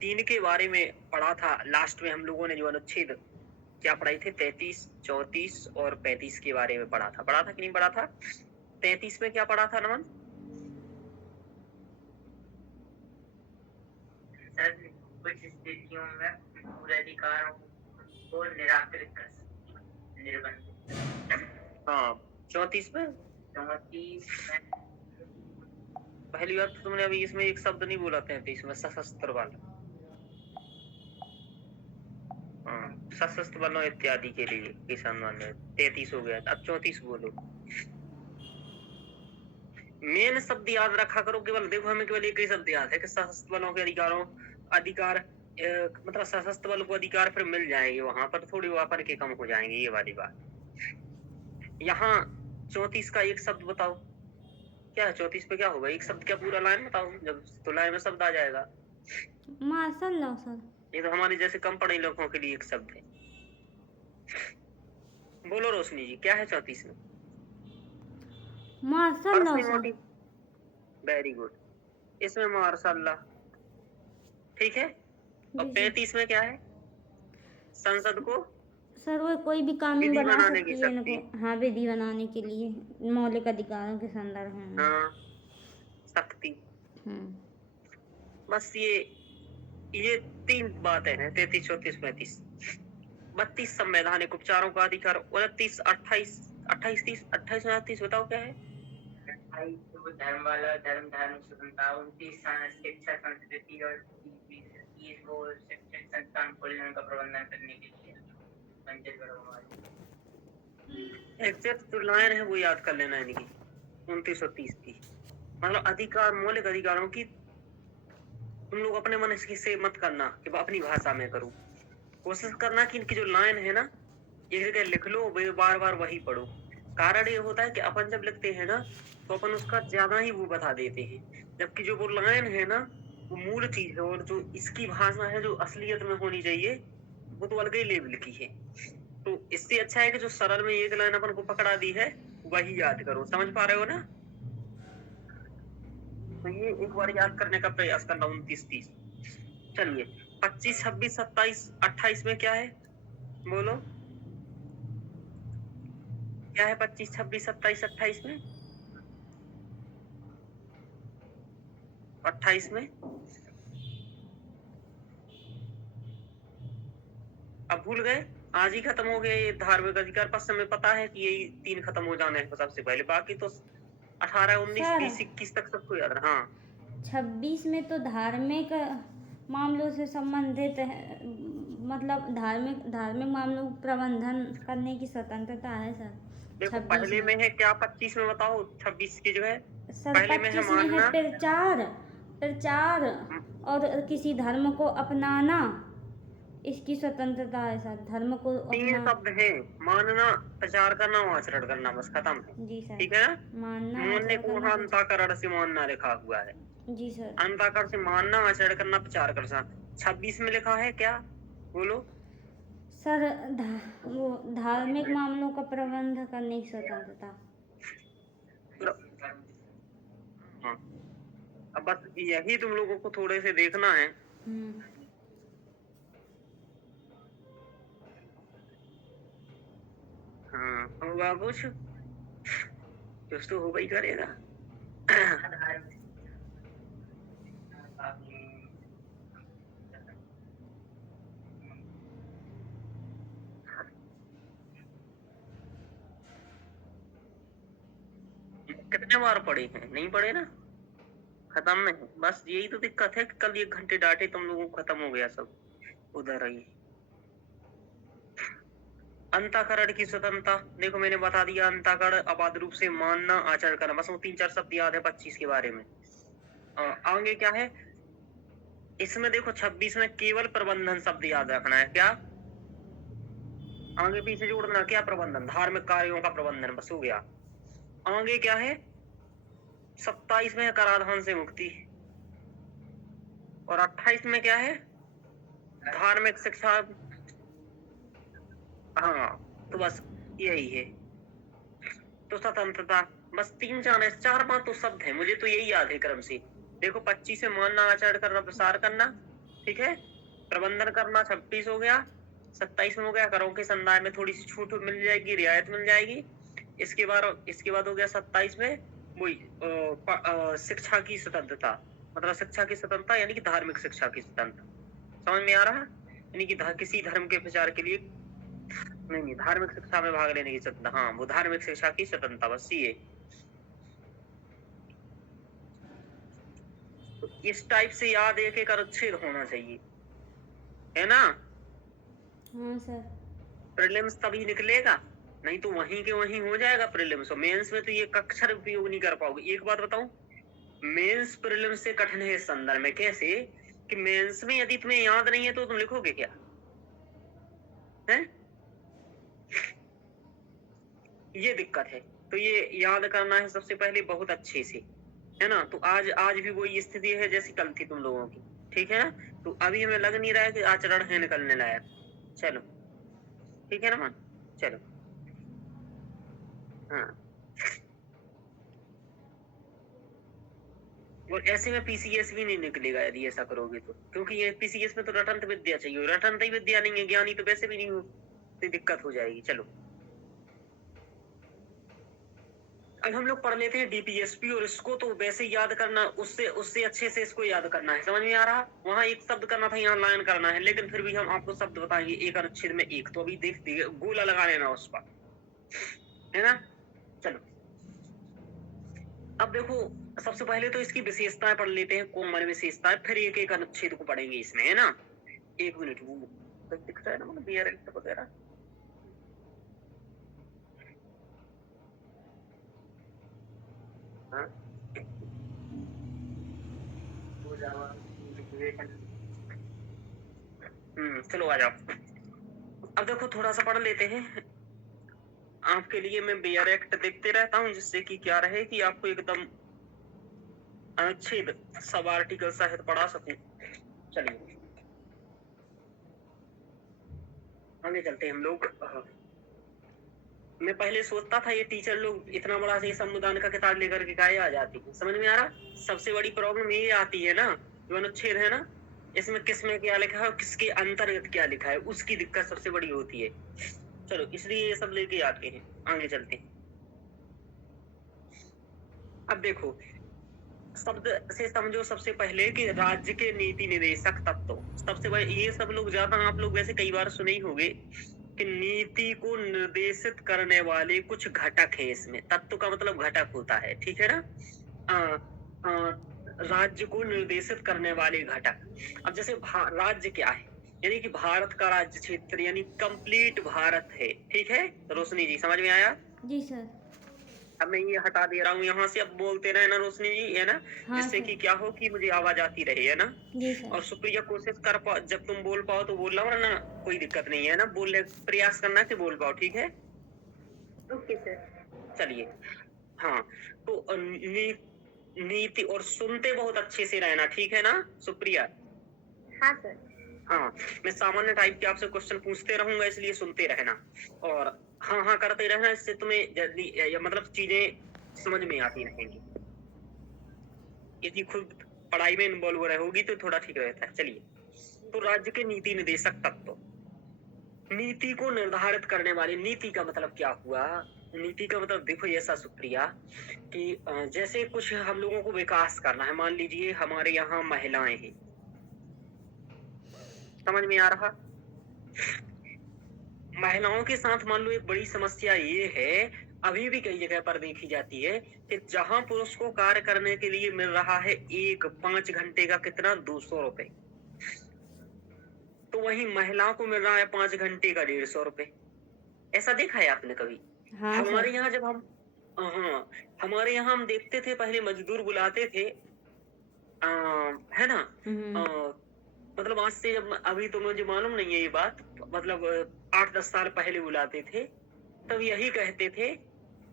3 के बारे में पढ़ा था लास्ट में हम लोगों ने, जो अनुच्छेद क्या पढ़ाई थे, 33, 34 और 35 के बारे में पढ़ा था कि नहीं पढ़ा था? 33 में क्या पढ़ा था नमन? सर कुछ स्थितियों में पूर्वाधिकारों को निराकृत कर निर्बंधित। हाँ 34 में पहली बार तो तुमने अभी इसमें एक शब्द नहीं बोला 33 में, सशस्त्र बल। हाँ, सशस्त्र बलों इत्यादि के लिए किसान मान 33 हो गया। अब 34 बोलो। मेन शब्द याद रखा करो, केवल देखो हमें केवल एक ही शब्द याद है कि सशस्त्र बलों के अधिकार मतलब सशस्त्र बलों को अधिकार फिर मिल जाएंगे, वहां पर थोड़ी वापन के कम हो जाएंगे, ये वाली बात। यहाँ 34 का एक शब्द बताओ, क्या है 34 पे क्या होगा? एक शब्द क्या पूरा लाइन बताओ, जब तो लाइन में शब्द आ जाएगा। Martial law sir. ये तो हमारे जैसे कम पढ़े लोगों के लिए एक शब्द है। बोलो रोशनी जी, क्या है 34 में? Martial law sir. Very good, इसमें मार्शल लॉ, ठीक है। और 35 में क्या है? संसद को सर वो कोई भी कानून विधि बना बनाने की सकती है शक्ति। इनको, हाँ विधि बनाने के लिए मौलिक अधिकारों के संदर्भ में। हाँ शक्ति। बस ये 3 बातें हैं, 33, 34, 35। 32 संवैधानिक उपचारों का अधिकार। 29, 28, 28, 30, 28, 29 बताओ क्या है? 28 धर्म वाला धर्म धार्मिक स्वतंत्रता। 29 शिक्षा संस्कृति और 30 वो शिक्षण संस्थान खोलने का प्रबंधन करने के लिए पंचायत एग्जैक्ट जो लाइन है वो याद कर लेना इनकी 29 और 30 की। मतलब अधिकार, मौलिक अधिकारों की तुम लोग अपने मन से मत करना कि अपनी भाषा में करूं, कोशिश करना कि इनकी जो लाइन है ना, एक जगह लिख लो, बार बार वही पढ़ो। कारण ये होता है कि अपन जब लिखते हैं ना तो अपन उसका ज्यादा ही वो बता देते हैं, जबकि जो वो लाइन है ना वो मूल चीज है, और जो इसकी भाषा है जो असलियत में होनी चाहिए वो तो अलग ही लेवल की है। तो इससे अच्छा है कि जो सरल में एक लाइन अपन को पकड़ा दी है वही याद करो। समझ पा रहे हो ना? तो ये एक बार याद करने का प्रयास करना 29, 30। चलिए 25, 26, 27, 28 में क्या है बोलो? क्या है 25, 26, 27, 28 में? 28 में अब भूल गए? आज ही खत्म हो गए ये धार्मिक अधिकार। पर समय पता है कि यही 3 खत्म हो जाने हैं सबसे पहले, बाकी तो 18, 19, 20, 21 तक सबको याद है। हाँ 26 में तो धार्मिक मामलों से संबंधित है, मतलब धार्मिक मामलों को प्रबंधन करने की स्वतंत्रता है सर। देखो पहले में है क्या 25 में बताओ? 26 की जो है सर पहले में है 25 में है मानना, प्रचार और किसी धर्म को अपनाना, इसकी स्वतंत्रता है सर। धर्म को 3 शब्द है, मानना, प्रचार करना और आचरण करना, बस खत्म है। जी सर। ठीक है ना? मानना, मानने आचरण को करना, अंतःकरण से मानना लिखा हुआ है। जी सर। अंतःकरण से मानना, आचरण करना, प्रचार करना। 26 में लिखा है क्या बोलो? सर वो धार्मिक मामलों का प्रबंध करने की स्वतंत्रता। हाँ अब बस यही तुम लोगों को थोड़े से देखना है। हाँ होगा कुछ तो होगा ही करेगा। कितने बार पढ़े हैं? नहीं पढ़े ना, खत्म में है। बस यही तो दिक्कत है कि कल 1 घंटे डांटे तुम लोगों को, खत्म हो गया सब उधर ही। अंतःकरण की स्वतंत्रता देखो मैंने बता दिया, अंतःकरण अबाध रूप से मानना, आचरण करना, बस वो 3-4 शब्द याद है 25 के बारे में। आगे क्या है इसमें? देखो 26 में केवल प्रबंधन शब्द याद रखना है। क्या आगे पीछे जोड़ना? क्या प्रबंधन? धार्मिक कार्यों का प्रबंधन, बस हो गया। आगे क्या है? 27 में है कराधान से मुक्ति, और 28 में क्या है? धार्मिक शिक्षा। हाँ तो बस यही है तो स्वतंत्रता। बस 4-5 तो शब्द है, मुझे तो यही याद है क्रम से। देखो 25 में मानना, आचरण करना, प्रसार करना। ठीक है। प्रबंधन करना 26 हो गया। 27 में हो गया करों के संदाय में थोड़ी सी छूट मिल जाएगी, रियायत मिल जाएगी। इसके बाद हो गया 27 में वही शिक्षा की स्वतंत्रता, मतलब शिक्षा की स्वतंत्रता यानी कि धार्मिक शिक्षा की स्वतंत्रता। समझ में आ रहा है? यानी कि किसी धर्म के प्रचार के लिए नहीं, धार्मिक शिक्षा में भाग लेने की स्वतंत्रता। हाँ, वो धार्मिक शिक्षा की स्वतंत्रता, बस ये। तो इस टाइप से याद एक एक अनुच्छेद होना चाहिए, है ना? हाँ सर। प्रीलिम्स तभी निकलेगा, नहीं तो वहीं के वहीं हो जाएगा प्रीलिम्स। और मेंस में तो ये अक्षर उपयोग नहीं कर पाओगे। एक बात बताऊं, मेंस प्रीलिम्स से कठिन है इस संदर्भ में। कैसे कि मेंस में यदि तुम्हें याद नहीं है तो तुम लिखोगे क्या? है, ये दिक्कत है। तो ये याद करना है सबसे पहले बहुत अच्छे से, है ना? तो आज भी वही स्थिति है जैसी कल थी तुम लोगों की, ठीक है ना? तो अभी हमें लग नहीं रहा है कि आचरण है निकलने लायक। चलो, ठीक है ना मन? चलो, हाँ। और ऐसे में पीसीएस भी नहीं निकलेगा यदि ऐसा करोगे तो, क्योंकि ये पीसीएस में तो रटंत विद्या चाहिए, रटंत ही विद्या नहीं है, ज्ञानी तो वैसे भी नहीं हो, तो दिक्कत हो जाएगी। चलो, अब हम लोग पढ़ लेते हैं डीपीएसपी, और इसको तो वैसे ही याद करना, उससे उससे अच्छे से इसको याद करना है। समझ में आ रहा? वहां एक शब्द करना था, यहाँ लाइन करना है, लेकिन फिर भी हम आपको शब्द बताएंगे एक अनुच्छेद में एक। तो अभी देखते गोला लगा लेना उस पर, है ना? चलो, अब देखो, सबसे पहले तो इसकी विशेषताएं पढ़ लेते हैं, कॉमन विशेषताएं, फिर एक एक अनुच्छेद को पढ़ेंगे इसमें, है ना? एक मिनट, वो दिख रहा है ना, मतलब बीआर वगैरह। हाँ, चलो आ जाओ। अब देखो थोड़ा सा पढ़ लेते हैं। आपके लिए मैं बीआर एक्ट देखते रहता हूँ, जिससे कि क्या रहे कि आपको एकदम अनुच्छेद सब आर्टिकल सहित पढ़ा सकूं। चलिए आगे चलते हैं हम लोग। मैं पहले सोचता था ये टीचर लोग इतना बड़ा से संविधान का किताब लेकर के काहे आ जाती है, समझ में आ रहा? सबसे बड़ी प्रॉब्लम ये आती है ना, जो अनुच्छेद है ना, इसमें किसमें क्या लिखा है और किसके अंतर्गत क्या लिखा है, उसकी दिक्कत सबसे बड़ी होती है। चलो, इसलिए ये सब लेके आते हैं। आगे चलते हैं। अब देखो, शब्द से समझो सबसे पहले कि राज्य के नीति निर्देशक तत्व। सबसे पहले ये सब लोग ज्यादा आप लोग वैसे कई बार सुने ही होंगे कि नीति को निर्देशित करने वाले कुछ घटक है इसमें। तत्व का मतलब घटक होता है, ठीक है ना? राज्य को निर्देशित करने वाले घटक। अब जैसे राज्य क्या है, यानी कि भारत का राज्य क्षेत्र, यानी कंप्लीट भारत है, ठीक है? रोशनी जी समझ में आया? जी सर। अब मैं ये हटा दे रहा हूँ यहाँ से, अब बोलते रहे ना रोशनी जी, है ना? हाँ जिससे सर। कि क्या हो कि मुझे आवाज आती रहे, है ना? जी सर। और सुप्रिया कोशिश कर पाओ, जब तुम बोल पाओ तो बोल रहा ना, कोई दिक्कत नहीं है ना, बोलने प्रयास करना कि बोल पाओ, ठीक है? Okay sir. चलिए, हाँ, तो नीति और सुनते बहुत अच्छे से रहना, ठीक है ना सुप्रिया? हाँ सर। हाँ, मैं सामान्य टाइप के आपसे क्वेश्चन पूछते रहूंगा, इसलिए सुनते रहना और हाँ हाँ करते रहना, इससे तुम्हें जल्दी मतलब चीजें समझ में आती रहेंगी। यदि खुद पढ़ाई में इन्वॉल्व रहोगी तो थोड़ा ठीक रहता है। चलिए, तो राज्य के नीति निर्देशक तत्व। नीति को निर्धारित करने वाले, नीति का मतलब क्या हुआ? नीति का मतलब देखो ऐसा सुप्रिया कि जैसे कुछ हम लोगों को विकास करना है, मान लीजिए हमारे यहाँ महिलाएं हैं, समझ में आ रहा? महिलाओं के साथ मान लो एक बड़ी समस्या ये है, अभी भी कई जगह पर देखी जाती है कि जहां पुरुष को कार्य करने के लिए मिल रहा है 5 घंटे का कितना 200 रुपए, तो वहीं महिलाओं को मिल रहा है 5 घंटे का 150 रुपए। ऐसा देखा है आपने कभी? हाँ हमारे सर। यहाँ जब हम हाँ, हमारे यहाँ हम देखते थे पहले मजदूर बुलाते थे, है ना? मतलब आज से जब, अभी तो मुझे मालूम नहीं है ये बात, मतलब 8-10 साल पहले बुलाते थे, तब यही कहते थे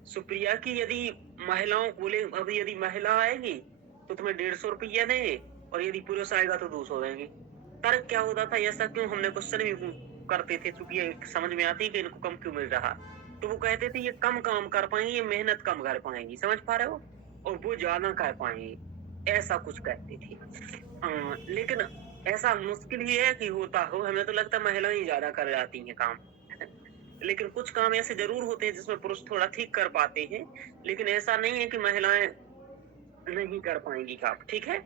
सुप्रिया की यदि महिलाओं बोले, अभी यदि महिला आएगी तो तुम्हें 150 रुपया देंगे और यदि पुरुष आएगा तो 200 देंगे। तर्क क्या होता था, ऐसा क्यों? हमने क्वेश्चन भी करते थे, चूंकि ये समझ में आती कि इनको कम क्यों मिल रहा, तो वो कहते थे ये कम काम कर पाएंगे, ये मेहनत कम कर पाएंगी, समझ पा रहे हो, और वो ज्यादा कर पाएंगे, ऐसा कुछ कहते थे। लेकिन ऐसा मुश्किल ही है कि होता हो, हमें तो लगता है महिलाएं ही ज्यादा कर जाती हैं काम। लेकिन कुछ काम ऐसे जरूर होते हैं जिसमें पुरुष थोड़ा ठीक कर पाते हैं, लेकिन ऐसा नहीं है कि महिलाएं नहीं कर पाएंगी काम, ठीक है।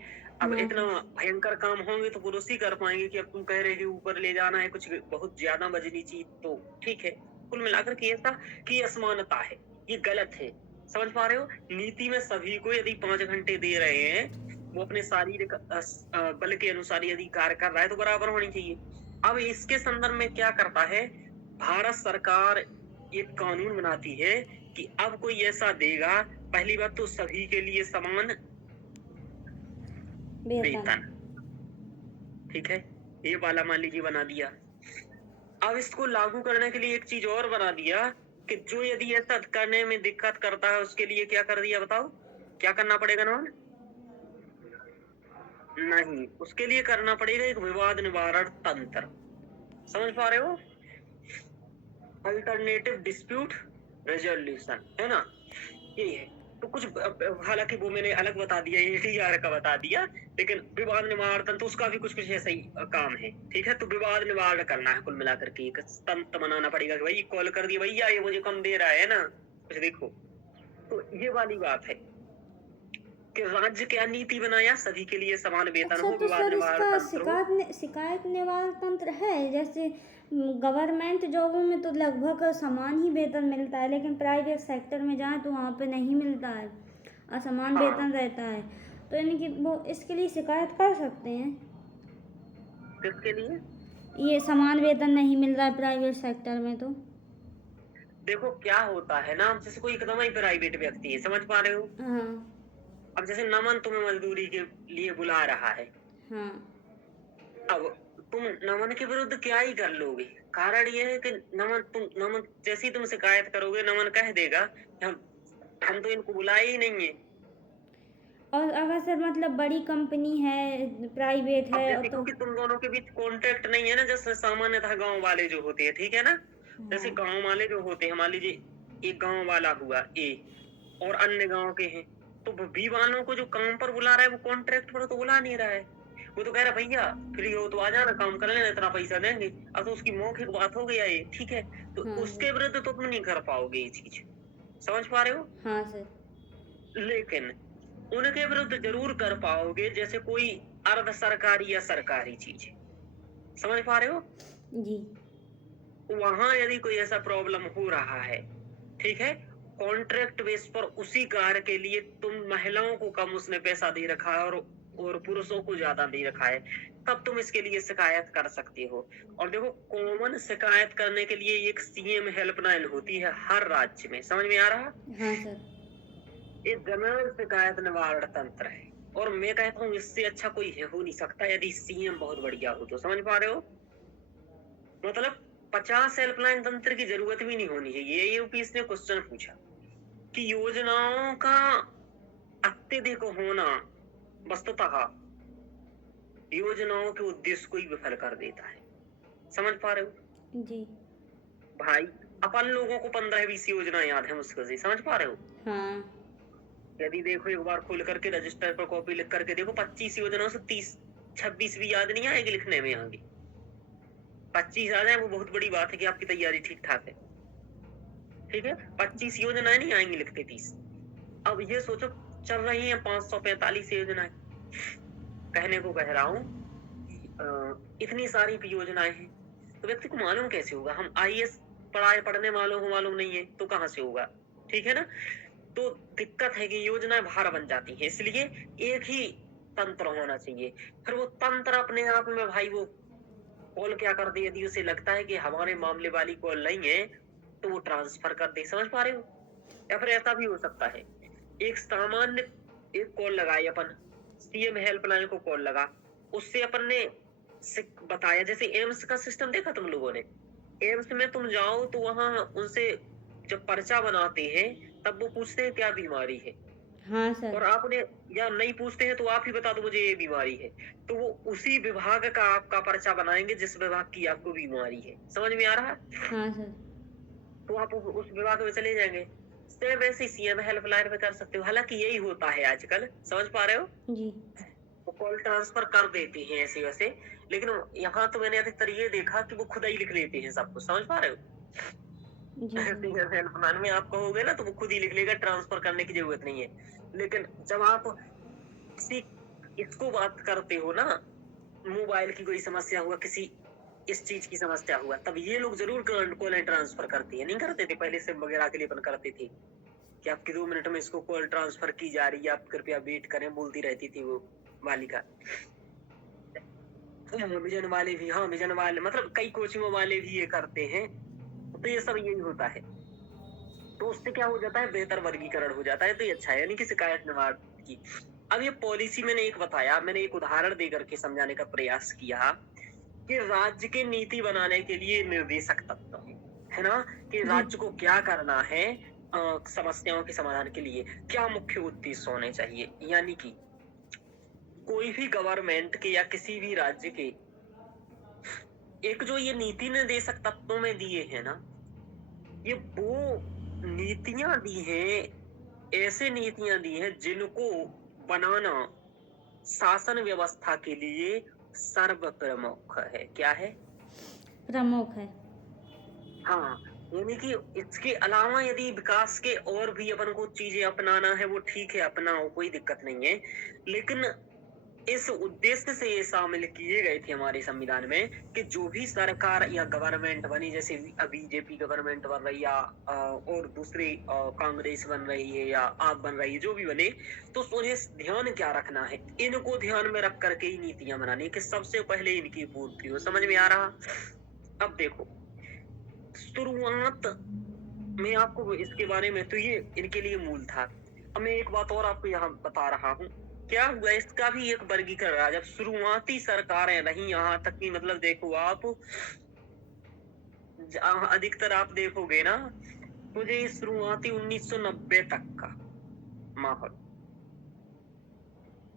अब हाँ इतना सर। भयंकर काम होंगे तो पुरुष ही कर पाएंगे, कि अब तुम कह रहे हो ऊपर ले जाना है कुछ बहुत ज्यादा वजनी चीज, तो ठीक है। कुल मिलाकर के ऐसा कि असमानता है, ये गलत है। समझ पा रहे हो, नीति में सभी को यदि 5 घंटे दे रहे हैं, वो अपने शारीरिक बल के अनुसार यदि कार्य कर रहा है तो बराबर होनी चाहिए। अब इसके संदर्भ में क्या करता है, भारत सरकार एक कानून बनाती है कि अब कोई ऐसा देगा, पहली बात तो सभी के लिए समान वेतन। वेतन, ठीक है, ये वाला मान लीजिए बना दिया। अब इसको लागू करने के लिए एक चीज और बना दिया कि जो यदि ऐसा करने में दिक्कत करता है उसके लिए क्या कर दिया, बताओ क्या करना पड़ेगा नॉन? नहीं, उसके लिए करना पड़ेगा एक विवाद निवारण तंत्र। समझ पा रहे हो, अल्टरनेटिव डिस्प्यूट रेजोल्यूशन, है ना, यही है। तो कुछ हालांकि वो मैंने अलग बता दिया, एडीआर का बता दिया, लेकिन विवाद निवारण तंत्र उसका भी कुछ कुछ ऐसा ही काम है, ठीक है। तो विवाद निवारण करना है, कुल मिलाकर के एक तंत्र बनाना पड़ेगा कि भाई कॉल कर दिया, भैया ये मुझे कम दे रहा है ना, कुछ देखो। तो ये वाली बात है कि राज्य क्या नीति बनाया, सभी के लिए समान वेतन अच्छा हो, तो विवाद सर निवारण इसका तंत्र हो। शिकायत निवारण तंत्र है? जैसे गवर्नमेंट जॉबों में तो लगभग समान ही वेतन मिलता है, लेकिन प्राइवेट सेक्टर में जाएं तो वहाँ पे नहीं मिलता है, असमान हाँ, वेतन रहता है। तो यानी कि वो इसके लिए शिकायत कर सकते हैं, किसके लिए? ये समान वेतन नहीं मिल रहा है प्राइवेट सेक्टर में तो। देखो क्या होता है ना, जैसे कोई एकदम ही प्राइवेट व्यक्ति है, समझ पा रहे हो। हाँ अब जैसे नमन तुम्हें मजदूरी के लिए बुला रहा है, हाँ अब तुम नमन के विरुद्ध क्या ही कर लोगे, कारण ये है कि नमन जैसे ही तुम शिकायत करोगे, नमन कह देगा कि हम तो इनको बुलाए ही नहीं है। और अगर सर मतलब बड़ी कंपनी है, प्राइवेट अब है, जैसे तो क्योंकि तुम दोनों के बीच कॉन्ट्रैक्ट नहीं है ना, जैसे सामान्यतः गांव वाले जो होते हैं, ठीक है ना, जैसे हाँ गांव वाले जो होते हैं, मान लीजिए एक गांव वाला हुआ ए और अन्य गांव के हैं, तो बी वालों को जो काम पर बुला रहा है वो कॉन्ट्रैक्ट पर तो बुला नहीं रहा है। वो तो कह रहा है भैया फ्री हो तो आ जाना, काम कर लेना, इतना पैसा देंगे। अब तो उसकी मौखिक बात हो गया ये, ठीक है। तो हाँ उसके विरुद्ध तो तुम नहीं कर पाओगे ये चीज, समझ पा रहे हो। हाँ सर। लेकिन उनके विरुद्ध जरूर कर पाओगे, जैसे कोई अर्ध सरकारी या सरकारी चीज, समझ पा रहे हो। जी वहां यदि कोई ऐसा प्रॉब्लम हो रहा है, ठीक है, कॉन्ट्रैक्ट बेस पर उसी कार्य के लिए तुम महिलाओं को कम उसने पैसा दे रखा है और पुरुषों को ज्यादा दे रखा है, तब तुम इसके लिए शिकायत कर सकते हो। और देखो कॉमन शिकायत करने के लिए एक सीएम हेल्पलाइन होती है हर राज्य में, समझ में आ रहा। हाँ सर। ये जनरल शिकायत निवारण तंत्र है, और मैं कहता हूँ इससे अच्छा कोई हो नहीं सकता, यदि सीएम बहुत बढ़िया हो तो, समझ पा रहे हो। मतलब 50 हेल्पलाइन तंत्र की जरूरत भी नहीं होनी चाहिए। यूपीएससी ने क्वेश्चन पूछा कि योजनाओं का अत्यधिक होना वस्तुतः योजनाओं के उद्देश्य को ही विफल कर देता है, समझ पा रहे हो जी भाई। अपन लोगों को 15-20 योजना याद है मुश्किल से, समझ पा रहे हो। हाँ यदि देखो एक बार खोल करके रजिस्टर पर कॉपी लिख करके देखो, 25 योजनाओं से 30-26 भी याद नहीं आएगी लिखने में, आगे 25 आ जाए वो बहुत बड़ी बात है कि आपकी तैयारी ठीक ठाक है, ठीक है। 25 योजनाएं नहीं आएंगी लिखते 30। अब ये सोचो चल रही है 545 योजनाएं, कहने को कह रहा हूँ इतनी सारी योजनाएं हैं, तो व्यक्ति को मालूम कैसे होगा। हम आईएएस पढ़ने वालों को मालूम नहीं है तो कहाँ से होगा, ठीक है ना। तो दिक्कत है कि योजनाएं भार बन जाती है, इसलिए एक ही तंत्र होना चाहिए। फिर वो तंत्र अपने आप में भाई वो कॉल क्या कर दे, यदि उसे लगता है कि हमारे मामले वाली कॉल नहीं है तो वो ट्रांसफर कर दे, समझ पा रहे हो। या फिर ऐसा भी हो सकता है एक सामान्य एक कॉल लगाई अपन, सीएम हेल्पलाइन को कॉल लगा, उससे अपन ने बताया, जैसे एम्स का सिस्टम देखा तुम लोगों ने, एम्स में तुम जाओ तो वहां उनसे जब पर्चा बनाते हैं तब वो पूछते हैं क्या बीमारी है, हाँ सर। और आपने या नहीं पूछते हैं तो आप ही बता दो मुझे ये बीमारी है, तो वो उसी विभाग का आपका पर्चा बनाएंगे जिस विभाग की आपको बीमारी है, समझ में आ रहा। हाँ सर। तो आप उस विभाग में चले जाएंगे। सेम वैसे सीएम हेल्पलाइन में कर सकते हो, हालांकि यही होता है आजकल, समझ पा रहे हो। जी वो कॉल ट्रांसफर कर देते हैं ऐसे वैसे, लेकिन यहाँ तो मैंने अधिकतर ये देखा कि वो खुद ही लिख लेते हैं सब कुछ, समझ पा रहे हो? जी सर। सिंगल हेल्पलाइन में आप कहोगे ना तो वो खुद ही लिख लेगा, ट्रांसफर करने की जरूरत नहीं है। लेकिन जब आप किसी इसको बात करते हो ना, मोबाइल की कोई समस्या हुआ, किसी इस चीज की समस्या हुआ, तब ये लोग जरूर कॉल ट्रांसफर करते हैं। नहीं करते थे पहले, सिम वगैरह के लिए अपन करते थे कि आपकी 2 मिनट में इसको कॉल ट्रांसफर की जा रही है, आप कृपया वेट करें, बोलती रहती थी वो बालिका। विजन वाले भी, हाँ विजन वाले मतलब कई कोचिंगों वाले भी ये करते हैं। तो ये सब यही होता है, तो उससे क्या हो जाता है, बेहतर वर्गीकरण हो जाता है, तो ये अच्छा है, यानी कि शिकायत निवारण की। अब ये पॉलिसी मैंने एक बताया, मैंने एक उदाहरण दे करके समझाने का प्रयास किया कि राज्य के नीति बनाने के लिए निर्देशक तत्व है ना, कि राज्य को क्या करना है, समस्याओं के समाधान के लिए क्या मुख्य उद्देश्य होने चाहिए। यानी कि कोई भी गवर्नमेंट के या किसी भी राज्य के एक जो ये नीति निर्देशक तत्वों में दिए हैं ना, ये वो नीतियां दी हैं, ऐसे नीतियां दी हैं जिनको बनाना शासन व्यवस्था के लिए सर्व प्रमुख है। क्या है? प्रमुख है। हाँ, यानी कि इसके अलावा यदि विकास के और भी अपन को चीजें अपनाना है, वो ठीक है, अपनाओ, कोई दिक्कत नहीं है। लेकिन इस उद्देश्य से ये शामिल किए गए थे हमारे संविधान में कि जो भी सरकार या गवर्नमेंट बनी, जैसे बीजेपी गवर्नमेंट बन रही या और दूसरी कांग्रेस बन रही है या आप बन रही है, जो भी बने, तो उन्हें ध्यान क्या रखना है, इनको ध्यान में रख करके ही नीतियां बनानी है कि सबसे पहले इनकी पूर्ति हो। समझ में आ रहा? अब देखो, शुरुआत में आपको इसके बारे में तो ये इनके लिए मूल था। अब मैं एक बात और आपको यहाँ बता रहा हूँ, क्या हुआ, इसका भी एक वर्गीकरण रहा। जब शुरुआती सरकारें रही, यहाँ तक कि मतलब देखो आप, अधिकतर आप देखोगे ना, तो ये शुरुआती 1990 तक का माहौल,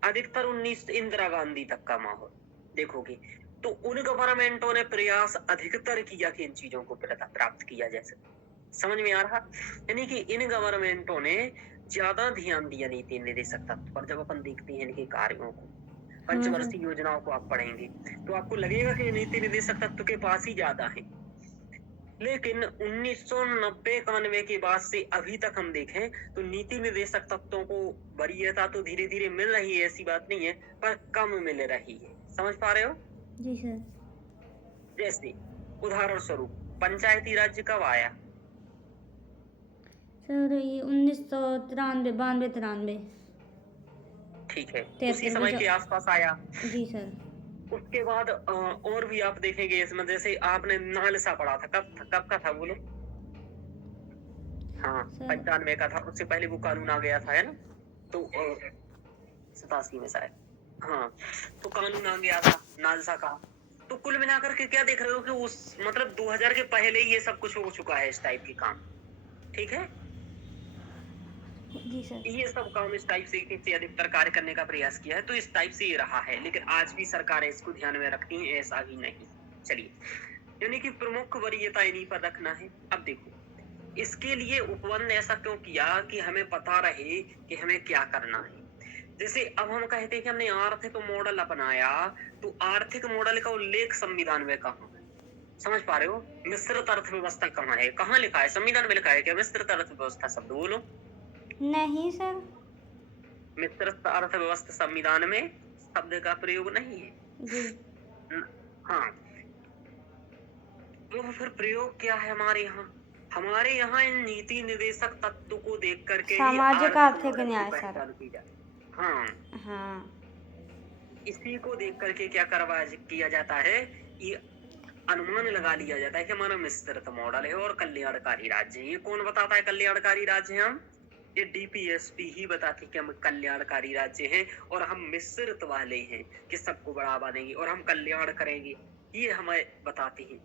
अधिकतर 19 इंदिरा गांधी तक का माहौल देखोगे, तो उन गवर्नमेंटों ने प्रयास अधिकतर किया कि इन चीजों को प्राप्त किया जा सके। समझ में आ रहा? यानी कि इन गवर्नमेंटों ने ज्यादा ध्यान दिया नीति निर्देशक तत्व पर। जब अपन देखते हैं इनके कार्यों को, पंचवर्षीय योजनाओं को आप पढ़ेंगे, तो आपको लगेगा कि नीति निर्देशक तत्व के पास ही ज्यादा है। लेकिन 1990-91 के बाद से अभी तक हम देखें तो नीति निर्देशक तत्वों को वरीयता तो धीरे धीरे मिल रही है, ऐसी बात नहीं है, पर कम मिल रही है। समझ पा रहे हो? जी सर। जैसे उदाहरण स्वरूप पंचायती राज्य कब आया? सर ये 1993 ठीक है, उसी समय के आसपास आया। जी सर। उसके बाद और भी आप देखेंगे इसमें, जैसे आपने नालसा पढ़ा था, कब का था बोलो? हाँ, 95 का था। उससे पहले वो कानून आ गया था, है ना? तो 87 में शायद, हाँ, तो कानून आ गया था नालसा का। तो कुल मिलाकर के क्या देख रहे हो कि उस मतलब 2000 के पहले ही ये सब कुछ हो चुका है, इस टाइप के काम। ठीक है, जी सर। ये सब काम इस टाइप से अधिकतर कार्य करने का प्रयास किया है, तो इस टाइप से ये रहा है। लेकिन आज भी सरकारें इसको ध्यान में रखती हैं, ऐसा भी नहीं। चलिए, यानी कि प्रमुख वरीयता इन्हीं पर रखना है। अब देखो, इसके लिए उपबंध ऐसा क्यों किया कि हमें पता रहे कि हमें क्या करना है। जैसे अब हम कहते हैं कि हमने आर्थिक मॉडल अपनाया, तो आर्थिक मॉडल का उल्लेख संविधान में कहाँ है? समझ पा रहे हो? मिश्रित अर्थव्यवस्था कहाँ है? कहाँ लिखा है? संविधान में लिखा है क्या मिश्रित अर्थव्यवस्था शब्द? बोलो। नहीं सर। मिश्रित अर्थव्यवस्था संविधान में शब्द का प्रयोग नहीं है जी। हाँ, तो फिर प्रयोग क्या है हमारे यहाँ? हमारे यहाँ इन नीति निर्देशक तत्व को देख करके सामाजिक आर्थिक न्याय सर। हाँ हाँ, इसी को देख करके क्या किया जाता है, ये अनुमान लगा लिया जाता है कि हमारा मिश्रित मॉडल है और कल्याणकारी राज्य है। ये कौन बताता है कल्याणकारी राज्य है? हम, ये डीपीएसपी ही बताती है कि हम कल्याणकारी राज्य हैं और हम मिश्रित वाले हैं कि सबको बढ़ावा देंगे और हम कल्याण करेंगे, ये हमें बताते हैं।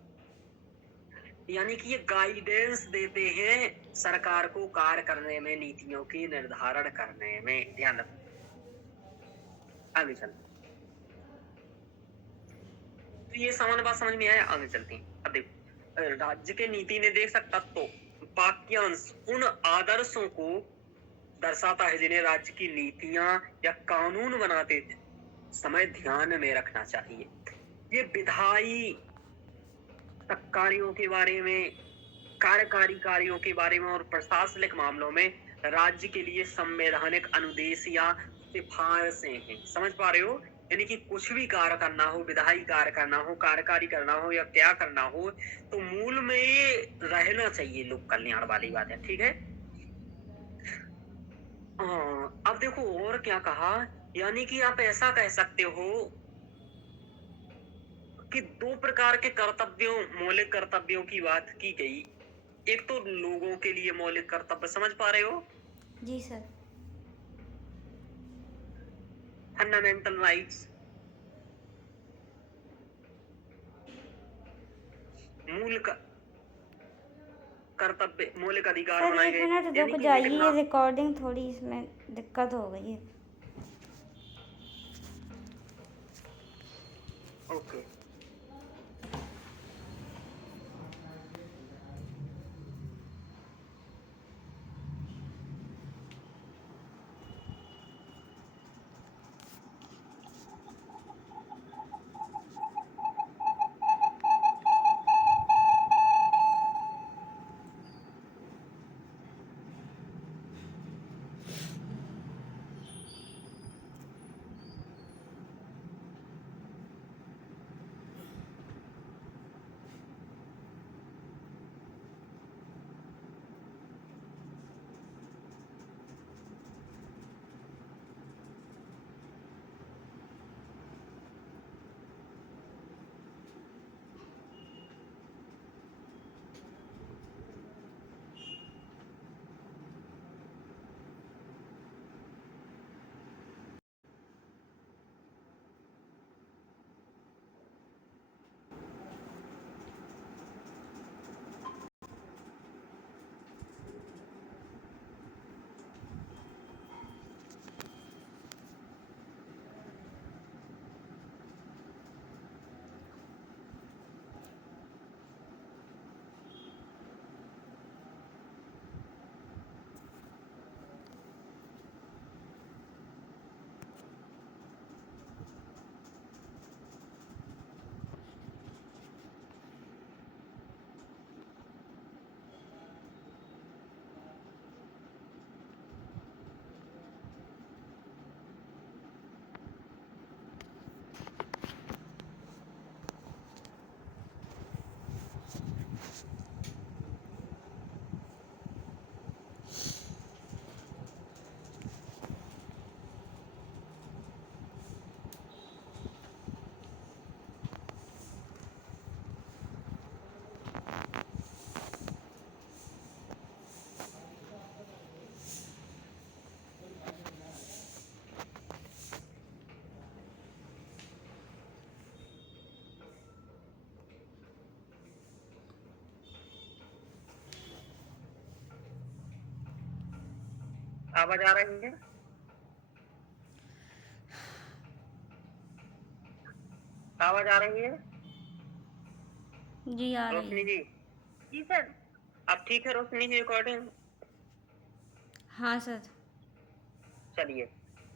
यानी कि ये गाइडेंस देते हैं सरकार को कार्य करने में, नीतियों की निर्धारण करने में। ध्यान रखो। आगे चलते, तो ये सामान्य बात समझ में आया? आगे चलते हैं। अब देखो, राज्य के नीति निर्देशक तत्व वाक्यांश उन आदर्शों को दर्शाता है जिन्हें राज्य की नीतियां या कानून बनाते समय ध्यान में रखना चाहिए। ये विधायी कार्यों के बारे में, कार्यकारी कार्यों के बारे में और प्रशासनिक मामलों में राज्य के लिए संवैधानिक अनुदेश या सिफारिशें हैं। समझ पा रहे हो? यानी कि कुछ भी कार्य करना हो, विधायी कार्य करना हो, कार्यकारी करना हो या क्या करना हो, तो मूल में ये रहना चाहिए लोक कल्याण वाली बात है। ठीक है? अब देखो और क्या कहा, यानी कि आप ऐसा कह सकते हो कि दो प्रकार के कर्तव्यों, मौलिक कर्तव्यों की बात की गई। एक तो लोगों के लिए मौलिक कर्तव्य, समझ पा रहे हो? जी सर। फंडामेंटल राइट्स, मूल कर्तव्य, मौलिक अधिकार सर बनाए एक गए। मिनट यानी रुक कि जाइए, लिखना। रिकॉर्डिंग थोड़ी इसमें दिक्कत हो गई है। ओके। आवाज आ रही है? आवाज आ रही है? जी आ रही रोशनी है। जी। जी सर। अब ठीक है रोशनी जी रिकॉर्डिंग? हाँ सर। चलिए।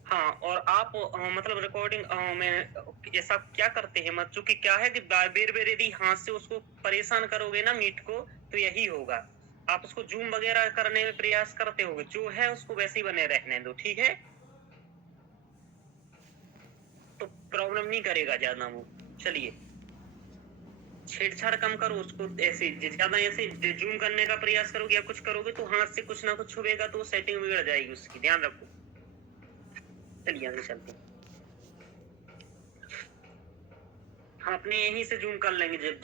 हाँ, और आप मतलब रिकॉर्डिंग में ऐसा क्या करते हैं, मतलब चूंकि क्या है कि बेर बेर यदि हाथ से उसको परेशान करोगे ना मीट को, तो यही होगा। आप उसको जूम वगैरह करने में प्रयास करते होगे, जो है उसको वैसे ही बने रहने दो। ठीक है? तो प्रॉब्लम नहीं करेगा ज्यादा वो। चलिए, छेड़छाड़ कम करो उसको। ऐसे ज्यादा ऐसे जूम करने का प्रयास करोगे या कुछ करोगे तो हाथ से कुछ ना कुछ छुएगा तो सेटिंग बिगड़ जाएगी उसकी, ध्यान रखो। चलिए आगे चलते हैं। हम अपने यहीं से जूम कर लेंगे जब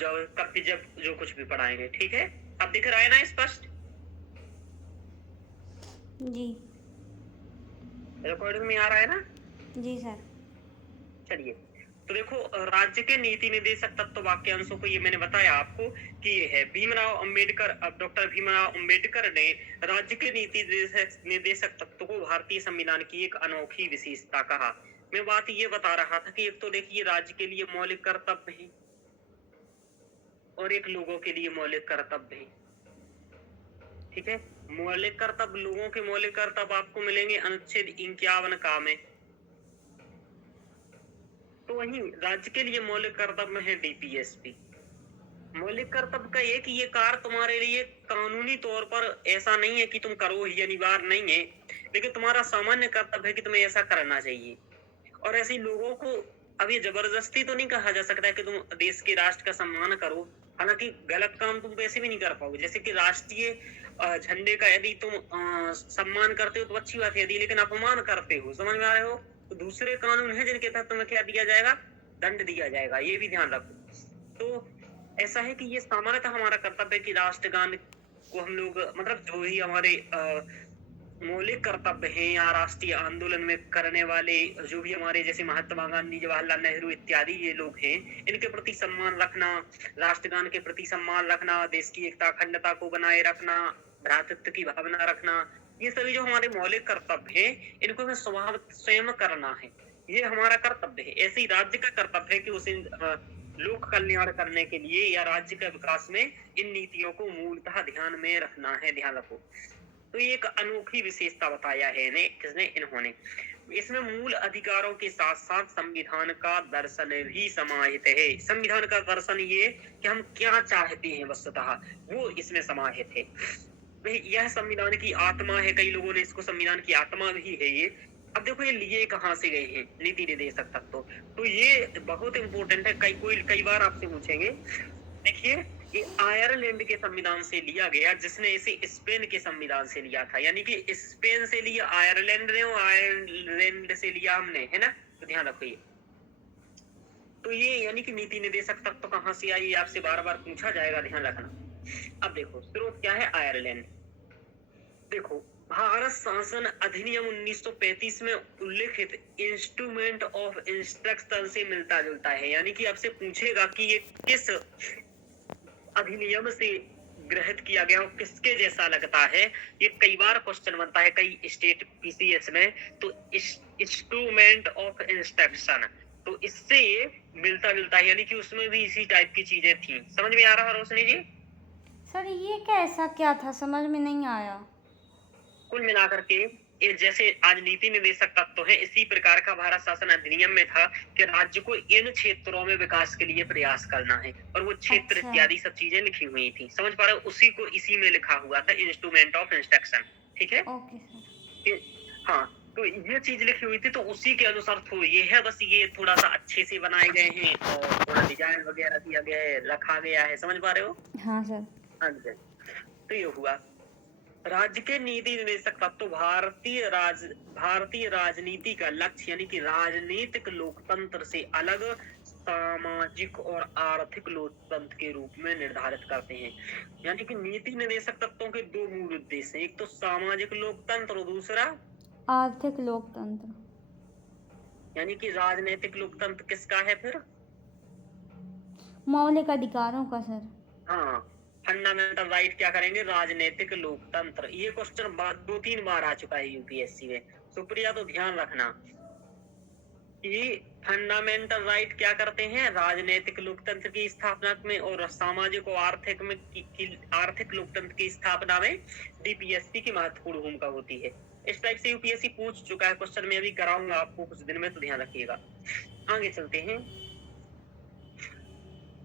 जो कुछ भी पढ़ाएंगे। ठीक है? अब दिख रहा है ना स्पष्ट? जी। रिकॉर्डिंग में आ रहा है ना? जी सर। चलिए, तो देखो, राज्य के नीति निर्देशक तत्व वाक्यांशों को ये मैंने बताया आपको कि ये है भीमराव अंबेडकर। अब डॉक्टर भीमराव अंबेडकर ने राज्य के नीति निर्देशक तत्व को भारतीय संविधान की एक अनोखी विशेषता कहा। मैं बात ये बता रहा था कि एक तो देखिए राज्य के लिए मौलिक कर्तव्य है और एक लोगों के लिए मौलिक कर्तव्य है। ठीक है? मौलिक कर्तव्य, लोगों के मौलिक कर्तव्य आपको मिलेंगे अनुच्छेद 51 का में। तो वहीं राज्य के लिए मौलिक कर्तव्य है डीपीएसपी। मौलिक कर्तव्य का ये कि ये कार्य तुम्हारे लिए कानूनी तौर पर ऐसा नहीं है कि तुम करो ही, अनिवार्य नहीं है, लेकिन तुम्हारा सामान्य कर्तव्य है कि तुम्हें ऐसा करना चाहिए। और ऐसे लोगों को अब ये जबरदस्ती तो नहीं कहा जा सकता है कि तुम देश के राष्ट्र का सम्मान करो, हालांकि गलत काम तुम वैसे भी नहीं कर पाओगे। जैसे कि राष्ट्रीय झंडे का यदि तुम सम्मान करते हो तो अच्छी बात है, यदि लेकिन अपमान करते हो, समझ में आ रहे हो, तो दूसरे कानून है जिनके तहत तुम्हें क्या दिया जाएगा, दंड दिया जाएगा, ये भी ध्यान रखो। तो ऐसा है कि ये सामान्यतः हमारा कर्तव्य है कि राष्ट्रगान को हम लोग मतलब जो भी हमारे मौलिक कर्तव्य हैं या राष्ट्रीय आंदोलन में करने वाले जो भी हमारे जैसे महात्मा गांधी, जवाहरलाल नेहरू इत्यादि ये लोग हैं, इनके प्रति सम्मान रखना, राष्ट्रगान के प्रति सम्मान रखना, देश की एकता अखंडता को बनाए रखना, भ्रातृत्व की भावना रखना, ये सभी जो हमारे मौलिक कर्तव्य हैं इनको हमें स्वयं करना है, ये हमारा कर्तव्य है। ऐसे ही राज्य का कर्तव्य है कि उसे लोक कल्याण करने के लिए या राज्य के विकास में इन नीतियों को मूलतः ध्यान में रखना है, ध्यान रखो। तो ये एक अनोखी विशेषता बताया है इन्होंने। इसमें मूल अधिकारों के साथ साथ संविधान का दर्शन भी समाहित है। संविधान का दर्शन ये कि हम क्या चाहते हैं वस्तुतः वो इसमें समाहित है। यह संविधान की आत्मा है, कई लोगों ने इसको संविधान की आत्मा भी है ये। अब देखो ये लिए कहाँ से गए हैं, नीति निर्देशक तत्व, तो ये बहुत इंपॉर्टेंट है। कई बार आपसे पूछेंगे। देखिए ये आयरलैंड के संविधान से लिया गया, जिसने इसे स्पेन के संविधान से लिया था, यानी कि स्पेन से लिया आयरलैंड ने और आयरलैंड से लिया हमने, है ना, तो ध्यान रखो ये। तो ये यानी कि नीति निर्देशक तत्व कहाँ से आई, आपसे बार बार पूछा जाएगा, ध्यान रखना। अब देखो स्रोत क्या है, आयरलैंड। देखो भारत शासन अधिनियम 1935 में उल्लेखित इंस्ट्रूमेंट ऑफ इंस्ट्रक्शन से मिलता जुलता है, यानी कि आपसे पूछेगा कि ये किस अधिनियम से ग्रहित किया गया और किसके जैसा लगता है, ये कई बार क्वेश्चन बनता है कई स्टेट पीसीएस में। तो इंस्ट्रूमेंट ऑफ इंस्ट्रक्शन, तो इससे ये मिलता जुलता है, यानी कि उसमें भी इसी टाइप की चीजें थी। समझ में आ रहा रोशनी जी? सर ये कैसा क्या था, समझ में नहीं आया। कुल मिलाकर के ये जैसे आज नीति निर्देशक तत्व है, इसी प्रकार का भारत शासन अधिनियम में था कि राज्य को इन क्षेत्रों में विकास के लिए प्रयास करना है, और वो क्षेत्र इत्यादि सब चीजें लिखी हुई थी, समझ पा रहे हो, उसी को इसी में लिखा हुआ था, इंस्ट्रूमेंट ऑफ इंस्ट्रक्शन, ठीक है। Okay sir. हाँ, तो ये चीज लिखी हुई थी, तो उसी के अनुसार तो ये है, बस ये थोड़ा सा अच्छे से बनाए गए हैं और थोड़ा डिजाइन वगैरह दिया गया है, रखा गया है, समझ पा रहे हो। हाँ सर। हाँ जी, तो ये हुआ राज्य के नीति निर्देशक तत्व। भारतीय राजनीति का लक्ष्य यानी कि राजनीतिक लोकतंत्र से अलग सामाजिक और आर्थिक लोकतंत्र के रूप में निर्धारित करते हैं। यानी कि नीति निर्देशक तत्वों के दो मूल उद्देश्य हैं, एक तो सामाजिक लोकतंत्र और दूसरा आर्थिक लोकतंत्र। यानी कि राजनीतिक लोकतंत्र किसका है फिर, मौलिक अधिकारों का सर। हाँ, फंडामेंटल राइट क्या करेंगे, राजनीतिक लोकतंत्र। ये क्वेश्चन 2-3 बार आ चुका है यूपीएससी में, सुप्रिया, तो ध्यान रखना कि फंडामेंटल राइट क्या करते हैं, राजनीतिक लोकतंत्र की स्थापना में और सामाजिक और आर्थिक लोकतंत्र की स्थापना में डीपीएससी की महत्वपूर्ण भूमिका होती है। इस टाइप से यूपीएससी पूछ चुका है क्वेश्चन, में अभी कराऊंगा आपको कुछ दिन में, तो ध्यान रखिएगा। आगे चलते हैं।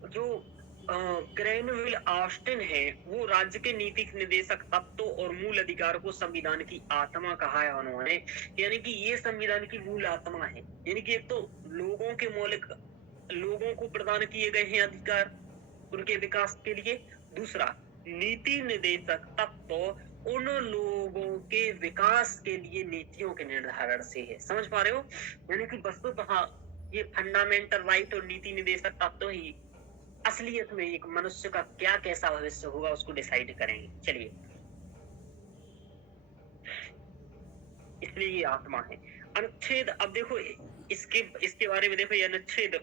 जो ग्रेनविल ऑस्टिन है वो राज्य के नीति निर्देशक तत्वों और मूल अधिकार को संविधान की आत्मा कहा है उन्होंने, यानी कि ये संविधान की मूल आत्मा है। यानी कि एक तो लोगों को प्रदान किए गए हैं अधिकार उनके विकास के लिए, दूसरा नीति निर्देशक तत्व उन लोगों के विकास के लिए नीतियों के निर्धारण से है, समझ पा रहे हो। यानी कि वस्तुतः ये फंडामेंटल राइट और नीति निर्देशक तत्व ही असलियत में एक मनुष्य का क्या कैसा भविष्य होगा उसको डिसाइड करेंगे। चलिए, इसलिए ये आत्मा है। अनुच्छेद, अब देखो इसके बारे में देखो, ये अनुच्छेद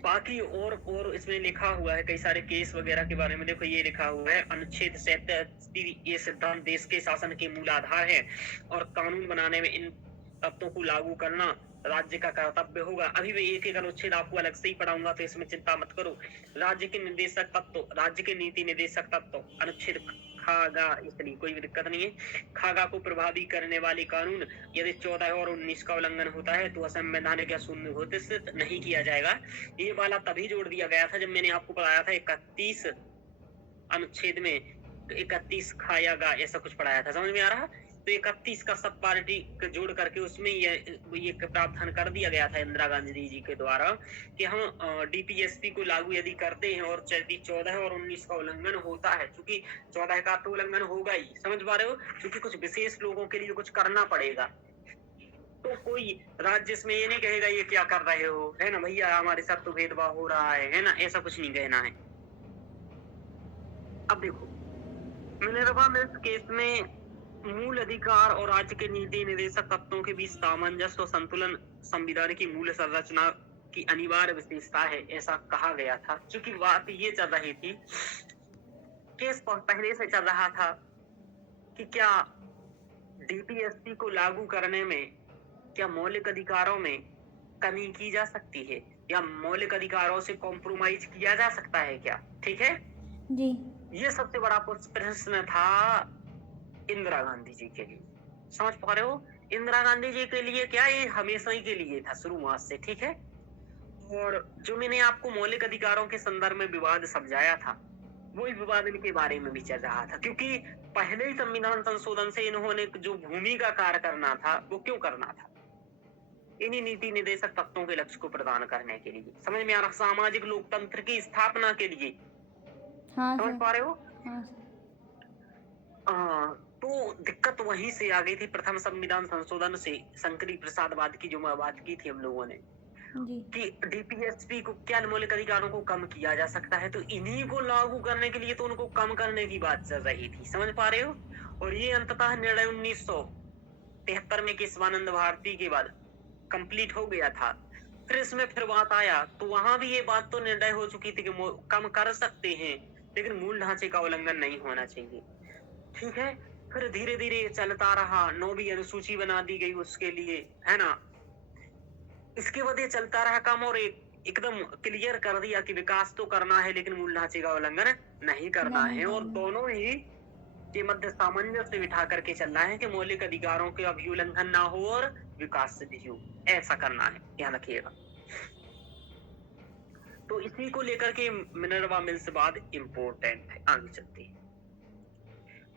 बाकी और इसमें लिखा हुआ है, कई सारे केस वगैरह के बारे में देखो, ये लिखा हुआ है अनुच्छेद 37, ये सिद्धांत देश के शासन के मूल आधार है और कानून बनाने में इन तत्वों को लागू करना राज्य का कर्तव्य होगा। अभी मैं एक अनुच्छेद आपको अलग से ही पढ़ाऊंगा, तो इसमें चिंता मत करो। राज्य के निर्देशक तत्व, राज्य के नीति निर्देशक तत्व, अनुच्छेद खागा, इसलिए कोई भी दिक्कत नहीं है। खागा को प्रभावी करने वाले कानून यदि 14 और 19 का उल्लंघन होता है तो असंवैधानिक या शून्य घोषित नहीं किया जाएगा। ये वाला तभी जोड़ दिया गया था जब मैंने आपको बताया था 31 अनुच्छेद में 31 खायागा ऐसा कुछ पढ़ाया था, समझ में आ रहा। तो 31 का सब पार्टी जोड़ करके उसमें ये प्रावधान कर दिया गया था इंदिरा गांधी जी के द्वारा कि हम डीपीएसपी को लागू यदि करते हैं और यदि 14 और 19 का उल्लंघन होता है, क्योंकि 14 का तो उल्लंघन होगा ही, समझ पा रहे हो, क्योंकि कुछ विशेष लोगों के लिए कुछ करना पड़ेगा। तो कोई राज्य इसमें ये नहीं कहेगा ये क्या कर रहे हो, है ना भैया, हमारे साथ तो भेदभाव हो रहा है ना, ऐसा कुछ नहीं कहना है। अब देखो, मिनर्वा मिल्स केस में मूल अधिकार और राज्य के नीति निर्देशक तत्वों के बीच सामंजस्य और संतुलन संविधान की मूल संरचना की अनिवार्य विशेषता है, ऐसा कहा गया था। क्योंकि बात ये चल रही थी, केस पहले से चल रहा था कि क्या डीपीएसपी को लागू करने में क्या मौलिक अधिकारों में कमी की जा सकती है या मौलिक अधिकारों से कॉम्प्रोमाइज किया जा सकता है क्या, ठीक है जी। ये सबसे बड़ा प्रश्न था इंदिरा गांधी जी के लिए, समझ पा रहे हो। इंदिरा गांधी जी के लिए क्या, ये हमेशा ही के लिए था शुरुआत से, ठीक है। और जो मैंने आपको मौलिक अधिकारों के संदर्भ में विवाद समझाया था, वही विवाद इनके बारे में भी चल रहा था, क्योंकि पहले ही संविधान संशोधन से इन्होंने जो भूमिका कार्य करना था वो क्यों करना था, इन्हीं नीति निर्देशक तत्वों के लक्ष्य को प्रदान करने के लिए, समझ में आ रहा, सामाजिक लोकतंत्र की स्थापना के लिए, हाँ समझ सर। पा रहे हो। हाँ तो दिक्कत वहीं से आ गई थी, प्रथम संविधान संशोधन से, शंकरी प्रसादवाद की जो बात की थी हम लोगों ने जी। कि डीपीएसपी को क्या मौलिक अधिकारों को कम किया जा सकता है, तो इन्हीं को लागू करने के लिए तो उनको कम करने की बात चल रही थी, समझ पा रहे हो। और ये अंततः निर्णय 1973 में केशवानंद भारती के बाद कंप्लीट हो गया था। फिर इसमें फिर बात आया तो वहां भी ये बात तो निर्णय हो चुकी थी कि कम कर सकते हैं लेकिन मूल ढांचे का उल्लंघन नहीं होना चाहिए, ठीक है। फिर धीरे धीरे चलता रहा, 9वीं अनुसूची बना दी गई उसके लिए, है ना। इसके बाद ये चलता रहा काम और एकदम क्लियर कर दिया कि विकास तो करना है लेकिन मूल ढांचे का उल्लंघन नहीं करना है, और दोनों ही के मध्य सामंजस्य बिठा करके चलना है कि मौलिक अधिकारों के भी उल्लंघन ना हो और विकास से भी हो, ऐसा करना है, ध्यान रखिएगा। तो इसी को लेकर के मिनर्वा मिल्स बाद इम्पोर्टेंट है, आगे चलते हैं।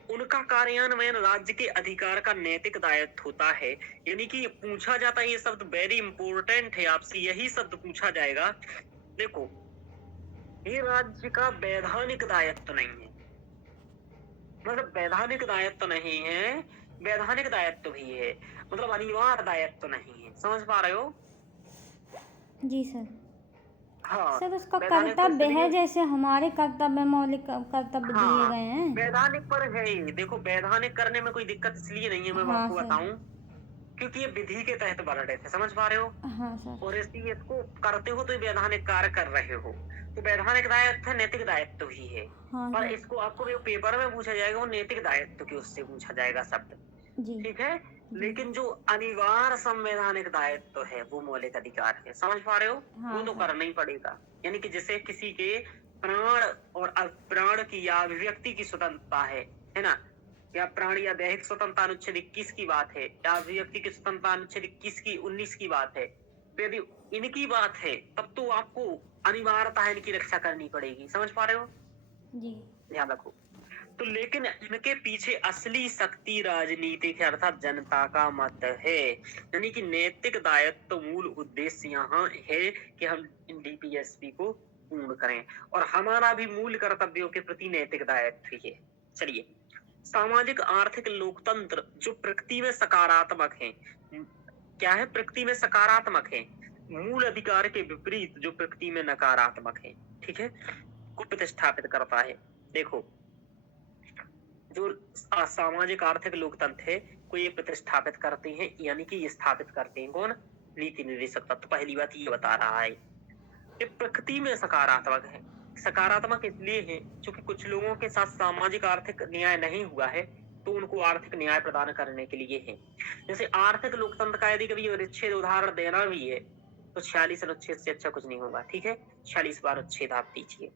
उनका कार्यान्वयन राज्य के अधिकार का नैतिक दायित्व होता है, यानी कि पूछा जाता है, ये शब्द वेरी इंपॉर्टेंट है, आपसे यही शब्द पूछा जाएगा। देखो, ये राज्य का वैधानिक दायित्व नहीं है, मतलब वैधानिक दायित्व नहीं है, वैधानिक दायित्व भी है, मतलब अनिवार्य दायित्व नहीं है, समझ पा रहे हो। जी सर। हाँ सर उसका कर्तव्य है, जैसे हमारे कर्तव्य मौलिक कर्तव्य दिए हाँ, गए हैं, वैधानिक पर है ही। देखो, वैधानिक करने में कोई दिक्कत इसलिए नहीं है, मैं हाँ आपको सर। बताऊं, क्योंकि ये विधि के तहत बन रहे थे, समझ पा रहे हो। हाँ सर। और इसको करते हो तो ये वैधानिक कार्य कर रहे हो, तो वैधानिक दायित्व है, नैतिक दायित्व भी है। हाँ पर सर। इसको आपको जो पेपर में पूछा जाएगा वो नैतिक दायित्व के उससे पूछा जाएगा शब्द, जी। ठीक है। लेकिन जो अनिवार्य संवैधानिक दायित्व है वो मौलिक अधिकार है, समझ पा रहे हो। हाँ वो तो सर। करना ही पड़ेगा, यानी कि जैसे किसी के प्राण और अप्राण की या अभिव्यक्ति की स्वतंत्रता है ना, या प्राण या दैहिक स्वतंत्रता अनुच्छेद 21 की बात है, या अभिव्यक्ति की स्वतंत्रता अनुच्छेद 19 की बात है, तो यदि इनकी बात है तब तो आपको अनिवार्यता इनकी रक्षा करनी पड़ेगी, समझ पा रहे हो। जी। ध्यान रखो। तो लेकिन इनके पीछे असली शक्ति राजनीतिक है, अर्थात जनता का मत है, यानी कि नैतिक दायित्व मूल उद्देश्य यहाँ है कि हम डीपीएसपी को पूर्ण करें, और हमारा भी मूल कर्तव्यों के प्रति नैतिक दायित्व ही है। चलिए, सामाजिक आर्थिक लोकतंत्र जो प्रकृति में सकारात्मक है, क्या है, प्रकृति में सकारात्मक है, मूल अधिकार के विपरीत जो प्रकृति में नकारात्मक है, ठीक है, को प्रतिष्ठापित करता है। देखो, जो सामाजिक आर्थिक लोकतंत्र है को ये प्रतिष्ठापित करते हैं, यानी कि ये स्थापित करते हैं कौन, नीति निर्देशक तत्व। पहली बात ये बता रहा है ये प्रकृति में सकारात्मक है। सकारात्मक इसलिए है क्योंकि कुछ लोगों के साथ सामाजिक आर्थिक न्याय नहीं हुआ है तो उनको आर्थिक न्याय प्रदान करने के लिए है। जैसे आर्थिक लोकतंत्र का यदि कभी अनुच्छेद उदाहरण देना भी है तो 46 अनुच्छेद से अच्छा कुछ नहीं होगा, ठीक है। 46 बार अनुच्छेद आप दीजिए।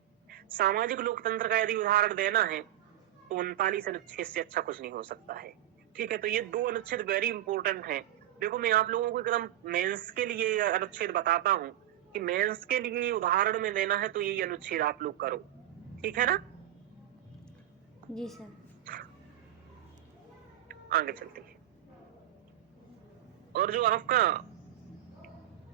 सामाजिक लोकतंत्र का यदि उदाहरण देना है तो 39 अनुच्छेद से अच्छा कुछ नहीं हो सकता है। ठीक है, तो ये 2 अनुच्छेद वेरी इंपॉर्टेंट हैं। देखो मैं आप लोगों को एकदम मेंस के लिए अनुच्छेद बताता हूँ कि मेंस के लिए उदाहरण में देना है तो यही अनुच्छेद आप लोग करो, ठीक है ना। जी सर। आगे चलते हैं। और जो आपका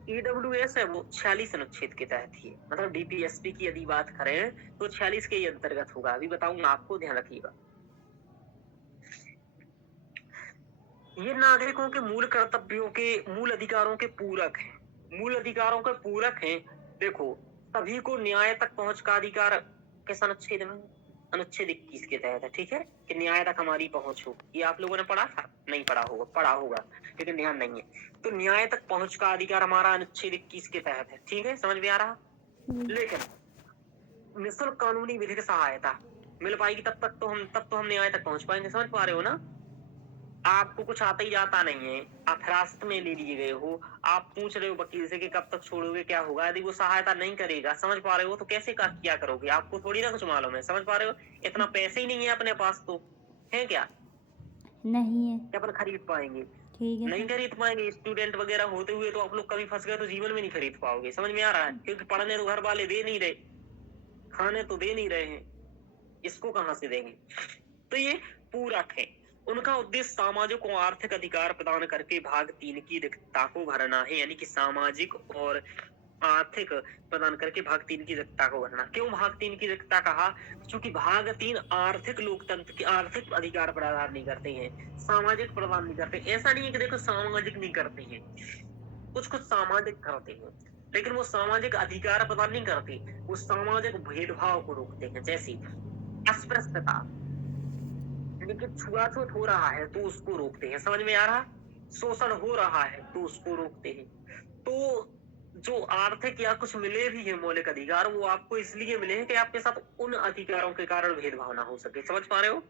EWS है वो 46 अनुच्छेद के तहत ही है, मतलब DPSP की यदि बात करें तो 46 के ही अंतर्गत होगा। अभी बताऊंगा आपको, ध्यान रखिएगा। ये नागरिकों के मूल कर्तव्यों के, मूल अधिकारों के पूरक हैं। मूल अधिकारों के पूरक हैं। देखो, सभी को न्याय तक पहुंच का अधिकार किस अनुच्छेद में? अनुच्छेद 21 के तहत है। ठीक है, कि न्याय तक हमारी पहुंच हो। ये आप लोगों ने पढ़ा था? नहीं पढ़ा होगा, पढ़ा होगा लेकिन ध्यान नहीं है। तो न्याय तक पहुंच का अधिकार हमारा अनुच्छेद 21 के तहत है। ठीक है, समझ में आ रहा? लेकिन निःशुल्क कानूनी विधिक सहायता मिल पाएगी तब तो हम न्याय तक पहुंच पाएंगे। समझ पा रहे हो ना? आपको कुछ आता ही जाता नहीं है, आप हिरासत में ले लिए गए हो, आप पूछ रहे हो वकील से कि कब तक छोड़ोगे, क्या होगा। यदि वो सहायता नहीं करेगा, समझ पा रहे हो, तो कैसे क्या करोगे? आपको थोड़ी ना कुछ मालूम है। समझ पा रहे हो? इतना पैसे ही नहीं है अपने पास, तो है क्या नहीं है। क्या अपन खरीद पाएंगे? ठीक है नहीं सर। खरीद पाएंगे। स्टूडेंट वगैरह होते हुए तो आप लोग कभी फंस गए तो जीवन में नहीं खरीद पाओगे। समझ में आ रहा है? क्योंकि पढ़ने तो घर वाले दे नहीं रहे, खाने तो दे नहीं रहे हैं, इसको कहाँ से देंगे? तो ये पूरक है। उनका उद्देश्य सामाजिक और आर्थिक अधिकार प्रदान करके भाग 3 की रिक्तता को भरना है, यानी कि सामाजिक और आर्थिक प्रदान करके भाग 3 की रिक्तता को भरना। क्यों भाग 3 की रिक्तता कहा? क्योंकि भाग 3 आर्थिक लोकतंत्र के आर्थिक अधिकार प्रदान नहीं करते हैं, सामाजिक प्रदान नहीं करते। ऐसा नहीं है कि देखो सामाजिक नहीं करते हैं, कुछ कुछ सामाजिक करते हैं, लेकिन वो सामाजिक अधिकार प्रदान नहीं करते, वो सामाजिक भेदभाव को रोकते हैं। जैसे अस्पृश्यता, लेकिन छुआछूत हो रहा है तो उसको रोकते हैं। समझ में आ रहा? शोषण हो रहा है तो उसको रोकते हैं। तो जो आर्थिक या कुछ मिले भी है मौलिक अधिकार, वो आपको इसलिए मिले हैं कि आपके साथ उन अधिकारों के कारण भेदभाव ना हो सके। समझ पा रहे हो?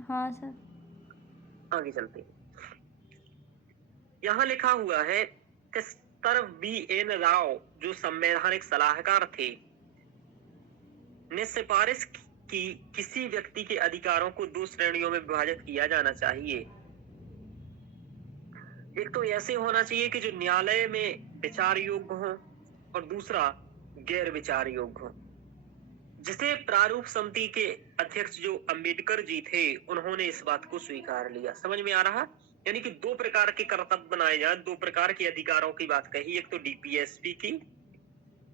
हाँ सर। आगे चलते हैं। यहाँ लिखा हुआ है कि सर BN राव जो संवैधानिक सलाहकार थे ने सिफारिश कि किसी व्यक्ति के अधिकारों को 2 श्रेणियों में विभाजित किया जाना चाहिए। एक तो ऐसे होना चाहिए कि जो न्यायालय में विचार योग्य हो, और दूसरा गैर विचार योग्य हो। जिसे प्रारूप समिति के अध्यक्ष जो अंबेडकर जी थे, उन्होंने इस बात को स्वीकार लिया। समझ में आ रहा? यानी कि 2 प्रकार के कर्तव्य बनाए जाए, 2 प्रकार के अधिकारों की बात कही, एक तो DPSP की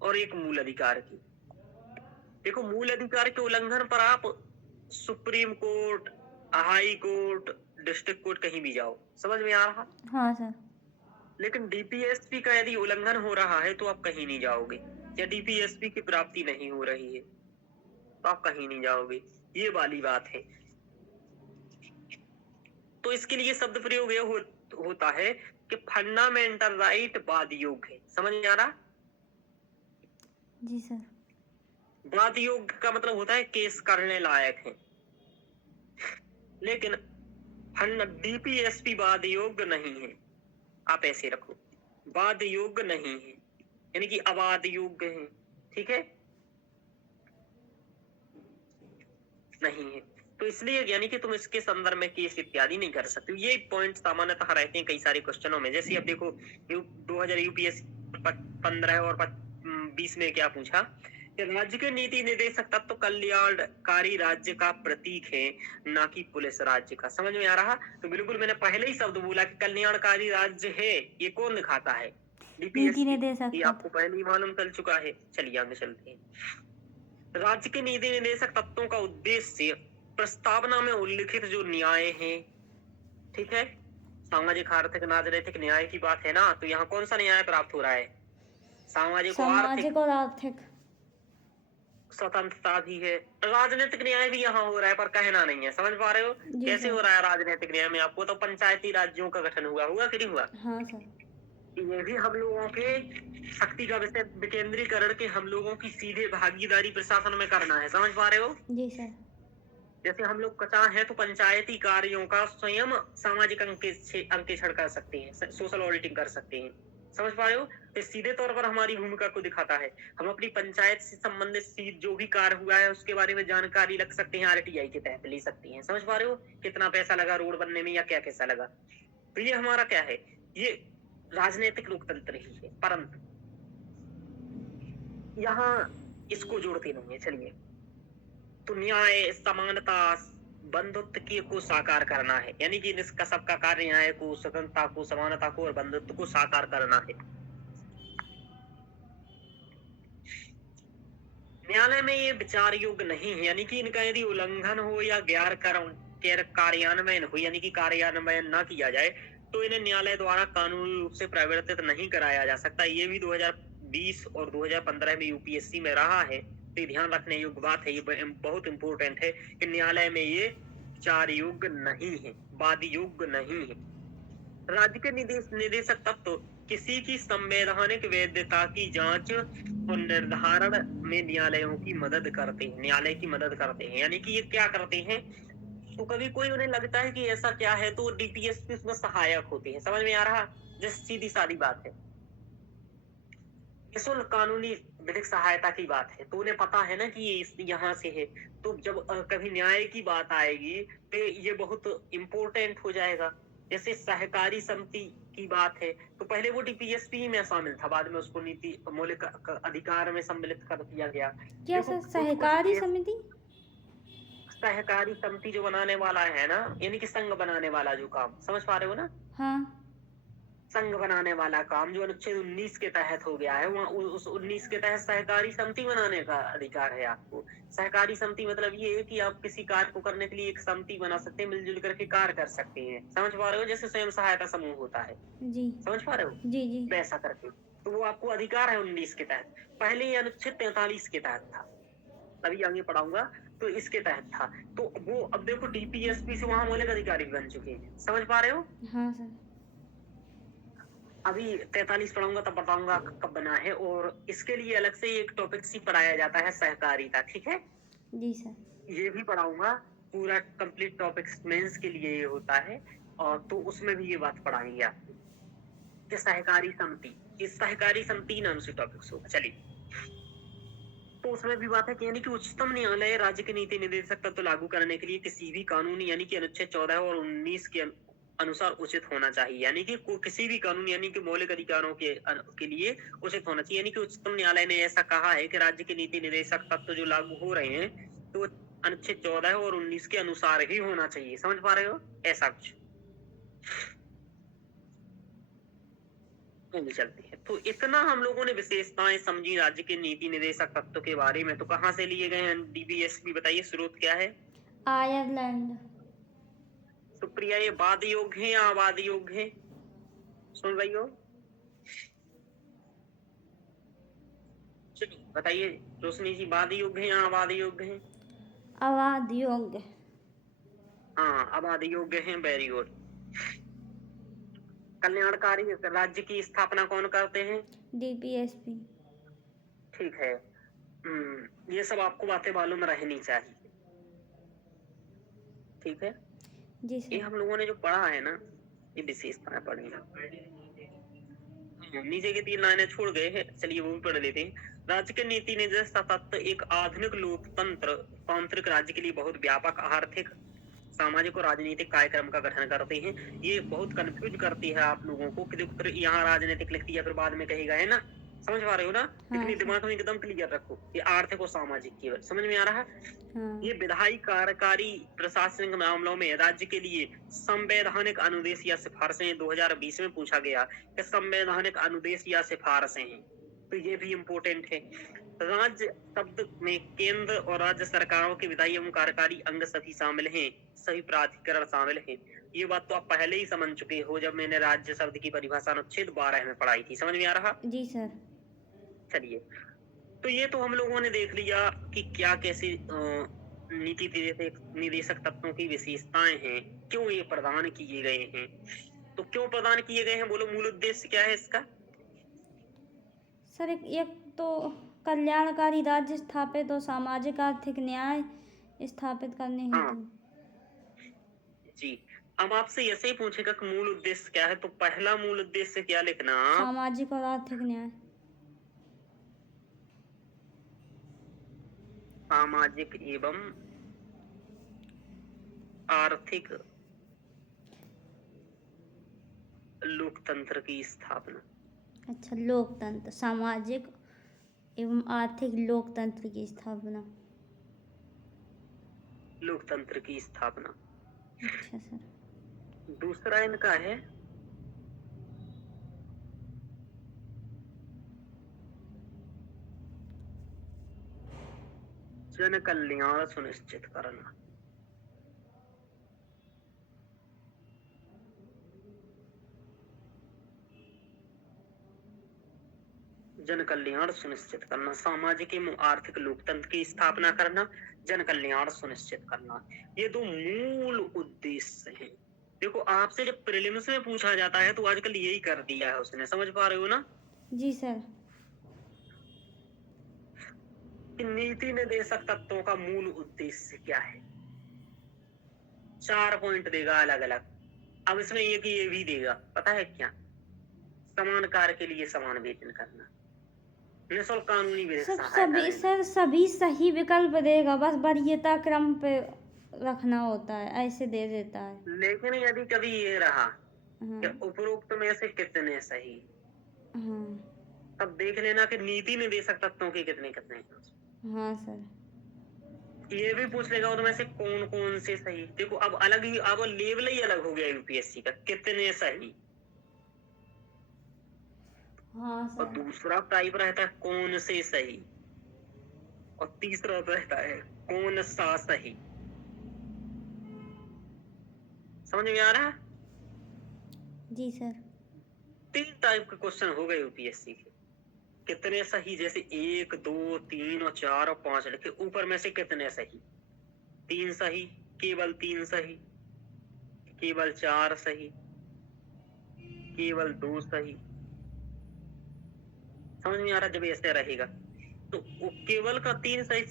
और एक मूल अधिकार की। देखो, मूल अधिकार के उल्लंघन पर आप supreme court, high court, district court कहीं भी जाओ। समझ में आ रहा? हाँ सर। लेकिन DPSP का यदि उल्लंघन हो रहा है तो आप कहीं नहीं जाओगे, या DPSP की प्राप्ति नहीं हो रही है तो आप कहीं नहीं जाओगे। ये वाली बात है। तो इसके लिए शब्द प्रयोग यह होता है कि फंडामेंटल राइट वाद योग्य है। समझ में आ रहा? जी सर। वाद योग्य का मतलब होता है केस करने लायक है, लेकिन DPSP वाद योग्य नहीं है। आप ऐसे रखो, वाद योग्य नहीं है, यानी कि अवाद योग्य है। ठीक है, नहीं है। तो इसलिए यानी कि तुम इसके संदर्भ में केस इत्यादि नहीं कर सकते। ये पॉइंट सामान्यतः रहते हैं कई सारे क्वेश्चनों में। जैसे अब देखो 2000 UPSC 15 और 20 में क्या पूछा कि राज्य के नीति निदेशक तत्व कल्याणकारी राज्य का प्रतीक है, ना कि पुलिस राज्य का। समझ में आ रहा? तो बिल्कुल मैंने पहले ही शब्द बोला कि कल्याणकारी राज्य है, ये कौन दिखाता है? नीति निदेशक। ये आपको पहले ही मालूम चल चुका है। चलिए आगे चलते हैं। राज्य के नीति निदेशक तत्वों का उद्देश्य प्रस्तावना में उल्लिखित जो न्याय है, ठीक है, सामाजिक, आर्थिक, राजनीतिक न्याय की बात है ना, तो यहाँ कौन सा न्याय प्राप्त हो रहा है? सामाजिक और आर्थिक स्वतंत्रता भी है। राजनीतिक न्याय भी यहाँ हो रहा है, पर कहना नहीं है। समझ पा रहे हो? कैसे हो रहा है राजनीतिक न्याय में? आपको तो पंचायती राज्यों का गठन हुआ कि नहीं हुआ? हाँ सर। ये भी हम लोगों के शक्ति का विषय विकेंद्रीकरण के हम लोगों की सीधे भागीदारी प्रशासन में करना है। समझ पा रहे हो? जी सर। जैसे हम लोग कचा है तो पंचायती कार्यों का स्वयं सामाजिक अंकेक्षण कर सकते हैं, सोशल ऑडिटिंग कर सकते हैं। समझ पा रहे हो? तो सीधे तौर पर हमारी भूमिका को दिखाता है। हम अपनी पंचायत से संबंधित जो भी कार्य हुआ है उसके बारे में जानकारी रख सकते हैं, आरटीआई के तहत ले सकते हैं। समझ पा रहे हो? कितना पैसा लगा रोड बनने में या क्या कैसा लगा। तो ये हमारा क्या है, ये राजनीतिक लोकतंत्र ही है। परंतु यहाँ इसको जोड़ते नहीं है। चलिए, तो न्याय, समानता, बंधुत्व को साकार करना है, यानी कि इसका सबका कार्य न्याय को, स्वतंत्रता को, समानता को और बंधुत्व को साकार करना है। न्यायालय में ये विचार योग्य नहीं है, यानी कि इनका यदि उल्लंघन हो या गैर कार्यान्वयन हो, यानी कि कार्यान्वयन न किया जाए, तो इन्हें न्यायालय द्वारा कानूनी रूप से परिवर्तित नहीं कराया जा सकता। ये भी 2020 और 2015 में यूपीएससी में रहा है। तो ध्यान रखने योग्य बात है, ये बहुत इंपॉर्टेंट है कि न्यायालय में ये विचार योग्य नहीं है, वाद योग्य नहीं है। राज्य के निदेशक तत्व किसी की संवैधानिक वैधता की जांच और निर्धारण में न्यायालयों की मदद करते हैं, न्यायालय की मदद करते हैं। यानी कि ये क्या करते हैं, तो कभी कोई उन्हें लगता है कि ऐसा क्या है तो डीपीएसपी उसमें सहायक होते हैं। समझ में आ रहा? जैसे सीधी सादी बात है, निःशुल्क कानूनी विधिक सहायता की बात है, तो उन्हें पता है ना कि ये यहाँ से है। तो जब कभी न्याय की बात आएगी तो ये बहुत इम्पोर्टेंट हो जाएगा। जैसे सहकारी समिति की बात है, तो पहले वो डीपीएसपी में शामिल था, बाद में उसको नीति मौलिक अधिकार में सम्मिलित कर दिया गया। क्या देखो, सर, सहकारी समिति? सहकारी समिति जो बनाने वाला है ना, यानी कि संघ बनाने वाला जो काम, समझ पा रहे हो ना? हाँ। संघ बनाने वाला काम जो अनुच्छेद 19 के तहत हो गया है, वहाँ उस 19 के तहत सहकारी समिति बनाने का अधिकार है आपको। सहकारी समिति मतलब ये है कि आप किसी कार्य को करने के लिए एक समिति बना सकते हैं, मिलजुल करके कार्य कर सकते हैं। समझ पा रहे हो? जैसे स्वयं सहायता समूह होता है, जी समझ पा रहे हो? जी जी। वैसा करके तो वो आपको अधिकार है 19 के तहत। पहले ये अनुच्छेद 43 के तहत था, अभी आगे पढ़ाऊंगा, तो इसके तहत था। तो वो अब देखो डीपीएसपी से वहां मौलिक अधिकारी बन चुके हैं। समझ पा रहे हो? हाँ सर। अभी 43 पढ़ाऊंगा तब बताऊंगा कब बना है, और इसके लिए अलग से एक टॉपिक सी पढ़ाया जाता है, सहकारिता। ठीक है, जी सर। ये भी पढ़ाऊंगा, पूरा कंप्लीट टॉपिक मेंस के लिए ये होता है, और तो उसमें भी ये बात पढ़ाएंगे आपको कि सहकारी समिति, इस सहकारी समिति नाम से टॉपिक्स होगा। चलिए, तो उसमें भी बात है कि यानी कि उच्चतम न्यायालय राज्य के नीति निर्देशक तत्व लागू करने के लिए किसी भी कानून, यानी कि अनुच्छेद 14 और 19 के अनुसार उचित होना चाहिए। यानी कि किसी भी कानून, यानी कि मौलिक अधिकारों के लिए उचित होना चाहिए। यानी कि उच्चतम न्यायालय ने ऐसा कहा है कि राज्य के नीति निर्देशक तत्व जो लागू हो रहे हैं तो अनुच्छेद 14 और 19 के अनुसार ही होना चाहिए। समझ पा रहे हो? ऐसा कुछ चलती है। तो इतना हम लोगों ने विशेषताएं समझी राज्य के नीति निर्देशक तत्व के बारे में। तो कहाँ से लिए गए हैं डीबीएसपी, बताइए स्रोत क्या है? आयरलैंड। सुप्रिया, ये वाद योग्य है या अवाद योग्य है? सुन रही हो? चलिए बताइए रोशनी जी, वाद योग्य है या अवाद योग्य है? अवाद योग्य। हाँ, अवाद योग्य है। Very good. कल्याणकारी राज्य की स्थापना कौन करते हैं? डीपीएसपी। ठीक है। ये सब आपको बातें मालूम रहनी चाहिए। ठीक है, जी ये सर। हम लोगों ने जो पढ़ा है ना, ये विशेषताएं पढ़ी है। नीचे के 3 लाइनें छोड़ गए हैं, चलिए वो भी पढ़ लेते हैं। राज्य के नीति निर्देशक तत्व एक आधुनिक लोकतंत्र तांत्रिक राज्य के लिए बहुत व्यापक आर्थिक, सामाजिक और राजनीतिक कार्यक्रम का गठन करते हैं। ये बहुत कंफ्यूज करती है आप लोगों को कि देखो फिर यहाँ राजनीतिक लिख दिया, फिर बाद में कहेगा, है ना? समझ पा रहे हो ना? इतनी दिमाग में एकदम क्लियर रखो, ये आर्थिक और सामाजिक केवल समझ में आ रहा है। हाँ। ये विधायी, कार्यकारी, प्रशासनिक मामलों में राज्य के लिए संवैधानिक अनुदेश या सिफारिशें 2020 में पूछा गया कि संवैधानिक अनुदेश या सिफारिशें हैं, तो ये भी इम्पोर्टेंट है। राज्य शब्द में केंद्र और राज्य सरकारों के विधायी एवं कार्यकारी अंग सभी शामिल हैं, सभी प्राधिकरण शामिल हैं। ये बात तो आप पहले ही समझ चुके हो जब मैंने राज्य शब्द की परिभाषा अनुच्छेद 12 में पढ़ाई थी। समझ में आ रहा? जी सर। चलिए, तो ये तो हम लोगों ने देख लिया कि क्या कैसे नीति निदेशक तत्वों की विशेषताएं हैं, क्यों ये प्रदान किए गए हैं। तो क्यों प्रदान किए गए हैं, बोलो मूल उद्देश्य क्या है इसका? सर, एक तो कल्याणकारी राज्य स्थापित और सामाजिक आर्थिक न्याय स्थापित करने हेतु। जी, अब आपसे ऐसे ही पूछेगा कि मूल उद्देश्य क्या है, तो पहला मूल उद्देश्य क्या लिखना, सामाजिक और आर्थिक न्याय। सामाजिक एवं आर्थिक लोकतंत्र की स्थापना। अच्छा, लोकतंत्र, सामाजिक एवं आर्थिक लोकतंत्र की स्थापना। लोकतंत्र की स्थापना। अच्छा सर। दूसरा इनका है जन कल्याण सुनिश्चित करना। जन कल्याण सुनिश्चित करना, सामाजिक एवं आर्थिक लोकतंत्र की स्थापना करना, जन कल्याण सुनिश्चित करना, ये दो मूल उद्देश्य हैं। देखो आपसे जब प्रीलिम्स में पूछा जाता है तो आजकल यही कर दिया है उसने, समझ पा रहे हो ना? जी सर। कि नीति निर्देशक तत्वों का मूल उद्देश्य क्या है, 4 पॉइंट देगा अलग अलग। अब इसमें एक ये भी देगा, पता है क्या, समान कार्य के लिए समान वेतन करना, निःशुल्क कानूनी विधिक सर सहायता सभी देना। सर सभी सही विकल्प देगा, बस वरीयता क्रम पे रखना होता है, ऐसे दे देता है। लेकिन यदि कभी ये रहा कि हाँ उपरोक्त में से कितने सही, हाँ तब देख लेना कि नीति निर्देशक तत्वों के कितने कितने हैं। हाँ सर। ये भी पूछ लेगा उनमें से कौन कौन से सही। देखो अब अलग ही, अब लेवल ही अलग हो गया यूपीएससी का, कितने सही। हाँ और सर। दूसरा टाइप रहता है कौन से सही, और तीसरा रहता है कौन सा सही। समझ में आ रहा है? जी सर। 3 टाइप के क्वेश्चन हो गए यूपीएससी के। कितने सही, जैसे 1 2 3 और 4 और 5 लिखे, ऊपर में से कितने सही, 3 सही, केवल 3 सही, केवल 4 सही, केवल 2 सही। समझ में आ रहा? जब ऐसे रहेगा तो केवल का 3 सही,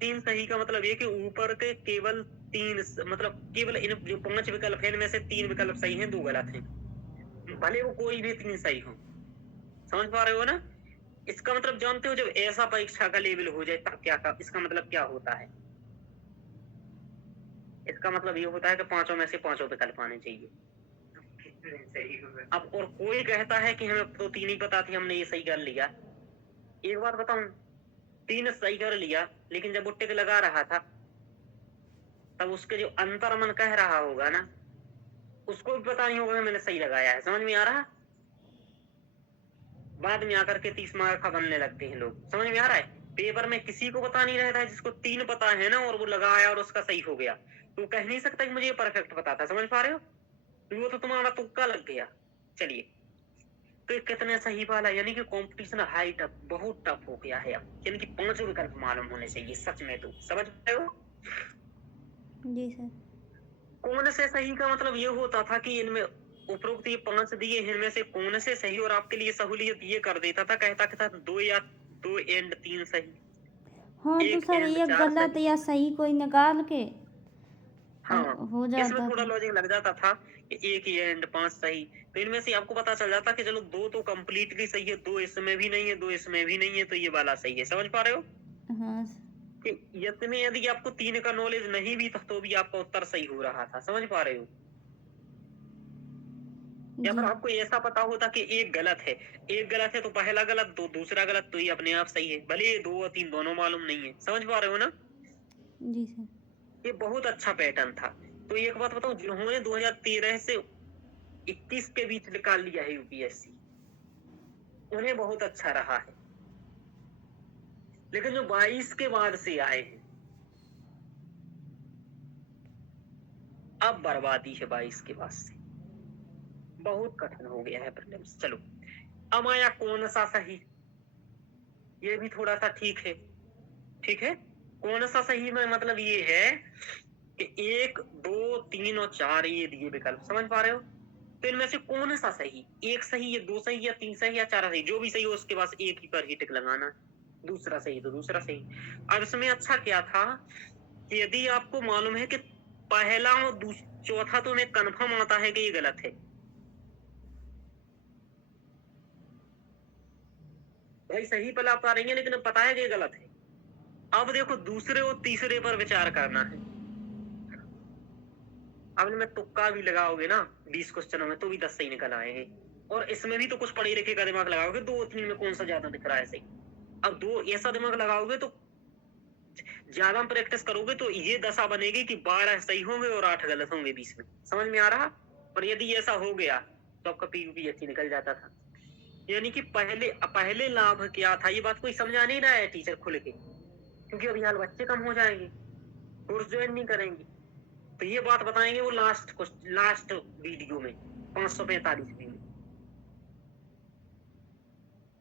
3 सही का मतलब ये कि ऊपर के केवल 3, मतलब केवल इन जो 5 विकल्प है इनमें से 3 विकल्प सही हैं, 2 गलत हैं, भले वो कोई भी 3 सही हो। समझ पा रहे हो ना? इसका मतलब जानते हो, जब ऐसा परीक्षा का लेवल हो जाए तब क्या का, इसका मतलब क्या होता है? इसका मतलब ये होता है कि 5 में से 5 विकल्प आने चाहिए। सही होगा। अब और कोई कहता है कि हमें तो 3 ही पता थी, हमने ये सही कर लिया। एक बात बताऊं, 3 सही कर लिया, लेकिन जब वो टिक लगा रहा था तब उसके जो अंतर मन कह रहा होगा ना, उसको भी पता नहीं होगा कि मैंने सही लगाया है। समझ में आ रहा? बाद में आकर के 30 मार्क का बनने लगते हैं लोग। समझ में आ रहा है? पेपर में किसी को पता नहीं रहता है, जिसको 3 पता है ना और वो लगाया और उसका सही हो गया, तो कह नहीं सकता कि मुझे ये परफेक्ट पता था। समझ पा रहे हो? वो तो तुम्हारा तुक्का लग गया। चलिए, तो ये कितने सही वाला, यानी कि कंपटीशन हाई टफ, बहुत टफ हो गया है अब, यानी कि 5 विकल्प मालूम होने चाहिए सच में। तो समझ रहे हो? जी सर। कौन से सही का मतलब ये होता था कि इनमें उपरोक्त ये 5 दिए हैं, इनमें से कौन से सही, और आपके लिए सहूलियत ये कर देता था, कहता था 2 या 2 एंड 3 सही, हाँ तो 1 सर एंड एक 4 गलत सही। या सही कोई निकाल के हाँ, हो इसमें जाता थोड़ा था। लॉजिक लग जाता था कि 1 एंड 5 सही, तो इनमें से आपको पता चल जाता कि चलो 2 तो कंप्लीटली सही है, 2 इसमें भी नहीं है, 2 इसमें भी नहीं है, तो ये वाला सही है। समझ पा रहे हो? हाँ कि इतने यदि आपको 3 का नॉलेज नहीं भी था तो भी आपका उत्तर सही हो रहा था। समझ पा रहे हो? या जी। फिर आपको ऐसा पता होता कि एक गलत है, एक गलत है तो पहला गलत तो दूसरा गलत, तो ये अपने आप सही है, भले ये 2 और 3 दोनों मालूम नहीं है। समझ पा रहे हो ना? जी सर। ये बहुत अच्छा पैटर्न था। तो एक बात बताऊं, जिन्होंने 2013 से 21 के बीच निकाल लिया है यूपीएससी, उन्हें बहुत अच्छा रहा है। लेकिन जो 22 के बाद से आए हैं, अब बर्बादी है 22 के बाद से, बहुत कठिन हो गया है प्रीलिम्स। चलो, अब आया कौन सा सही, ये भी थोड़ा सा ठीक है। ठीक है, कौन सा सही में मतलब ये है कि 1 2 3 और 4 ये दिए विकल्प। समझ पा रहे हो? तो इनमें से कौन सा सही, 1 सही या 2 सही या 3 सही या 4 सही, जो भी सही हो उसके पास एक ही पर ही टिक लगाना, दूसरा सही तो दूसरा सही। अब इसमें अच्छा क्या था कि यदि आपको मालूम है कि पहला और चौथा तो मैं कन्फर्म आता है कि ये गलत है। भाई सही पहले आप आ रही है, लेकिन अब पता है कि ये गलत है। अब देखो दूसरे और तीसरे पर विचार करना है। अब में तुक्का भी लगाओगे ना 20 क्वेश्चनों में तो भी 10 सही निकल आएंगे, और इसमें भी तो कुछ पढ़े लिखे का दिमाग लगाओगे, 2-3 में कौन सा ज्यादा दिख रहा है सही। अब 2 ऐसा दिमाग लगाओगे तो ज्यादा प्रैक्टिस करोगे तो ये दशा बनेगी कि 12 सही होंगे और 8 गलत होंगे 20 में। समझ में आ रहा? और यदि ऐसा हो गया तो आपका पीयूपी अच्छी निकल जाता था। यानी कि पहले लाभ क्या था, ये बात कोई समझा नहीं रहा है टीचर खुल के, क्योंकि अभी हाल बच्चे कम हो जाएंगे, कोर्स ज्वाइन नहीं करेंगे, तो ये बात बताएंगे वो लास्ट वीडियो में 545 में,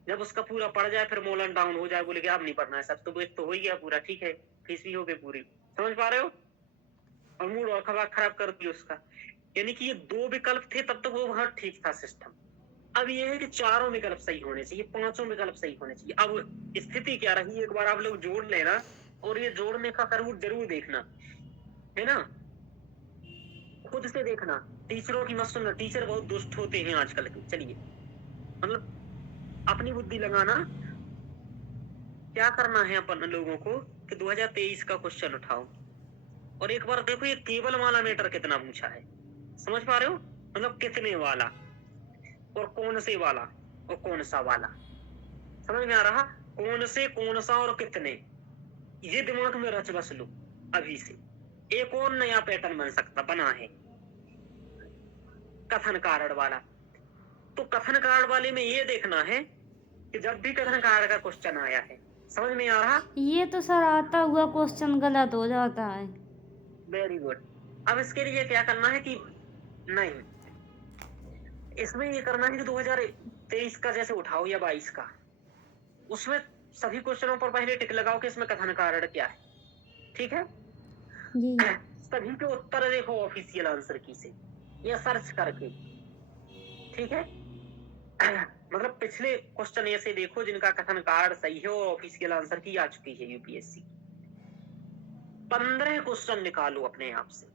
जब उसका पूरा पड़ जाए फिर मोलन डाउन हो जाए, बोले कि अब नहीं पढ़ना है सर, तो एक तो हो ही गया पूरा, ठीक है, फीस भी हो गई पूरी। समझ पा रहे हो? और मूड और खराब कर दिया उसका। यानी कि ये 2 विकल्प थे तब तक वो वहां ठीक था सिस्टम। अब ये है कि 4 विकल्प सही होने चाहिए, 5 विकल्प सही होने चाहिए। अब स्थिति क्या रही, एक बार आप लोग जोड़ लेना, और ये जोड़ने का करवट जरूर देखना है ना, खुद से देखना, टीचरों की मत सुनना, टीचर बहुत दुष्ट होते हैं आजकल के। चलिए मतलब अपनी बुद्धि लगाना। क्या करना है अपन लोगों को कि 2023 का क्वेश्चन उठाओ और एक बार देखो ये केवल वाला मैटर कितना पूछा है। समझ पा रहे हो? मतलब कितने वाला और कौन से वाला और कौन सा वाला। समझ में आ रहा? कौन से, कौन सा और कितने, ये दिमाग में रच बस लो अभी से। एक और नया पैटर्न बना है कथन कारण वाला। तो कथन कारण वाले में ये देखना है कि जब भी कथन कारण का क्वेश्चन आया है, समझ में आ रहा? ये तो सर आता हुआ क्वेश्चन गलत हो जाता है। Very good. अब इसके लिए क्या करना है कि नहीं, इसमें ये करना है कि 2023 का जैसे उठाओ या 22 का, उसमें सभी क्वेश्चनों पर पहले टिक लगाओ कि इसमें कथन कारण क्या है। ठीक है जी सभी के उत्तर देखो ऑफिशियल आंसर की से या सर्च करके। ठीक है मतलब पिछले क्वेश्चन ऐसे देखो जिनका कथन कारण सही है और ऑफिशियल आंसर की आ चुकी है यूपीएससी। 15 क्वेश्चन निकालो अपने आप से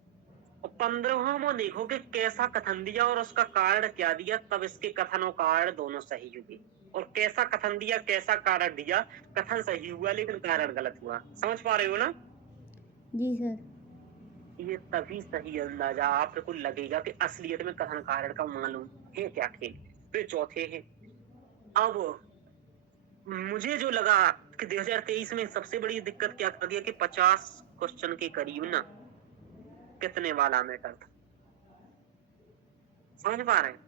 और 15 में देखो कि कैसा कथन दिया और उसका कारण क्या दिया, तब इसके कथन और कारण दोनों सही हुए। और कैसा कथन दिया कैसा कारण दिया, कथन सही हुआ लेकिन कारण गलत हुआ। समझ पा रहे हो ना? जी सर। ये तभी सही अंदाजा आपको लगेगा कि असलियत में कथन कारण का मालूम है क्या खेल। फिर चौथे है, अब मुझे जो लगा कि 2023 में सबसे बड़ी दिक्कत क्या कर दिया कि 50 क्वेश्चन के करीब ना कितने वाला मैटर था। समझ पा रहे हैं?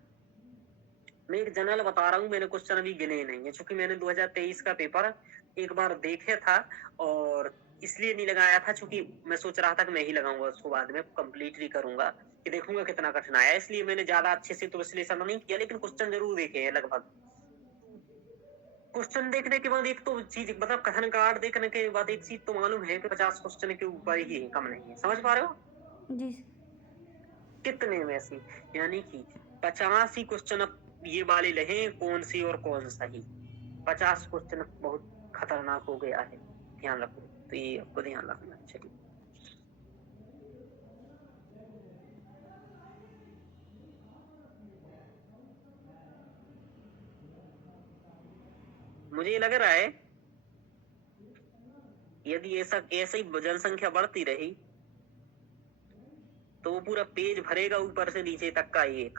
मैं एक जनरल बता रहा हूँ, मैंने क्वेश्चन अभी गिने नहीं है, क्योंकि मैंने 2023 का पेपर एक बार देखे था और इसलिए नहीं लगाया था, क्योंकि मैं सोच रहा था कि मैं ही लगाऊंगा उसको, बाद में कंप्लीटली करूंगा कि देखूंगा कितना कठिन आया, इसलिए मैंने ज्यादा अच्छे से तो विश्लेषण नहीं किया, लेकिन क्वेश्चन जरूर देखे हैं लगभग। क्वेश्चन देखने के बाद एक तो चीज, मतलब कथन कार्ड देखने के बाद एक चीज तो मालूम है कि 50 क्वेश्चन के ऊपर ही है, कम नहीं है। समझ पा रहे हो? जी कितने में से, यानी कि 50 ही क्वेश्चन अब ये वाले लगे कौन सी और कौन सही। 50 क्वेश्चन बहुत खतरनाक हो गया है, ध्यान रखो, तो ये आपको ध्यान रखना। चलिए मुझे लग रहा है यदि ऐसा ऐसे ही जनसंख्या बढ़ती रही तो वो पूरा पेज भरेगा ऊपर से नीचे तक का एक,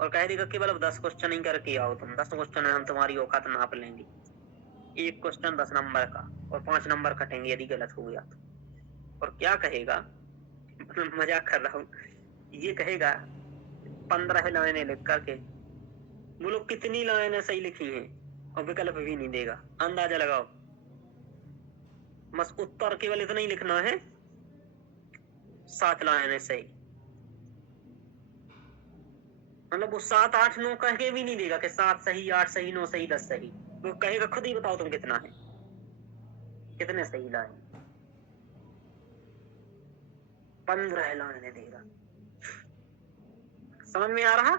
और कह देगा केवल अब 10 क्वेश्चन ही करके आओ तुम, 10 क्वेश्चन हम तुम्हारी औकात नाप लेंगे। एक क्वेश्चन 10 नंबर का और 5 नंबर कटेंगे यदि गलत हो गया तो। और क्या कहेगा मजाक कर रहा हूँ, ये कहेगा 15 लाइनें लिख करके, बोलो कितनी लाइनें सही लिखी हैं, और विकल्प भी नहीं देगा। अंदाजा लगाओ, बस उत्तर केवल इतना ही लिखना है, 7 लाइनें सही। मतलब वो 7, 8, 9 कह के भी नहीं देगा कि 7 सही, 8 सही, 9 सही, 10 सही। वो कहेगा खुद ही बताओ तुम कितना है, कितने सही लाइन। 15 लाइनें देगा। समझ में आ रहा?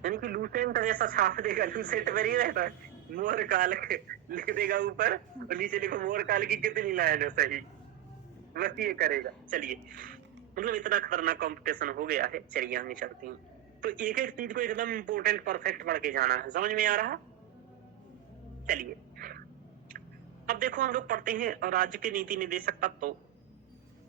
यानी कि लूसेंट जैसा छाप देगा, लूसेंट पर ही रहता है, मोर काल लिख देगा ऊपर और नीचे लिखो मोर काल की कितनी लाइन है सही। बस ये करेगा। चलिए, मतलब इतना खतरनाक कंपटीशन हो गया है। चलिए आगे चलते हैं। तो एक एक चीज को एकदम इम्पोर्टेंट परफेक्ट पढ़ के जाना है। समझ में आ रहा? चलिए, अब देखो हम लोग पढ़ते हैं राज्य के नीति निर्देशक तत्व।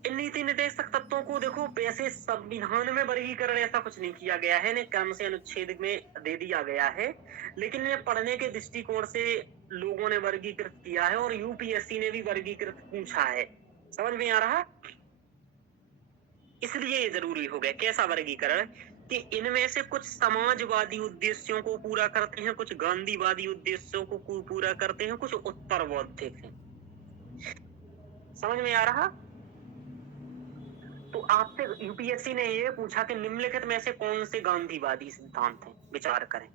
इन नीति निर्देशक तत्वों को देखो, वैसे संविधान में वर्गीकरण ऐसा कुछ नहीं किया गया है, इन्हें क्रम से अनुच्छेद में दे दिया गया है, लेकिन इन्हें पढ़ने के दृष्टिकोण से लोगों ने वर्गीकृत किया है और यूपीएससी ने भी वर्गीकृत पूछा है। समझ में आ रहा? इसलिए ये जरूरी हो गया। कैसा वर्गीकरण? कि इनमें से कुछ समाजवादी उद्देश्यों को पूरा करते हैं, कुछ गांधीवादी उद्देश्यों को पूरा करते हैं, कुछ उत्तर बौद्धिक हैं। समझ में आ रहा? तो आपसे यूपीएससी ने ये पूछा कि निम्नलिखित में से कौन से गांधीवादी सिद्धांत हैं, विचार करें।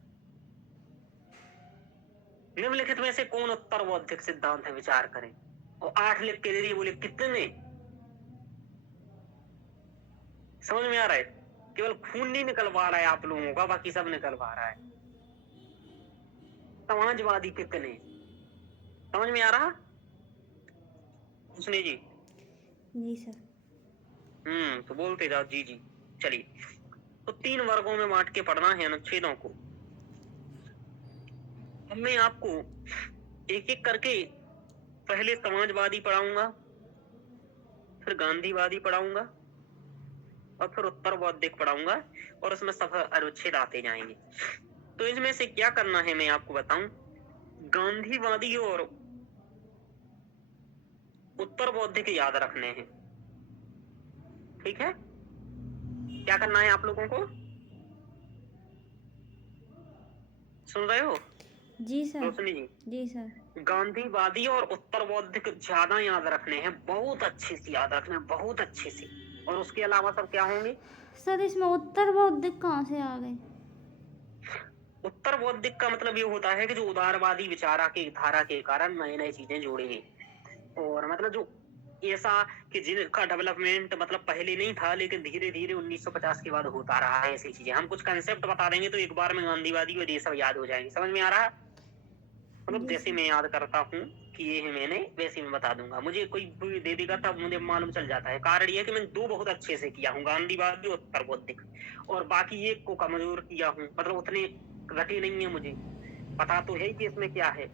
निम्नलिखित में से कौन उत्तर बौद्धिक सिद्धांत है, विचार करें। और 8 लिख के दे दिए, बोले कितने? समझ में आ रहा है? केवल खून नहीं निकल पा रहा है आप लोगों का, बाकी सब निकल पा रहा है। समाजवादी कितने? समझ में आ रहा? उसने जी जी सर। तो बोलते जाओ जी जी। चलिए, तो 3 वर्गों में बांट के पढ़ना है अनुच्छेदों को। अब मैं आपको एक एक करके पहले समाजवादी पढ़ाऊंगा, फिर गांधीवादी पढ़ाऊंगा और फिर उत्तर बौद्धिक पढ़ाऊंगा, और उसमें सब अनुच्छेद आते जाएंगे। तो इसमें से क्या करना है मैं आपको बताऊं। गांधीवादी और उत्तर बौद्धिक याद रखने हैं, ठीक है? क्या करना है आप लोगों को? सुन रहे हो जी सर। रोशनी जी? जी सर। गांधीवादी और उत्तर बौद्धिक ज्यादा याद रखने हैं, बहुत अच्छे से याद रखने हैं, बहुत अच्छे से। और उसके अलावा सब क्या होंगे? सर इसमें उत्तर बौद्धिक कहाँ से आ गए? उत्तर बौद्धिक का मतलब ये होता है कि जो उदारवादी विचारा के धारा के कारण नए नए चीजें जोड़ेंगे, और मतलब जो ऐसा कि जिनका डेवलपमेंट मतलब पहले नहीं था, लेकिन धीरे धीरे 1950 के बाद होता रहा है। ऐसी चीजें हम कुछ कंसेप्ट बता देंगे तो एक बार में गांधीवादी और ये सब याद हो जाएंगे। समझ में आ रहा? मतलब जैसे मैं याद करता हूँ कि ये है मैंने, वैसे मैं बता दूंगा। मुझे कोई भी दे देगा तब मुझे मालूम चल जाता है। कारण ये है कि मैंने 2 बहुत अच्छे से किया हूँ, गांधीवादी और उत्तर बौद्धिक, और बाकी एक को कमजोर किया हूँ, मतलब उतने रटे नहीं है, मुझे पता तो है कि इसमें क्या है।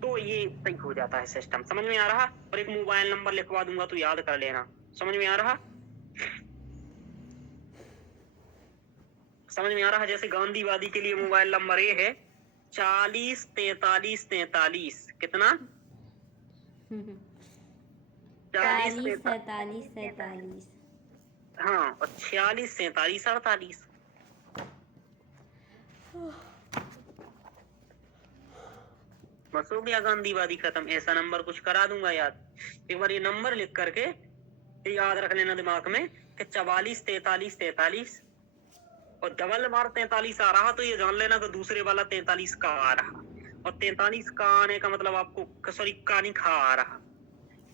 तो ये सही हो जाता है सिस्टम। समझ में आ रहा? और एक मोबाइल नंबर लिखवा दूंगा तो याद कर लेना। समझ में आ रहा? समझ में आ रहा? जैसे गांधीवादी के लिए मोबाइल नंबर ये है 40 43 43। कितना? 40 47 47। हाँ, और 46 47 48। बस हो गया गांधीवादी खत्म। ऐसा नंबर कुछ करा दूंगा याद। एक बार ये नंबर लिख करके याद रख लेना दिमाग में कि 44 43 43, और डबल बार 43 आ रहा तो ये जान लेना कि दूसरे वाला 43 का आ रहा, और 43 का आने का मतलब आपको सॉरी का नहीं खा आ रहा,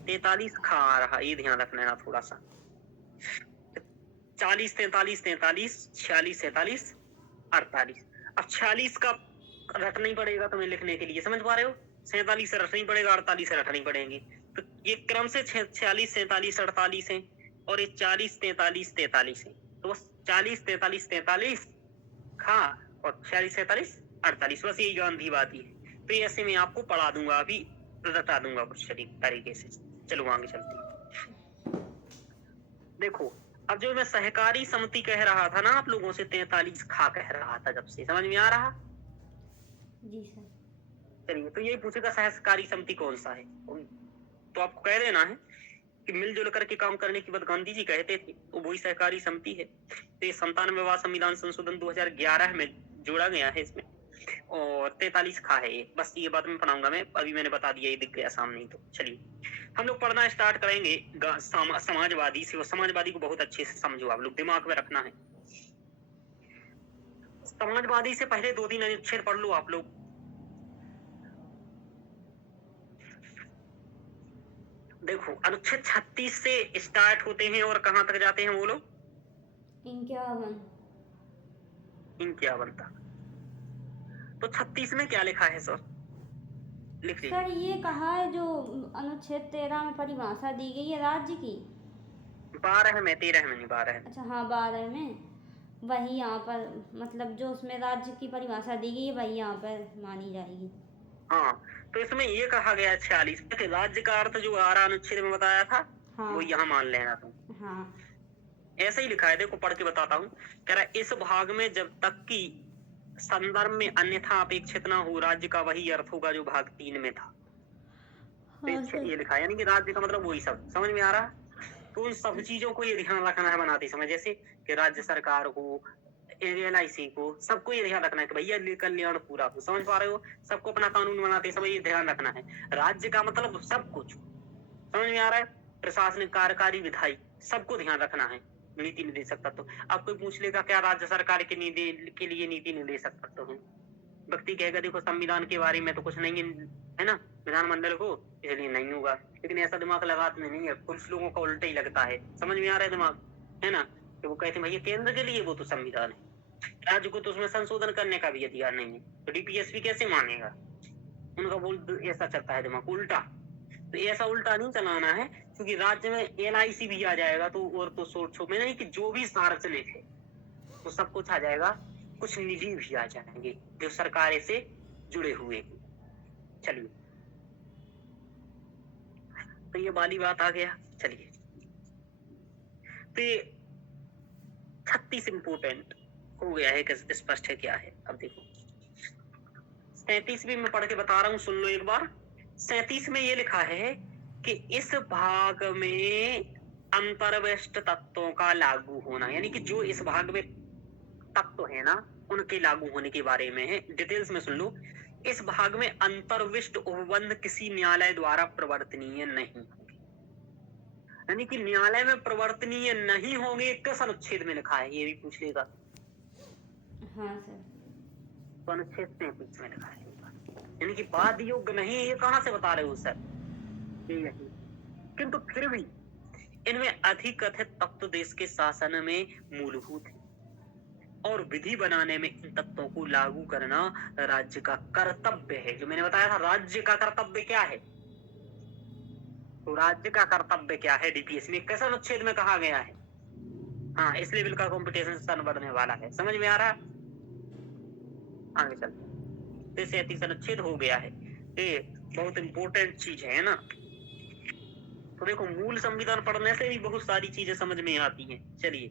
43 खा आ रहा, ये ध्यान रख लेना थोड़ा सा। 40 43 43 46 47 48। अब 46 का रटना ही पड़ेगा तुम्हें लिखने के लिए, समझ पा रहे हो? 47 से रटना ही पड़ेगा, 48 से रटनी पड़ेंगी। तो ये क्रम से 46 47 48 है, और ये 40 43 43 है। तो बस 40 43 43 हाँ, और 46 47 48, बस यही गांधीवादी है। तो ऐसे में आपको पढ़ा दूंगा, अभी रटा दूंगा कुछ तरीके से। चलो आगे चलते हैं। देखो, अब जो मैं सहकारी समिति कह रहा था ना आप लोगों से, 43 खा कह रहा था जब से, समझ में आ रहा? जी सर। चलिए, तो यही पूछेगा सहकारी समिति कौन सा है, तो आपको कह देना है कि मिलजुल करके काम करने की बात गांधी जी कहते थे, तो वही सहकारी समिति है। तो ये 97वां संविधान संशोधन 2011 में जोड़ा गया है इसमें, और 43 खा है ये। बस ये बात मैं पढ़ाऊंगा, मैं अभी मैंने बता दिया, ये दिख गया सामने ही। तो चलिए हम लोग पढ़ना स्टार्ट करेंगे समाजवादी से। और समाजवादी को बहुत अच्छे से समझो, आप लोग दिमाग में रखना है। समाजवादी से पहले 2-3 अनुच्छेद पढ़ लो आप लोग। देखो, अनुच्छेद 36 से स्टार्ट होते हैं और कहां तक जाते हैं बोलो? 51 तक। तो 36 में क्या लिखा है सर? लिख लीजिए। सर ये कहा है जो अनुच्छेद 13 में परिभाषा दी गई है राज्य की। 12 में, 13 में नहीं, 12 में। अच्छा हाँ 12 में, वही यहाँ पर मतलब जो उसमें राज्य की परिभाषा दी गई है वही यहाँ पर मानी जाएगी। हाँ, तो इसमें ये कहा गया 46 में कि राज्य का अर्थ जो 12 अनुच्छेद में बताया था हाँ वो यहाँ मान लेना तुम। हाँ ऐसे ही लिखा है, देखो पढ़ के बताता हूँ। कह रहा है, इस भाग में जब तक कि संदर्भ में अन्यथा अपेक्षित ना हो, राज्य का वही अर्थ होगा जो भाग 3 में था। तो हाँ सर। ये लिखा है, यानी कि राज्य का मतलब वही सब। समझ में आ रहा है? तो उन सब चीजों को ये ध्यान रखना है बनाते समय, जैसे कि राज्य सरकार को, LIC को, सबको ये ध्यान रखना है कि भैया कल्याण पूरा हो। समझ पा रहे हो? सबको अपना कानून बनाते समय ये ध्यान रखना है। राज्य का मतलब सब कुछ। समझ में आ रहा है? प्रशासनिक, कार्यकारी, विधायी, सबको ध्यान रखना है। नीति निर्देशक तत्व। अब कोई पूछ लेगा क्या राज्य सरकार के लिए नीति निर्देशक तत्व है? व्यक्ति कहेगा देखो संविधान के बारे में तो कुछ नहीं है ना, विधानमंडल को, इसलिए नहीं होगा। लेकिन ऐसा दिमाग लगाते नहीं है, कुछ लोगों का उल्टा ही लगता है। समझ में आ रहा है दिमाग, है ना? तो वो कहते हैं भैया केंद्र के लिए वो तो संविधान है, राज्य को तो उसमें संशोधन करने का भी अधिकार नहीं है, तो DPSP कैसे मानेगा? उनका बोल ऐसा चलता है दिमाग उल्टा। तो ऐसा उल्टा नहीं चलाना है, क्योंकि राज्य में LIC भी आ जाएगा तो, और तो सोचो में नहीं कि जो भी सार्वजनिक है तो सब कुछ आ जाएगा, कुछ निजी भी आ जाएंगे जो सरकार से जुड़े हुए हैं। चलिए, तो ये वाली बात आ गया। चलिए, तो ये 36 इंपोर्टेंट हो गया है कि स्पष्ट है क्या है। अब देखो 37 भी मैं पढ़ के बता रहा हूँ, सुन लो एक बार। 37 में ये लिखा है कि इस भाग में अंतर्विष्ट तत्वों का लागू होना, यानी कि जो इस भाग में तत्व है ना उनके लागू होने के बारे में है। डिटेल्स में सुन लो। इस भाग में अंतर्विष्ट उपबंध किसी न्यायालय द्वारा प्रवर्तनीय नहीं होंगे, यानी कि न्यायालय में प्रवर्तनीय नहीं होंगे। किस अनुच्छेद में लिखा है ये भी पूछ लेगा। हाँ सर। तो अनुच्छेद 33 में लिखा है, यानी कि वाद योग्य नहीं। ये कहाँ से बता रहे हो सर? यही। किंतु फिर भी इनमें अधिकथित तत्व देश के शासन में मूलभूत है और विधि बनाने में इन तत्वों को लागू करना राज्य का कर्तव्य है। जो मैंने बताया था, राज्य का कर्तव्य क्या है? तो राज्य का कर्तव्य क्या है DPSP में किस अनुच्छेद में कहा गया है? हाँ, इस लेवल का कंपटीशन सन बढ़ने वाला है। समझ में आ रहा? आगे चलते हैं। तो 37 अनुच्छेद हो गया है, ये बहुत इंपॉर्टेंट चीज है ना। तो देखो मूल संविधान पढ़ने से भी बहुत सारी चीजें समझ में आती हैं। चलिए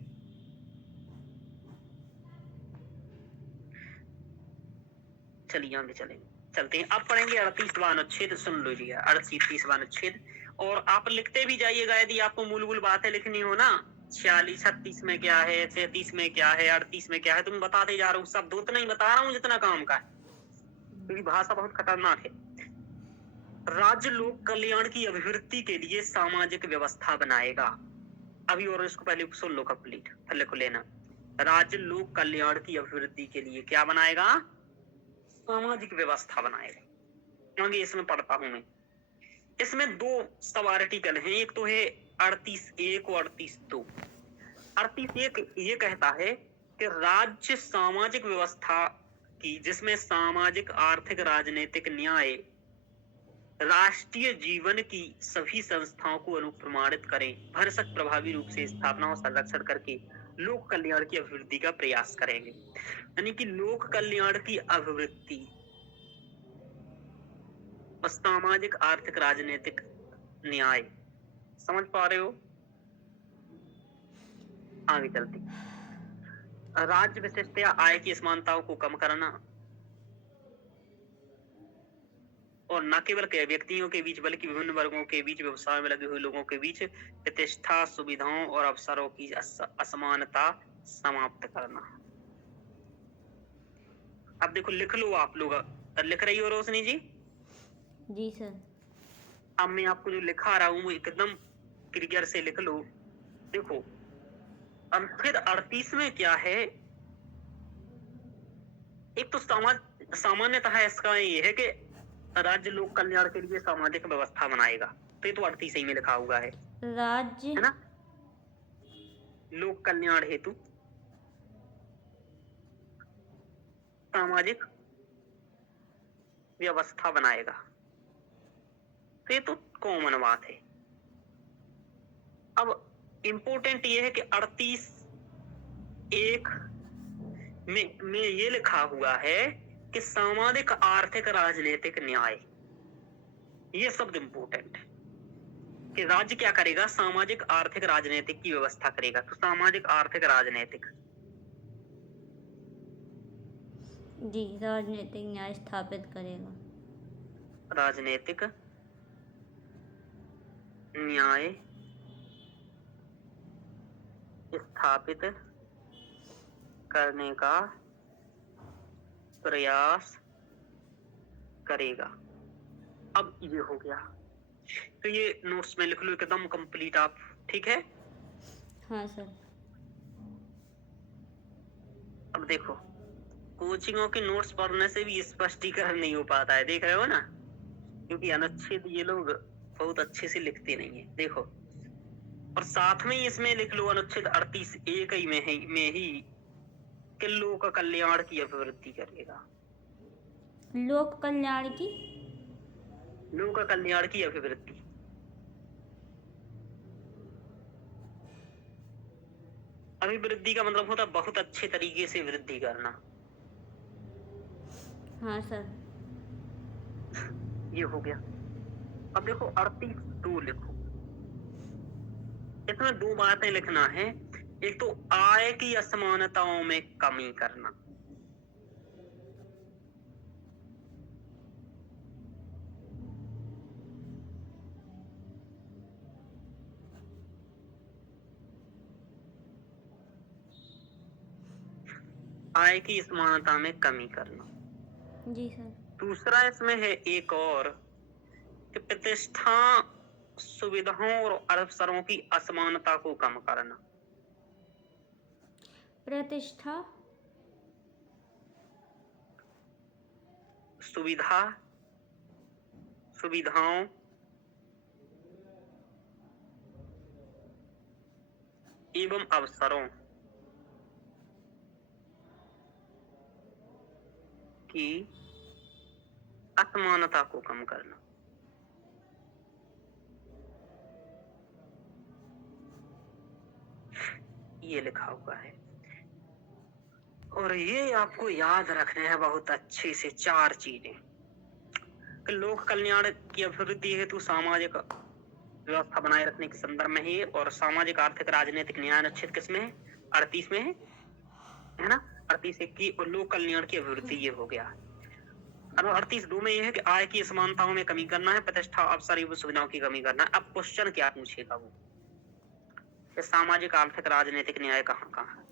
आगे चलते हैं। अब पढ़ेंगे 38वां अनुच्छेद। सुन लीजिए 38वां अनुच्छेद, और आप लिखते भी जाइएगा यदि आपको मूल बातें लिखनी हो ना। 46, 36 में क्या है, 37 में क्या है, 38 में क्या है, तुम बताते जा रहा हूँ। शब्द उतना ही बता रहा हूँ जितना काम का है, क्योंकि भाषा बहुत खतरनाक है। राज्य लोक कल्याण की अभिवृद्धि के लिए सामाजिक व्यवस्था बनाएगा। अभी और इसको पहले सुन लो कंप्लीट, फिर लिख लेना। राज्य लोक कल्याण की अभिवृद्धि के लिए क्या बनाएगा? सामाजिक व्यवस्था बनाएगा। आगे इसमें पढ़ता हूं मैं। इसमें दो सब आर्टिकल हैं, एक तो है 38(1) और 38(2). 38(1) ये कहता है कि राज्य सामाजिक व्यवस्था की, जिसमें सामाजिक, आर्थिक, राजनीतिक, न्याय, राष्ट्रीय जीवन की सभी संस्थाओं को अनुप्रमाणित करें, भरसक प्रभावी रूप से स्थापना और संरक्षण करके लोक कल्याण की अभिवृद्धि का प्रयास करेंगे। यानी कि लोक कल्याण की अभिवृद्धि और सामाजिक, आर्थिक, राजनीतिक, न्याय। समझ पा रहे हो? आगे चलते। राज्य विशिष्ट या आय की असमानताओं को कम करना, और न केवल व्यक्तियों के बीच बल्कि विभिन्न वर्गों के बीच, व्यवसाय में लगे हुए लोगों के बीच प्रतिष्ठा, सुविधाओं और अवसरों की असमानता समाप्त करना। अब देखो लिख लो आप लोग। लिख रही हो रोशनी जी? जी सर। अब मैं आपको जो लिखा रहा हूँ वो एकदम क्लियर से लिख लो। देखो अनुच्छेद 38 में क्या है? एक तो सामान्यतः इसका ये है कि राज्य लोक कल्याण के लिए सामाजिक व्यवस्था बनाएगा, तो ये तो 38 ही में लिखा हुआ है, राज्य है ना? लोक कल्याण हेतु सामाजिक व्यवस्था बनाएगा। तो ये तो कॉमन बात है। अब इम्पोर्टेंट ये है कि 38(1) में ये लिखा हुआ है कि सामाजिक आर्थिक राजनीतिक न्याय, ये शब्द इम्पोर्टेंट है कि राज्य क्या करेगा, सामाजिक आर्थिक राजनीतिक की व्यवस्था करेगा। तो सामाजिक आर्थिक राजनीतिक, जी, राजनीतिक न्याय स्थापित करेगा। राजनीतिक न्याय स्थापित करने का प्रयास करेगा। अब ये हो गया, तो ये नोट्स में लिख लो एकदम कंप्लीट आप, ठीक है। हाँ सर। अब देखो, कोचिंगों के नोट्स पढ़ने से भी स्पष्टीकरण नहीं हो पाता है, देख रहे हो ना, क्योंकि अनुच्छेद ये लोग बहुत अच्छे से लिखते नहीं है। देखो, और साथ में ही इसमें लिख लो अनुच्छेद 38(1) में ही कि लोक कल्याण की अभिवृद्धि करेगा। लोक कल्याण की अभिवृद्धि, अभिवृद्धि का मतलब होता है बहुत अच्छे तरीके से वृद्धि करना। हाँ सर। ये हो गया। अब देखो 38(2) लिखो, इसमें दो बातें लिखना है। एक तो आय की असमानताओं में कमी करना, आय की असमानता में कमी करना। जी सर। दूसरा इसमें है एक और कि प्रतिष्ठा, सुविधाओं और अवसरों की असमानता को कम करना। प्रतिष्ठा, सुविधाओं एवं अवसरों की असमानता को कम करना। ये लिखा हुआ है, और ये आपको याद रखने हैं बहुत अच्छे से 4 चीजें कि लोक कल्याण की अभिवृद्धि हेतु सामाजिक व्यवस्था बनाए रखने के संदर्भ में ही, और सामाजिक आर्थिक राजनीतिक न्याय अनुच्छेद किसमें है, 38 में है ना, 38(1) की, और लोक कल्याण की अभिवृद्धि, ये हो गया। अब 38(2) में ये है कि आय की असमानताओं में कमी करना है, प्रतिष्ठा, अवसर एवं सुविधाओं की कमी करना है। अब क्वेश्चन क्या पूछेगा वो, कि सामाजिक आर्थिक राजनीतिक न्याय कहाँ कहाँ है,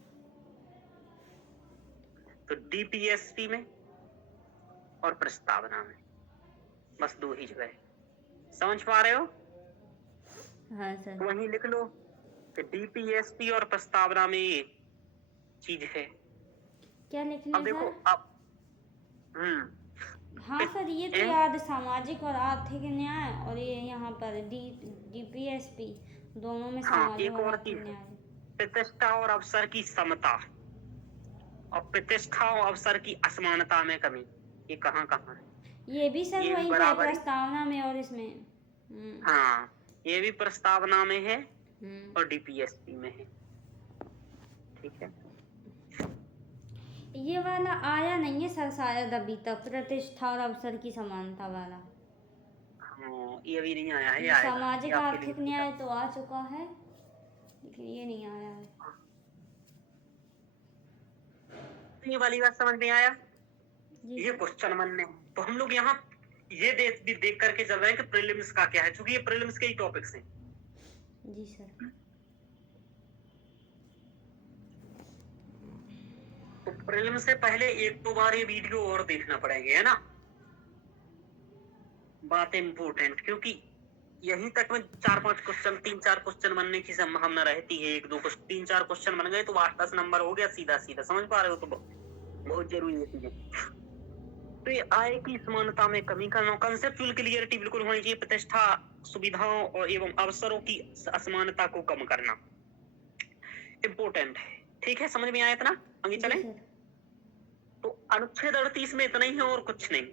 तो डीपीएसपी में और प्रस्तावना में, बस 2 ही जगह है। समझ पा रहे हो? हाँ सर। वहीं लिख लो कि डीपीएसपी और प्रस्तावना में ये चीज है। क्या लिखना अब है देखो, सर? अब हाँ सर, ये तो याद, सामाजिक और आर्थिक न्याय, और ये यहाँ पर डीपीएसपी दोनों में सामाजिक एक और और आर्थिक चीज, न्याय। प्रतिष्ठा और अवसर की समता और प्रतिष्ठा और अवसर की असमानता में कमी, ये कहाँ कहाँ है? ये भी सर ये वही है बराबर ही, प्रस्तावना में और इसमें। हाँ, ये भी प्रस्तावना में है और डीपीएसपी में है, ठीक है। ये वाला आया नहीं है सर शायद अभी तक, प्रतिष्ठा और अवसर की समानता वाला। हाँ, ये अभी नहीं आया है, ये आएगा, सामाजिक ये आपके लिए आर्थिक न्याय तो आ चुका है, लेकिन ये नहीं आया है। तो ये वाली बात समझ में आया? जी ये क्वेश्चन बनने, तो हम लोग यहाँ ये देख करके चल रहे हैं कि प्रीलिम्स का क्या है, क्योंकि ये प्रीलिम्स के ही टॉपिक्स हैं। जी सर। तो प्रीलिम्स से पहले 1-2 बार ये वीडियो और देखना पड़ेंगे, है ना, बात इम्पोर्टेंट, क्योंकि यहीं तक में 4-5 क्वेश्चन, 3-4 क्वेश्चन बनने की संभावना रहती है। 1-2 क्वेश्चन, 3-4 क्वेश्चन बन गए तो 8-10 नंबर हो गया सीधा सीधा, समझ पा रहे हो? तो बहुत जरूरी है चीजें। तो ये आय की समानता में कमी करना, कंसेप्चुअल क्लियरिटी बिल्कुल होनी चाहिए, प्रतिष्ठा, सुविधाओं और एवं अवसरों की असमानता को कम करना इम्पोर्टेंट है, ठीक है। समझ में आया इतना? आगे चलें। तो अनुच्छेद 38 में इतना ही है और कुछ नहीं,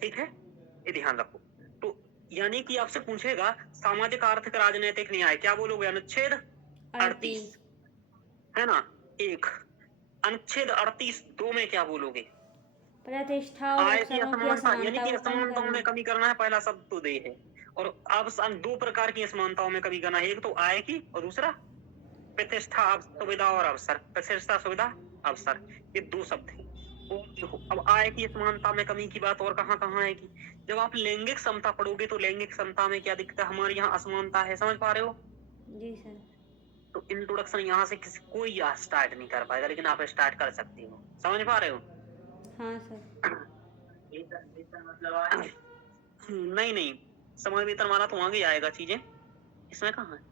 ठीक है, ये ध्यान रखो। तो यानी कि आपसे पूछेगा सामाजिक आर्थिक राजनीतिक न्याय, क्या बोलोगे? अनुच्छेद 38 है ना, एक। अनुच्छेद 38(2) में क्या बोलोगे? प्रतिष्ठा और आय की अवसरों की असमानता, यानी असमानता कि को कम असमानताओं में करना। कमी करना है, पहला शब्द तो दे है। और अब दो प्रकार की असमानताओं में कमी करना है, एक तो आय की और दूसरा प्रतिष्ठा, सुविधा और अवसर। प्रतिष्ठा, सुविधा, अवसर, ये दो शब्द हैं। और देखो अब आय की असमानता में कमी की बात और कहाँ कहाँ आएगी? जब आप लैंगिक समता पढ़ोगे तो लैंगिक समता में क्या दिखता है? हमारे यहाँ असमानता है, समझ पा रहे हो? जी सर। तो इंट्रोडक्शन यहाँ से कोई यहाँ स्टार्ट नहीं कर पाएगा, लेकिन आप स्टार्ट कर सकते हो, समझ पा रहे हो? हाँ सर। वेतन मतलब आज नहीं नहीं, समय वेतन वाला तो आगे आएगा चीजें, इसमें कहाँ है?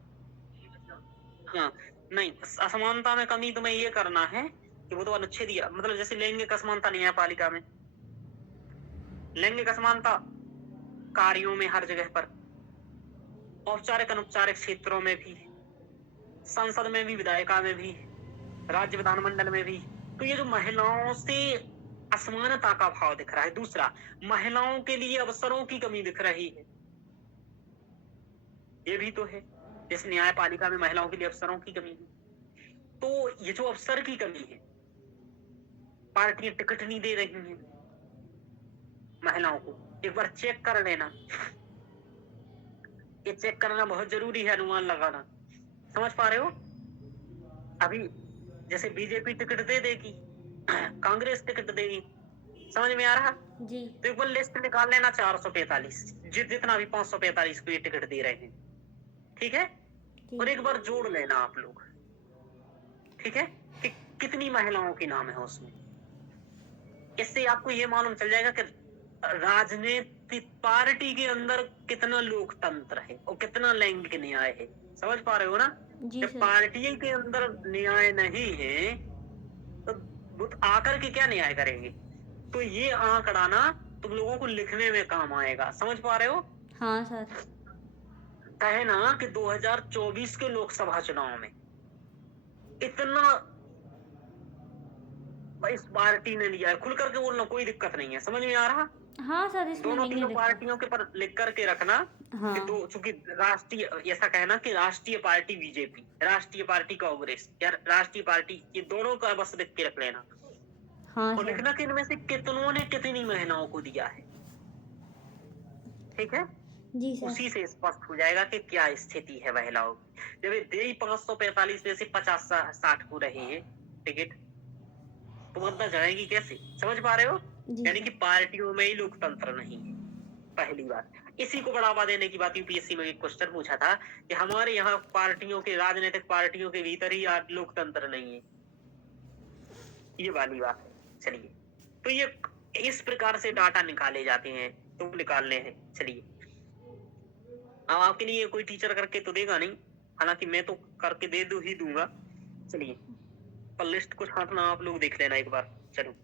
हाँ, नहीं, असमानता में कमी तुम्हें ये करना है कि वो तो अनुच्छेद मतलब जैसे लैंगिक असमानता नहीं है पालिका में, लैंगिक असमानता कार्यों में हर जगह पर, औपचारिक अनौपचारिक क्षेत्रों में भी, संसद में भी, विधायिका में भी, राज्य विधानमंडल में भी। तो ये जो महिलाओं से असमानता का भाव दिख रहा है। दूसरा, महिलाओं के लिए अवसरों की कमी दिख रही है, ये भी तो है। जैसे न्यायपालिका में महिलाओं के लिए अवसरों की कमी है, तो ये जो अवसर की कमी है, पार्टियां टिकट नहीं दे रही हैं महिलाओं को, एक बार चेक कर लेना। ये चेक करना बहुत जरूरी है, अनुमान लगाना, समझ पा रहे हो? अभी जैसे बीजेपी टिकट दे देगी, कांग्रेस टिकट देगी, समझ में आ रहा? जी। तो एक बार लिस्ट निकाल लेना, 445 जितना भी 545 को ये टिकट दे रहे हैं, ठीक है? जी। और एक बार जोड़ लेना आप लोग, ठीक है, कि कितनी महिलाओं के नाम है उसमें। इससे आपको ये मालूम चल जाएगा कि राजनीतिक पार्टी के अंदर कितना लोकतंत्र है और कितना लैंगिक न्याय है, समझ पा रहे हो ना? जी जब सर। पार्टी के अंदर न्याय नहीं है तो वो आकर के क्या न्याय करेंगे? तो ये आंकड़ा ना तुम लोगों को लिखने में काम आएगा, समझ पा रहे हो? हाँ सर। कहे ना कि 2024 के लोकसभा चुनाव में इतना इस पार्टी ने लिया है, खुल करके बोलना, कोई दिक्कत नहीं है, समझ में आ रहा? हाँ सर, इसमें दोनों नहीं तीनों है दिक्कत। पार्टियों के पर लिख करके रखना हाँ। कि दो, चूंकि राष्ट्रीय, ऐसा कहना कि राष्ट्रीय पार्टी बीजेपी, राष्ट्रीय पार्टी कांग्रेस या राष्ट्रीय पार्टी, ये दोनों का बस लिख के रख लेना। हाँ और सर। लिखना कि इनमें से कितनों ने कितनी महिलाओं को दिया है, ठीक है? जी सर। उसी से स्पष्ट हो जाएगा कि क्या स्थिति है महिलाओं की। जब ये दे ही 545 में से 50-60 को रहे हैं टिकट, तो मतलब जाएगी कैसे, समझ पा रहे हो? जी यानी कि सर। पार्टियों में ही लोकतंत्र नहीं है, पहली बात। इसी को बढ़ावा देने की बात यूपीएससी में एक क्वेश्चन पूछा था कि हमारे यहाँ पार्टियों के, राजनीतिक पार्टियों के भीतर ही लोकतंत्र नहीं है, ये वाली बात है। चलिए, तो ये इस प्रकार से डाटा निकाले जाते हैं, तो निकालने हैं। चलिए, अब आपके लिए कोई टीचर करके तो देगा नहीं, हालांकि मैं तो करके दे ही दूंगा। चलिए, पर लिस्ट को छांटना आप लोग देख लेना एक बार। चलो,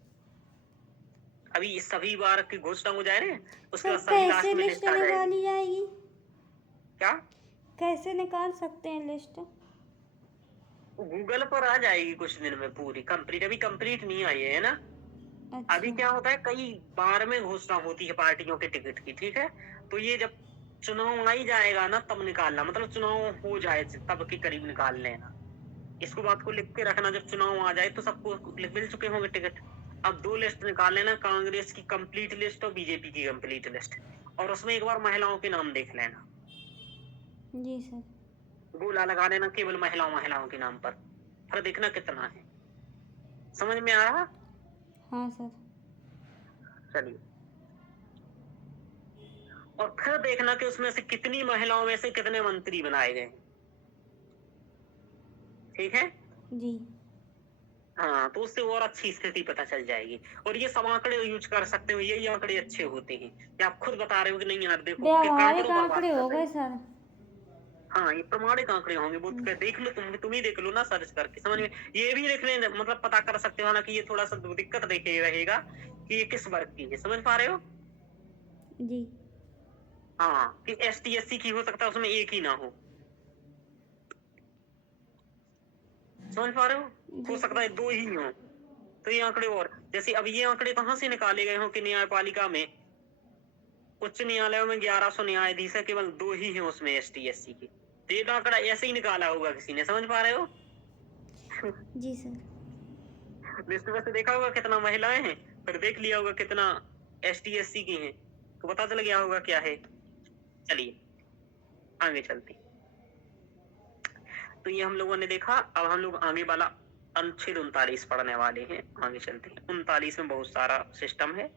अभी सभी बार की घोषणा हो जाए ना, उसके सर बाद सभी कैसे लास्ट में लिस्ट लिस्ट आ जाएगी। निकाली जाएगी? क्या? कैसे निकाल सकते हैं लिस्ट? गूगल पर आ जाएगी कुछ दिन में पूरी कंप्लीट, अभी कंप्लीट नहीं आई है ना। अच्छा। अभी क्या होता है, कई बार में घोषणा होती है पार्टियों के टिकट की, ठीक है? तो ये जब चुनाव आ ही जाएगा ना तब निकालना, मतलब चुनाव हो जाए तब के करीब निकाल लेना। इसको बात को लिख के रखना, जब चुनाव आ जाए तो सबको मिल चुके होंगे टिकट। अब दो लिस्ट निकाल लेना, कांग्रेस की कंप्लीट लिस्ट और बीजेपी की कंप्लीट लिस्ट, और उसमें एक बार महिलाओं के नाम देख लेना। जी सर। गोला लगा देना केवल महिलाओं के नाम पर, फिर देखना कितना है। समझ में आ रहा? हाँ सर। चलिए, और फिर देखना कि उसमें से कितनी महिलाओं में से कितने मंत्री बनाए गए, ठीक है? जी। हाँ, तो उससे और अच्छी स्थिति पता चल जाएगी। और ये सब आंकड़े यूज कर सकते हो, यही आंकड़े अच्छे होते हैं। या आप खुद बता रहे हो कि नहीं यार देखो कि व्यावहारिक आंकड़ों पर बात आंकड़े कर हो रहे गए हैं। सर। हाँ, ये प्रमाणिक आंकड़े होंगे, वो देख लो, तुम ही देख लो ना सर्च करके, समझ में। ये भी लिख लेना, मतलब पता कर सकते हो ना कि ये थोड़ा सा दिक्कत देखे रहेगा कि ये किस वर्ग की है, समझ पा रहे हो? जी। हाँ, कि ST SC की हो सकता है उसमें एक ही ना हो, समझ पा रहे हो? हो सकता है दो ही हो। तो ये आंकड़े, और जैसे अब ये आंकड़े कहाँ से निकाले गए हो कि न्यायपालिका में उच्च न्यायालयों में 1100 न्यायाधीश है, केवल 2 ही हैं उसमें ST SC के। तो ये आंकड़ा ऐसे ही निकाला होगा किसी ने, समझ पा रहे हो? जी सर। लिस्ट में से देखा होगा कितना महिलाएं हैं, फिर देख लिया होगा कितना ST SC की हैं, तो पता चल गया होगा क्या है। चलिए आगे चलते। तो ये हम लोगों ने देखा। अब हम लोग आगे वाला अनुच्छेद 39 पढ़ने वाले हैं। आगे चलते हैं। 39 में बहुत सारा सिस्टम है।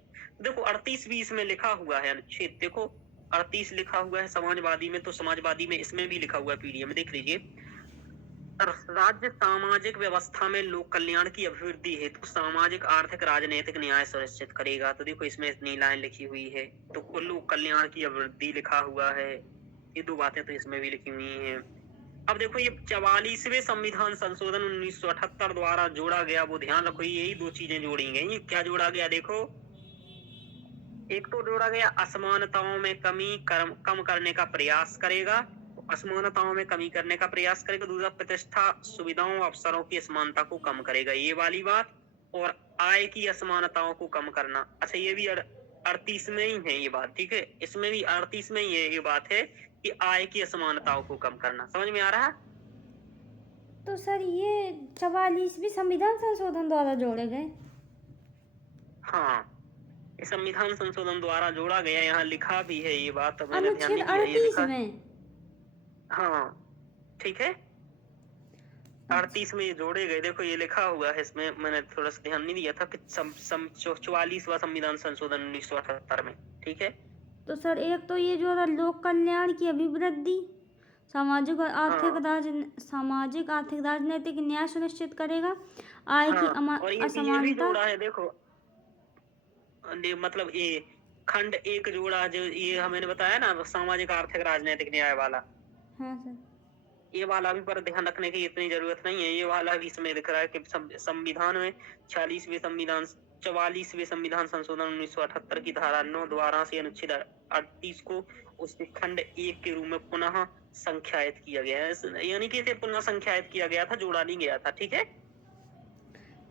देखो 38 भी इसमें लिखा हुआ है अनुच्छेद। देखो 38 लिखा हुआ है समाजवादी में, तो समाजवादी में इसमें भी लिखा हुआ है PDF में, देख लीजिए। राज्य सामाजिक व्यवस्था में लोक कल्याण की अभिवृद्धि हेतु तो सामाजिक आर्थिक राजनीतिक न्याय सुनिश्चित करेगा। तो देखो इसमें इतनी लाइन लिखी हुई है, तो लोक कल्याण की अभिवृद्धि लिखा हुआ है। ये 2 बातें तो इसमें भी लिखी हुई हैं। अब देखो ये 44वें संविधान संशोधन 1978 द्वारा जोड़ा गया, वो ध्यान रखो, यही 2 चीजें जोड़ी गई। क्या जोड़ा गया देखो, एक तो जोड़ा गया असमानताओं में कम करने का प्रयास करेगा, असमानताओं में कमी करने का प्रयास करेगा। दूसरा प्रतिष्ठा सुविधाओं अवसरों की असमानता को कम करेगा, ये वाली बात। और आय की असमानताओं को कम करना, अच्छा ये भी 38 में ही है ये बात, ठीक है। इसमें भी 38 में ही ये बात है कि आय की असमानताओं को कम करना। समझ में आ रहा है? तो सर ये 44 भी संविधान संशोधन द्वारा जोड़े गए? हाँ, ये संविधान संशोधन द्वारा जोड़ा गया, यहाँ लिखा भी है ये बात, मैंने ध्यान अनुच्छेद नहीं दिया, ये 38 लिखा। में? हाँ ठीक है, 38 में ये जोड़े गए। देखो ये लिखा हुआ है इसमें, मैंने थोड़ा सा ध्यान नहीं दिया था कि 44वां संविधान संशोधन 1978 में, ठीक है। तो सर एक तो ये जो था लोक कल्याण की अभिवृद्धि, सामाजिक और सामाजिक आर्थिक राजनीतिक न्याय सुनिश्चित करेगा, आय की और ये भी असमानता। जोड़ा है देखो, मतलब ये खंड 1 जोड़ा, जो ये मैंने बताया ना सामाजिक आर्थिक राजनीतिक न्याय वाला। हाँ सर। ये वाला भी पर ध्यान रखने की इतनी जरूरत नहीं है। ये वाला भी इसमें दिख रहा है कि संविधान में 44वें संविधान संशोधन 1978 की धारा 9 द्वारा से अनुच्छेद 38 को उसके खंड 1 के रूप में पुनः संख्यायित किया गया है, यानी कि इसे पुनः संख्यायित किया गया था, जोड़ा नहीं गया था, ठीक है।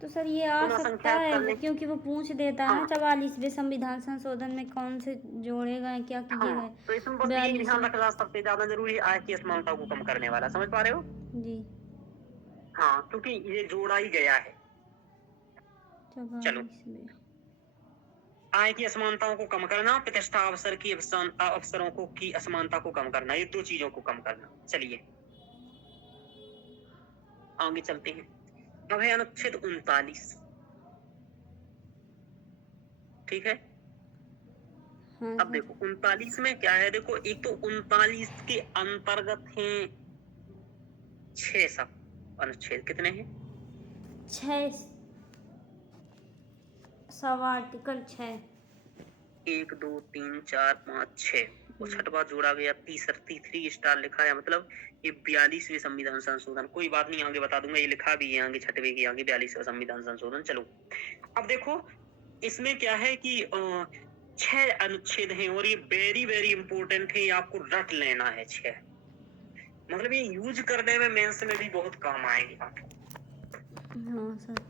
तो सर ये आ पुनः सकता संख्यायित है करने, क्योंकि वो पूछ देता है ना हाँ 44वें संविधान संशोधन में कौन से जोड़े गए, क्या किए हाँ, तो गए। इसमें बस यही ध्यान 42वें। रखना सबसे ज्यादा जरूरी है, आय की असमानता को कम करने वाला। समझ पा रहे हो? जी। हाँ, क्योंकि ये जोड़ा ही गया है। चलो, 44वें। आय की असमानताओं को कम करना, प्रतिष्ठा अवसरों को की असमानता को कम करना, ये 2 चीजों को कम करना। चलिए आगे चलते हैं। अब है अनुच्छेद 39, ठीक है। हाँ अब देखो 39 में क्या है, देखो एक तो 39 के अंतर्गत हैं 6 सब अनुच्छेद। कितने हैं? 6 सब आर्टिकल 6। 1 2 3 4 5 6 और छठवा जोड़ा गया, तीसरी स्टार लिखा है, मतलब ये 42वें संविधान संशोधन। कोई बात नहीं, आगे बता दूंगा, ये लिखा भी है आगे, छठवे के आगे 42वां संविधान संशोधन। चलो अब देखो इसमें क्या है कि 6 अनुच्छेद हैं और ये वेरी वेरी इंपॉर्टेंट है, आपको रट लेना है 6, मतलब ये यूज करने में मेंस में भी बहुत काम आएंगे आपको। हाँ सर,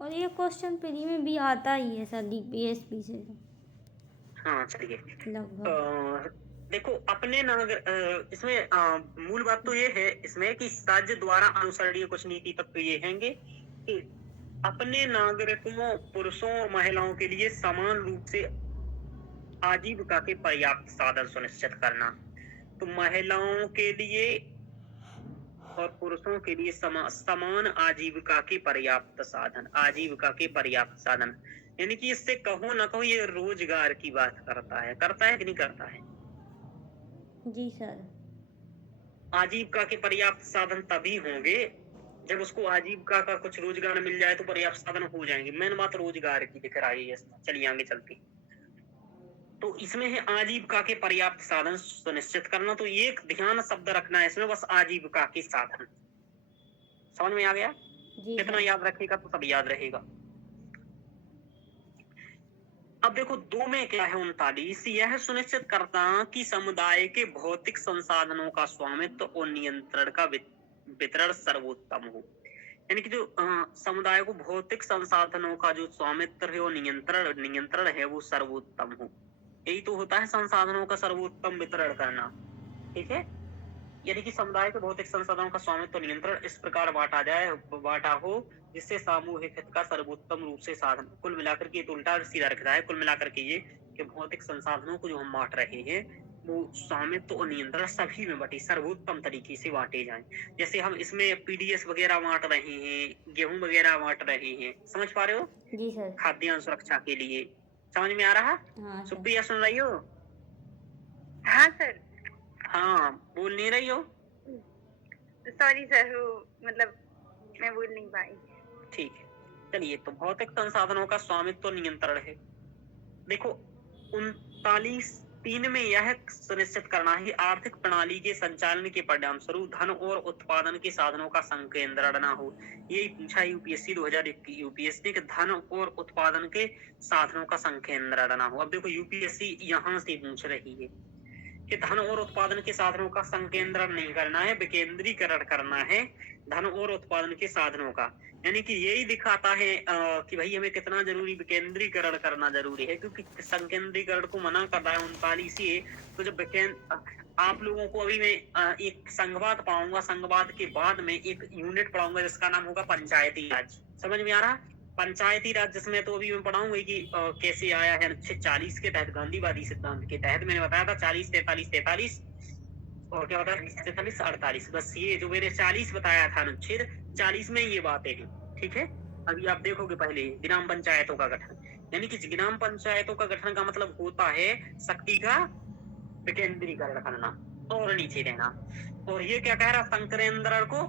और ये क्वेश्चन प्री में भी आता ही है सर, DPSP से तो हाँ चलिए, लगभग। देखो अपने नागरिक इसमें मूल बात तो ये है इसमें कि राज्य द्वारा अनुसरणीय कुछ नीति तत्व ये हैंगे कि अपने नागरिकों पुरुषों और महिलाओं के लिए समान रूप से आजीविका के पर्याप्त साधन सुनिश्चित करना। तो महिलाओं के लिए और पुरुषों के लिए समान आजीविका के पर्याप्त साधन, आजीविका के पर्याप्त साधन, यानी कि इससे कहो ना कहो ये रोजगार की बात करता है कि नहीं करता है? जी सर। आजीविका के पर्याप्त साधन तभी होंगे जब उसको आजीविका का कुछ रोजगार मिल जाए तो पर्याप्त साधन हो जाएंगे। मेन बात रोजगार की दिख रही है। चलिए आगे चलते। तो इसमें है आजीविका के पर्याप्त साधन सुनिश्चित करना। तो एक ध्यान शब्द रखना है इसमें, बस आजीविका के साधन। समझ में आ गया? कितना याद रखेगा तो सब याद रहेगा। अब देखो 2 में क्या है 39, यह सुनिश्चित करता कि समुदाय के भौतिक संसाधनों का स्वामित्व और नियंत्रण का वितरण सर्वोत्तम हो, यानी कि जो समुदाय को भौतिक संसाधनों का जो स्वामित्व है और नियंत्रण है वो सर्वोत्तम हो। यही तो होता है संसाधनों का सर्वोत्तम वितरण करना। ठीक है, यानी कि समुदाय के भौतिक संसाधनों का स्वामित्व नियंत्रण इस प्रकार बांटा हो जिससे सामूहिक हित का सर्वोत्तम रूप से साधन। कुल मिलाकर के ये तो उल्टा सीधा रखता है। कुल मिलाकर के ये कि भौतिक संसाधनों को जो हम बांट रहे हैं वो स्वामित्व और नियंत्रण सभी में बटे सर्वोत्तम तरीके से बांटे जाएं। जैसे हम इसमें पीडीएस वगैरह बांट रहे हैं, गेहूं वगैरह बांट रहे हैं, समझ पा रहे हो, जी सर। खाद्यान्न सुरक्षा के लिए। समझ में आ रहा? हाँ सर। सुप्रिया सुन रही हो? हाँ सर। हाँ, बोल नहीं रही हो? सॉरी सर, वो मतलब मैं बोल नहीं पाई। ठीक है, चलिए। तो भौतिक संसाधनों का स्वामित्व और नियंत्रण है। देखो 39(3) में यह सुनिश्चित करना है आर्थिक प्रणाली के संचालन के परिणाम स्वरूप धन और उत्पादन के साधनों का संकेंद्रण न हो। यही पूछा यूपीएससी 2021 यूपीएससी के धन और उत्पादन के साधनों का संकेंद्रण न हो। अब देखो यूपीएससी यहाँ से पूछ रही है कि धन और उत्पादन के साधनों का संकेंद्रण नहीं करना है, विकेंद्रीकरण करना है धन और उत्पादन के साधनों का। यानी कि यही दिखाता है कि भाई हमें कितना जरूरी विकेंद्रीकरण करना जरूरी है, क्योंकि संकेंद्रीकरण को मना कर रहा है 39 तो जब आप लोगों को अभी मैं एक संघवाद पढ़ाऊंगा, संघवाद के बाद में एक यूनिट पढ़ाऊंगा जिसका नाम होगा पंचायती राज। समझ में आ रहा? पंचायती राज जिसमें तो अभी मैं पढ़ाऊंगा कि कैसे आया है अनुच्छेद 40 के तहत, गांधीवादी सिद्धांत के तहत। मैंने बताया था 40, 43, 43 और क्या बताया 43, 48। बस ये जो मैंने 40 बताया था अनुच्छेद 40 में ये बातें हैं। ठीक है, अभी आप देखोगे पहले ग्राम पंचायतों का गठन, यानी कि ग्राम पंचायतों का गठन का मतलब होता है शक्ति का विकेंद्रीकरण करना और नीचे रहना। और ये क्या कह रहा, संकेंद्रण को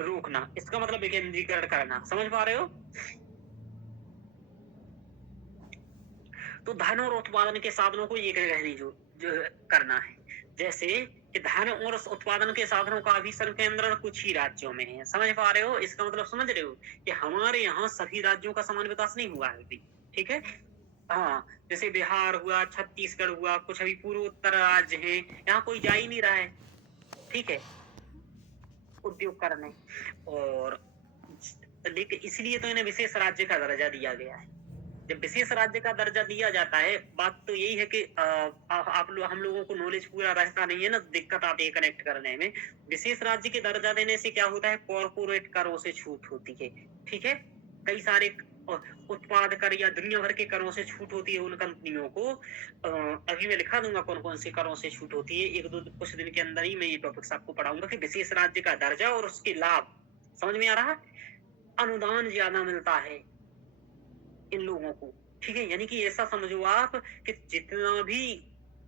रोकना, इसका मतलब विकेंद्रीकरण करना। समझ पा रहे हो? तो धन और उत्पादन के साधनों को एक रहने जो करना है। जैसे कि धन और उत्पादन के साधनों का भी संकेंद्रण कुछ ही राज्यों में है। समझ पा रहे हो? इसका मतलब समझ रहे हो कि हमारे यहाँ सभी राज्यों का समान विकास नहीं हुआ है अभी। ठीक है, हाँ, जैसे बिहार हुआ, छत्तीसगढ़ हुआ, कुछ अभी पूर्वोत्तर राज्य हैं, यहाँ कोई जा ही नहीं रहा है। ठीक है, उद्योग करने, और लेकिन इसलिए तो इन्हें विशेष राज्य का दर्जा दिया गया है। जब विशेष राज्य का दर्जा दिया जाता है, बात तो यही है कि हम लोगों को नॉलेज पूरा रहता नहीं है ना, दिक्कत आती है कनेक्ट करने में। विशेष राज्य के दर्जा देने से क्या होता है, कॉर्पोरेट करों से छूट होती है। ठीक है, कई सारे उत्पाद कर या दुनिया भर के करों से छूट होती है उन कंपनियों को। अभी मैं लिखा दूंगा कौन कौन से करों से छूट होती है। एक दो कुछ दिन के अंदर ही मैं ये टॉपिक्स आपको पढ़ाऊंगा कि विशेष राज्य का दर्जा और उसके लाभ। समझ में आ रहा? अनुदान ज्यादा मिलता है इन लोगों को। ठीक है, यानी कि ऐसा समझो आप कि जितना भी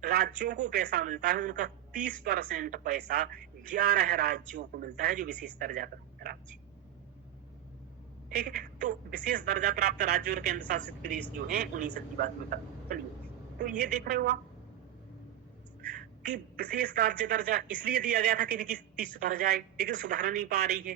राज्यों को पैसा मिलता है उनका 30% पैसा 11 राज्यों को मिलता है जो विशेष दर्जा प्राप्त राज्य। ठीक है, तो विशेष दर्जा प्राप्त राज्य और केंद्र शासित प्रदेश जो हैं उन्हीं सब की बात में चलिए। तो ये देख रहे हो आप कि विशेष राज्य दर्जा इसलिए दिया गया था कि इनकी सुधर जाए, लेकिन सुधार नहीं पा रही है।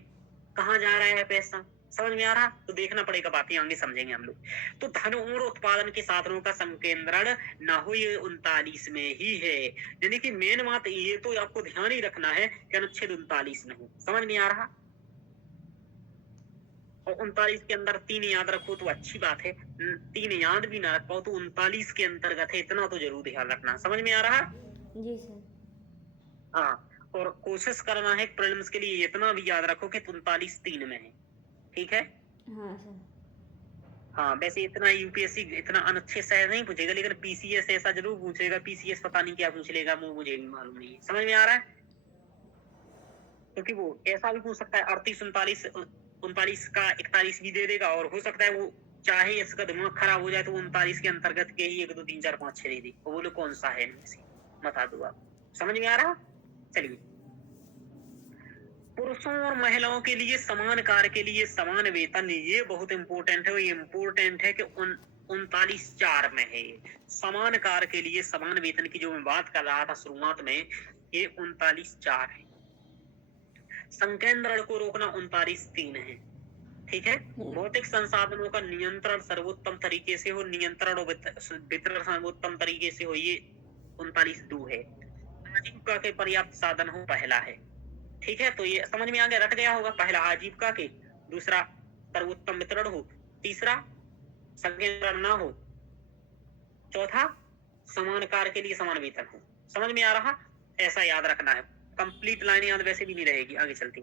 कहाँ जा रहा है पैसा? समझ में आ रहा? तो देखना पड़ेगा, बातें आगे समझेंगे हम लोग। तो धन और उत्पादन के साधनों का संकेंद्रण ना हो, ये 39 में ही है। यानी कि मेन बात ये तो आपको ध्यान ही रखना है कि अनुच्छेद 39 में हो। समझ में आ रहा? और 39 के अंदर 3 याद रखो तो अच्छी बात है, 3 याद भी ना रख पाओ तो 39 के अंतर्गत है, इतना तो जरूर ध्यान रखना। समझ में आ रहा? जी सर। हाँ, और कोशिश करना है प्रीलिम्स के लिए इतना भी याद रखो कि 39(3) में है। ठीक है? हाँ सर। हाँ, वैसे इतना यूपीएससी इतना अनुच्छेद से नहीं पूछेगा, लेकिन पीसीएस ऐसा जरूर पूछेगा। पीसीएस पता नहीं क्या पूछ लेगा, वो मुझे भी मालूम नहीं है। समझ में आ रहा है? क्योंकि वो ऐसा भी पूछ सकता है 38, 39, 39 का 41 भी दे देगा, और हो सकता है वो चाहे इसका दिमाग खराब हो जाए तो 39 के अंतर्गत के ही 1 2 3 4 5 6 दे दे, वो बोले कौन सा है इनमें से, बता दो आप। समझ में आ रहा? चलिए, पुरुषों और महिलाओं के लिए समान कार्य के लिए समान वेतन, ये बहुत इंपॉर्टेंट है। ये इंपॉर्टेंट है कि 39(4) में है। समान कार्य के लिए समान वेतन की जो मैं बात कर रहा था शुरुआत में, ये 39(4) है। संकेंद्रण को रोकना 39(3) है। ठीक है, भौतिक संसाधनों का नियंत्रण सर्वोत्तम तरीके से हो, नियंत्रण और वितरण सर्वोत्तम तरीके से हो, ये 39(2) है। आजीविका के पर्याप्त साधन हो, पहला है। ठीक है, तो ये समझ में आ गया, रट गया होगा। पहला आजीविका के, दूसरा सर्वोत्तम वितरण हो, तीसरा संकेंद्रण ना हो, चौथा समान कार्य के लिए समान वेतन हो। समझ में आ रहा? ऐसा याद रखना है। कंप्लीट लाइन याद वैसे भी नहीं रहेगी, आगे चलती।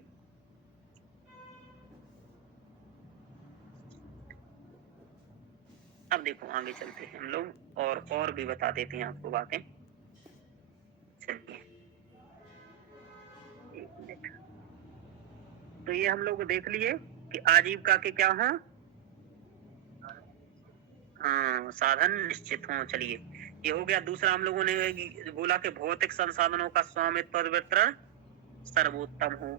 अब देखो आगे चलते हैं हम लोग और भी बता देते हैं आपको बातें। चलिए एक मिनट। तो ये हम लोग देख लिए कि आजीविका के क्या हो, हाँ साधन निश्चित हो। चलिए ये हो गया। दूसरा हम लोगों ने बोला कि भौतिक संसाधनों का स्वामित्व और वितरण सर्वोत्तम हो।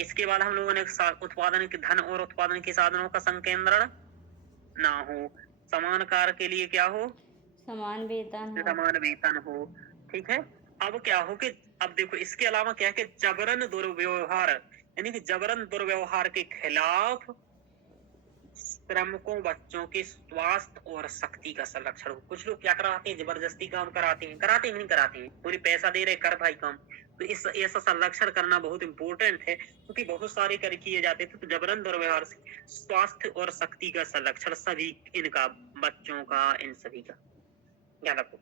इसके बाद हम लोगों ने उत्पादन के धन और उत्पादन के साधनों का संकेंद्रण ना हो। समान कार्य के लिए क्या हो, समान वेतन हो। ठीक है। अब क्या हो कि अब देखो इसके अलावा क्या है कि जबरन दुर्व्यवहार, यानी कि जबरन दुर्व्यवहार के खिलाफ श्रमिकों बच्चों के स्वास्थ्य और शक्ति का संरक्षण हो। कुछ लोग क्या कराते हैं, जबरदस्ती काम कराते हैं नहीं कराते हैं, पूरी पैसा दे रहे कर भाई काम। तो इस ऐसा संरक्षण करना बहुत इंपॉर्टेंट है, क्योंकि बहुत सारे कर किए जाते थे। तो जबरन दुर्व्यवहार से स्वास्थ्य और शक्ति का संरक्षण सभी इनका, बच्चों का, इन सभी का ध्यान रखो।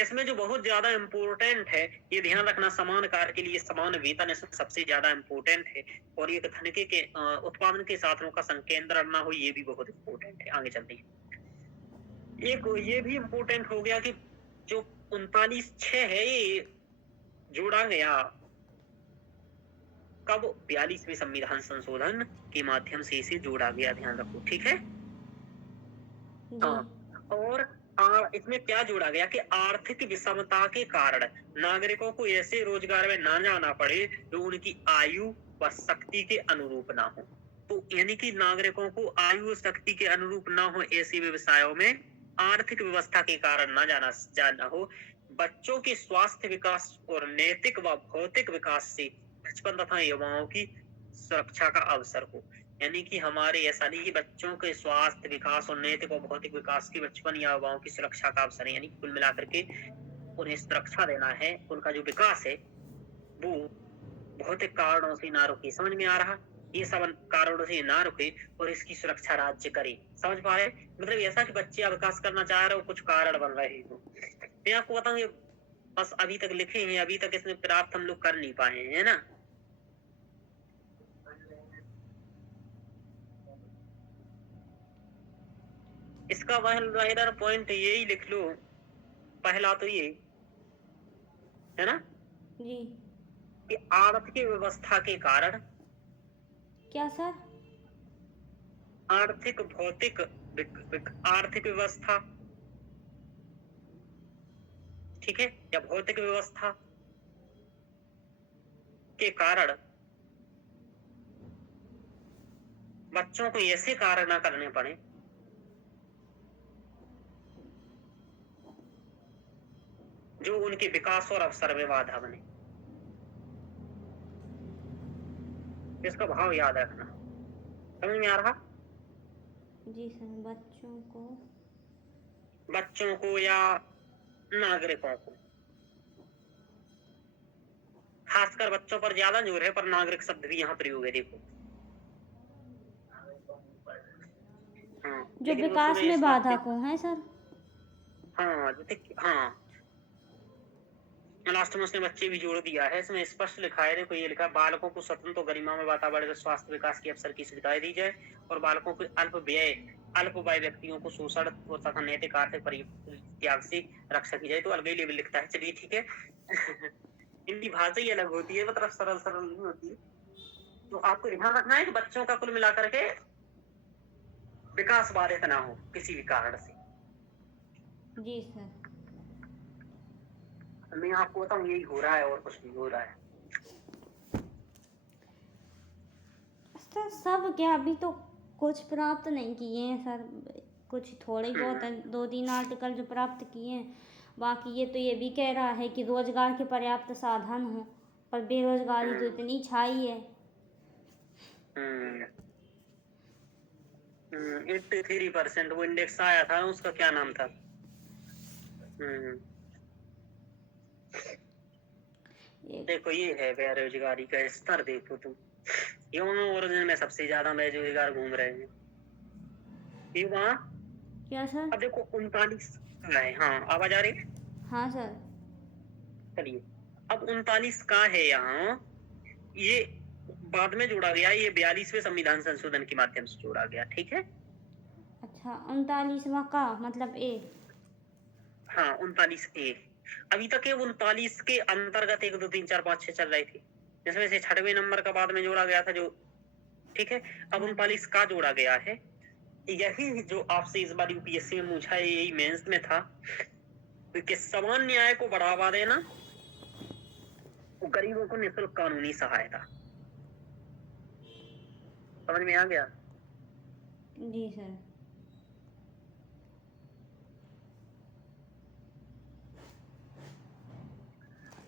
इसमें जो बहुत ज्यादा इम्पोर्टेंट है, ये ध्यान रखना, समान कार्य के लिए समान वेतन इसमें सबसे ज्यादा इम्पोर्टेंट है। और ये धन के उत्पादन के साधनों का संकेंद्रण ना हो, ये भी बहुत इम्पोर्टेंट है। आगे चलते हैं। ये भी इम्पोर्टेंट हो गया कि जो 39(6) है ये जोड़ा गया कब, 42वें संविधान संशोधन के माध्यम से इसे जोड़ा गया, ध्यान रखो। ठीक है। हाँ, और इसमें क्या जोड़ा गया कि आर्थिक विषमता के कारण नागरिकों को ऐसे रोजगार में ना जाना पड़े जो उनकी आयु व शक्ति के अनुरूप ना हो। तो यानी कि नागरिकों को आयु शक्ति के अनुरूप ना हो, ऐसे व्यवसायों में आर्थिक व्यवस्था के कारण ना जाना हो। बच्चों के स्वास्थ्य विकास और नैतिक व भौतिक विकास से बचपन तथा युवाओं की सुरक्षा का अवसर हो। यानी कि हमारे ऐसा नहीं कि बच्चों के स्वास्थ्य विकास और नैतिक और भौतिक विकास की बचपन या युवाओं की सुरक्षा का अवसर है। यानी कुल मिलाकर के उन्हें सुरक्षा देना है, उनका जो विकास है वो भौतिक कारणों से ना रुके। समझ में आ रहा? ये सब कारणों से ना रुके और इसकी सुरक्षा राज्य करे। समझ पा रहे? मतलब ऐसा कि बच्चे विकास करना चाह रहे हो, कुछ कारण बन रहे हो। मैं आपको बताऊं, बस अभी तक लिखे हैं, अभी तक इसमें प्राप्त हम लोग कर नहीं पाए हैं, है ना। इसका वाइडर पॉइंट यही लिख लो, पहला तो ये है ना जी कि आर्थिक व्यवस्था के कारण, क्या सर? आर्थिक भौतिक आर्थिक व्यवस्था, ठीक है, या भौतिक व्यवस्था के कारण बच्चों को ऐसे कार्य ना करने पड़े जो उनके विकास और अवसर में बाधा बने। इसका भाव याद रखना। समझ में आ रहा? जी सर। बच्चों को या नागरिकों को, खासकर बच्चों पर ज्यादा जोर है, पर नागरिक शब्द भी यहाँ प्रयोग है। देखो हाँ, जो विकास में बाधा को है सर। हाँ लास्ट में उसने बच्चे भी जोड़ दिया है। इसमें स्पष्ट लिखा है, देखो ये लिखा है, बालकों को स्वतंत्र और गरिमा में वातावरण स्वास्थ्य विकास के अवसर की सुविधाएं दी जाए और बालकों को अल्प व्यय व्यक्तियों को शोषण तथा नैतिक आर्थिक त्याग से रक्षा की जाए। तो अलग ही लेवल लिखता है। चलिए ठीक है। इनकी भाषा ही अलग होती है, मतलब सरल नहीं होती है। तो आपको ध्यान रखना है कि बच्चों का कुल मिलाकर के विकास बाधित ना हो किसी भी कारण से। जी सर। मैं आपको बताऊं यही हो रहा है और कुछ नहीं हो रहा है। सर सब क्या, अभी तो कुछ प्राप्त नहीं किए हैं सर, कुछ थोड़े बहुत 2-3 आर्टिकल जो प्राप्त किए हैं। बाकी ये भी कह रहा है कि रोजगार के पर्याप्त साधन हो, पर बेरोजगारी तो इतनी छाई है। 83% वो इंडेक्स आया था, उसका क्या नाम था? देखो ये है बेरोजगारी का स्तर। देखो तुम, युवा वर्ग में सबसे ज्यादा बेरोजगार घूम रहे हैं युवा। क्या सर? अब देखो 39 है। हाँ आवाज आ रही है? हाँ सर। चलिए, अब 39 का है यहाँ, ये बाद में जोड़ा गया, ये 42वें संविधान संशोधन के माध्यम से जोड़ा गया, ठीक है। अच्छा, 39वां का मतलब ए। हाँ, 39A। अभी तक ये 39 के अंतर्गत 1 2 3 4 5 6 चल रहे थे, जिसमें से 6वें नंबर का बाद में जोड़ा गया था जो, ठीक है। अब 39 का जोड़ा गया है। यही जो आपसे इस बार यूपीएससी में पूछा है, यही मेंस में था कि समान न्याय को बढ़ावा देना, गरीबों को निःशुल्क कानूनी सहायता। समझ में आ गया? जी सर।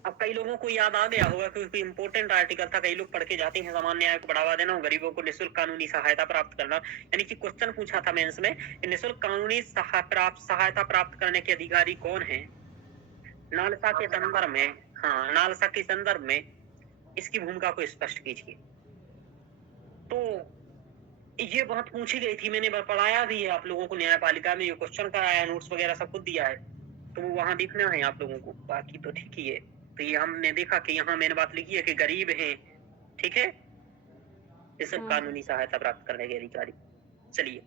अब कई लोगों को याद आ गया होगा क्योंकि इम्पोर्टेंट आर्टिकल था, कई लोग पढ़ के जाते हैं, समान न्याय को बढ़ावा देना और गरीबों को निःशुल्क कानूनी सहायता प्राप्त करना। यानी कि क्वेश्चन पूछा था मेंस में, निःशुल्क कानूनी सहायता प्राप्त करने के अधिकारी कौन है। नालसा के संदर्भ में, हाँ, नालसा के संदर्भ में इसकी भूमिका को स्पष्ट कीजिए। तो ये बात पूछी गई थी, मैंने पढ़ाया भी है आप लोगों को, न्यायपालिका में ये क्वेश्चन कराया है, नोट्स वगैरह सब कुछ दिया है, तो वो वहां देखना है आप लोगों को, बाकी तो ठीक ही है। तो ये हमने देखा कि यहाँ मैंने बात लिखी है कि गरीब हैं, ठीक है, इस हाँ। कानूनी सहायता प्राप्त करने के अधिकारी। चलिए,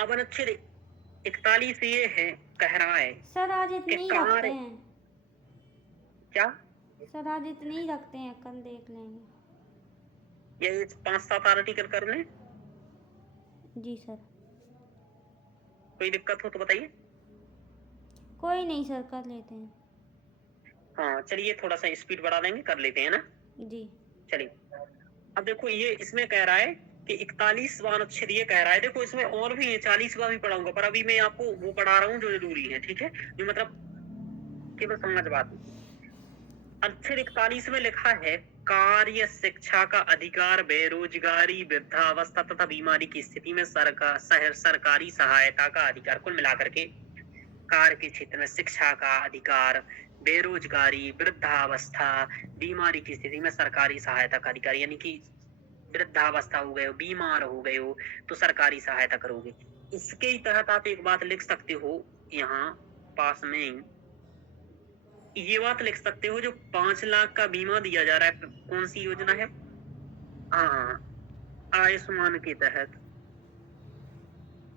अब अनुच्छेद 41 ये है, कह रहा है सर आज इतने ही कार- रखते हैं। क्या, सर आज इतने ही रखते हैं, कल देख लेंगे। ये 5-7 आर्टिकल कर लें, जी सर। कोई दिक्कत हो तो बताइए। कोई नहीं सर, कर लेते हैं। हाँ चलिए, थोड़ा सा स्पीड बढ़ा देंगे, कर लेते हैं ना। जी। चलिए, अब देखो ये इसमें कह रहा है कि 41वां अनुच्छेद ये कह रहा है, देखो इसमें और भी है, 40वां भी पढ़ाऊंगा, पर अभी मैं आपको वो पढ़ा रहा हूँ जो जरूरी है, ठीक है, जो मतलब केवल समझ बात। अनुच्छेद 41 में लिखा है, कार्य शिक्षा का अधिकार, बेरोजगारी, वृद्धावस्था तथा बीमारी की स्थिति में सरकारी सहायता का अधिकार। कुल मिलाकर के कार्य के क्षेत्र में शिक्षा का अधिकार, बेरोजगारी, वृद्धावस्था, बीमारी की स्थिति में सरकारी सहायता का अधिकार। यानी कि वृद्धावस्था हो गए हो, बीमार हो गए हो, तो सरकारी सहायता करोगे। इसके ही तहत आप एक बात लिख सकते हो यहाँ पास में, ये बात लिख सकते हो, जो 5 लाख का बीमा दिया जा रहा है, कौन सी योजना है? हाँ, आयुष्मान के तहत,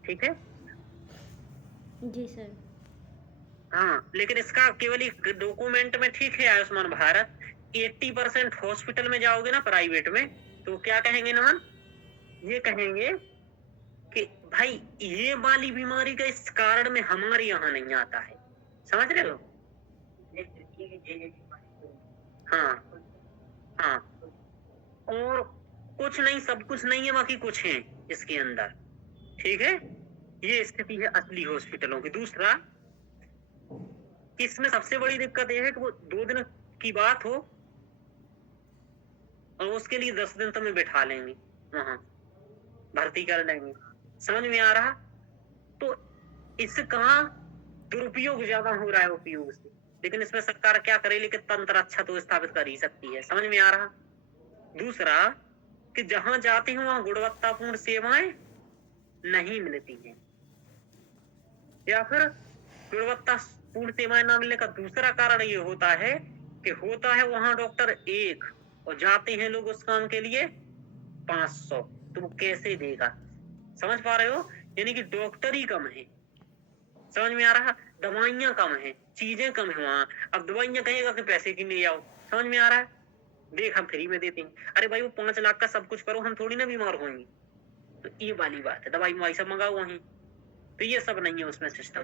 ठीक है। जी सर। हाँ, लेकिन इसका केवल एक डॉक्यूमेंट में ठीक है, आयुष्मान भारत, 80% हॉस्पिटल में जाओगे ना प्राइवेट में, तो क्या कहेंगे नमन, ये कहेंगे कि भाई ये वाली बीमारी का इस कारण में हमारे यहाँ नहीं आता है। समझ रहे हो? हाँ हाँ, और कुछ नहीं, सब कुछ नहीं है, बाकी कुछ है इसके अंदर, ठीक है। ये स्थिति है असली हॉस्पिटलों की। दूसरा, इसमें सबसे बड़ी दिक्कत यह है कि वो 2 दिन की बात हो और उसके लिए 10 दिन तो में बैठा लेंगे, वहां भर्ती कर लेंगे। समझ में आ रहा? तो इसका दुरुपयोग ज्यादा हो रहा है उपयोग से, लेकिन इसमें सरकार क्या करे, लेकिन तंत्र अच्छा तो स्थापित कर ही सकती है। समझ में आ रहा? दूसरा, कि जहां जाते हैं वहां गुणवत्तापूर्ण सेवाएं नहीं मिलती हैं, या फिर गुणवत्तापूर्ण सेवाएं न मिलने का दूसरा कारण ये होता है कि होता है वहां डॉक्टर 1 और जाते हैं लोग उस काम के लिए 500, तो वो कैसे देगा? समझ पा रहे हो? यानी कि डॉक्टर ही कम है। समझ में आ रहा? दवाइयां कम है, चीजें कम है वहां। अब दवाइयां कहेगा कि पैसे की ले आओ। समझ में आ रहा है? देख, हम फ्री में देते हैं। अरे भाई, वो 5 लाख का सब कुछ करो, हम थोड़ी ना बीमार होंगे। तो ये वाली बात है, दवाई सब मंगाओ वहीं, तो ये सब नहीं है उसमें सिस्टम।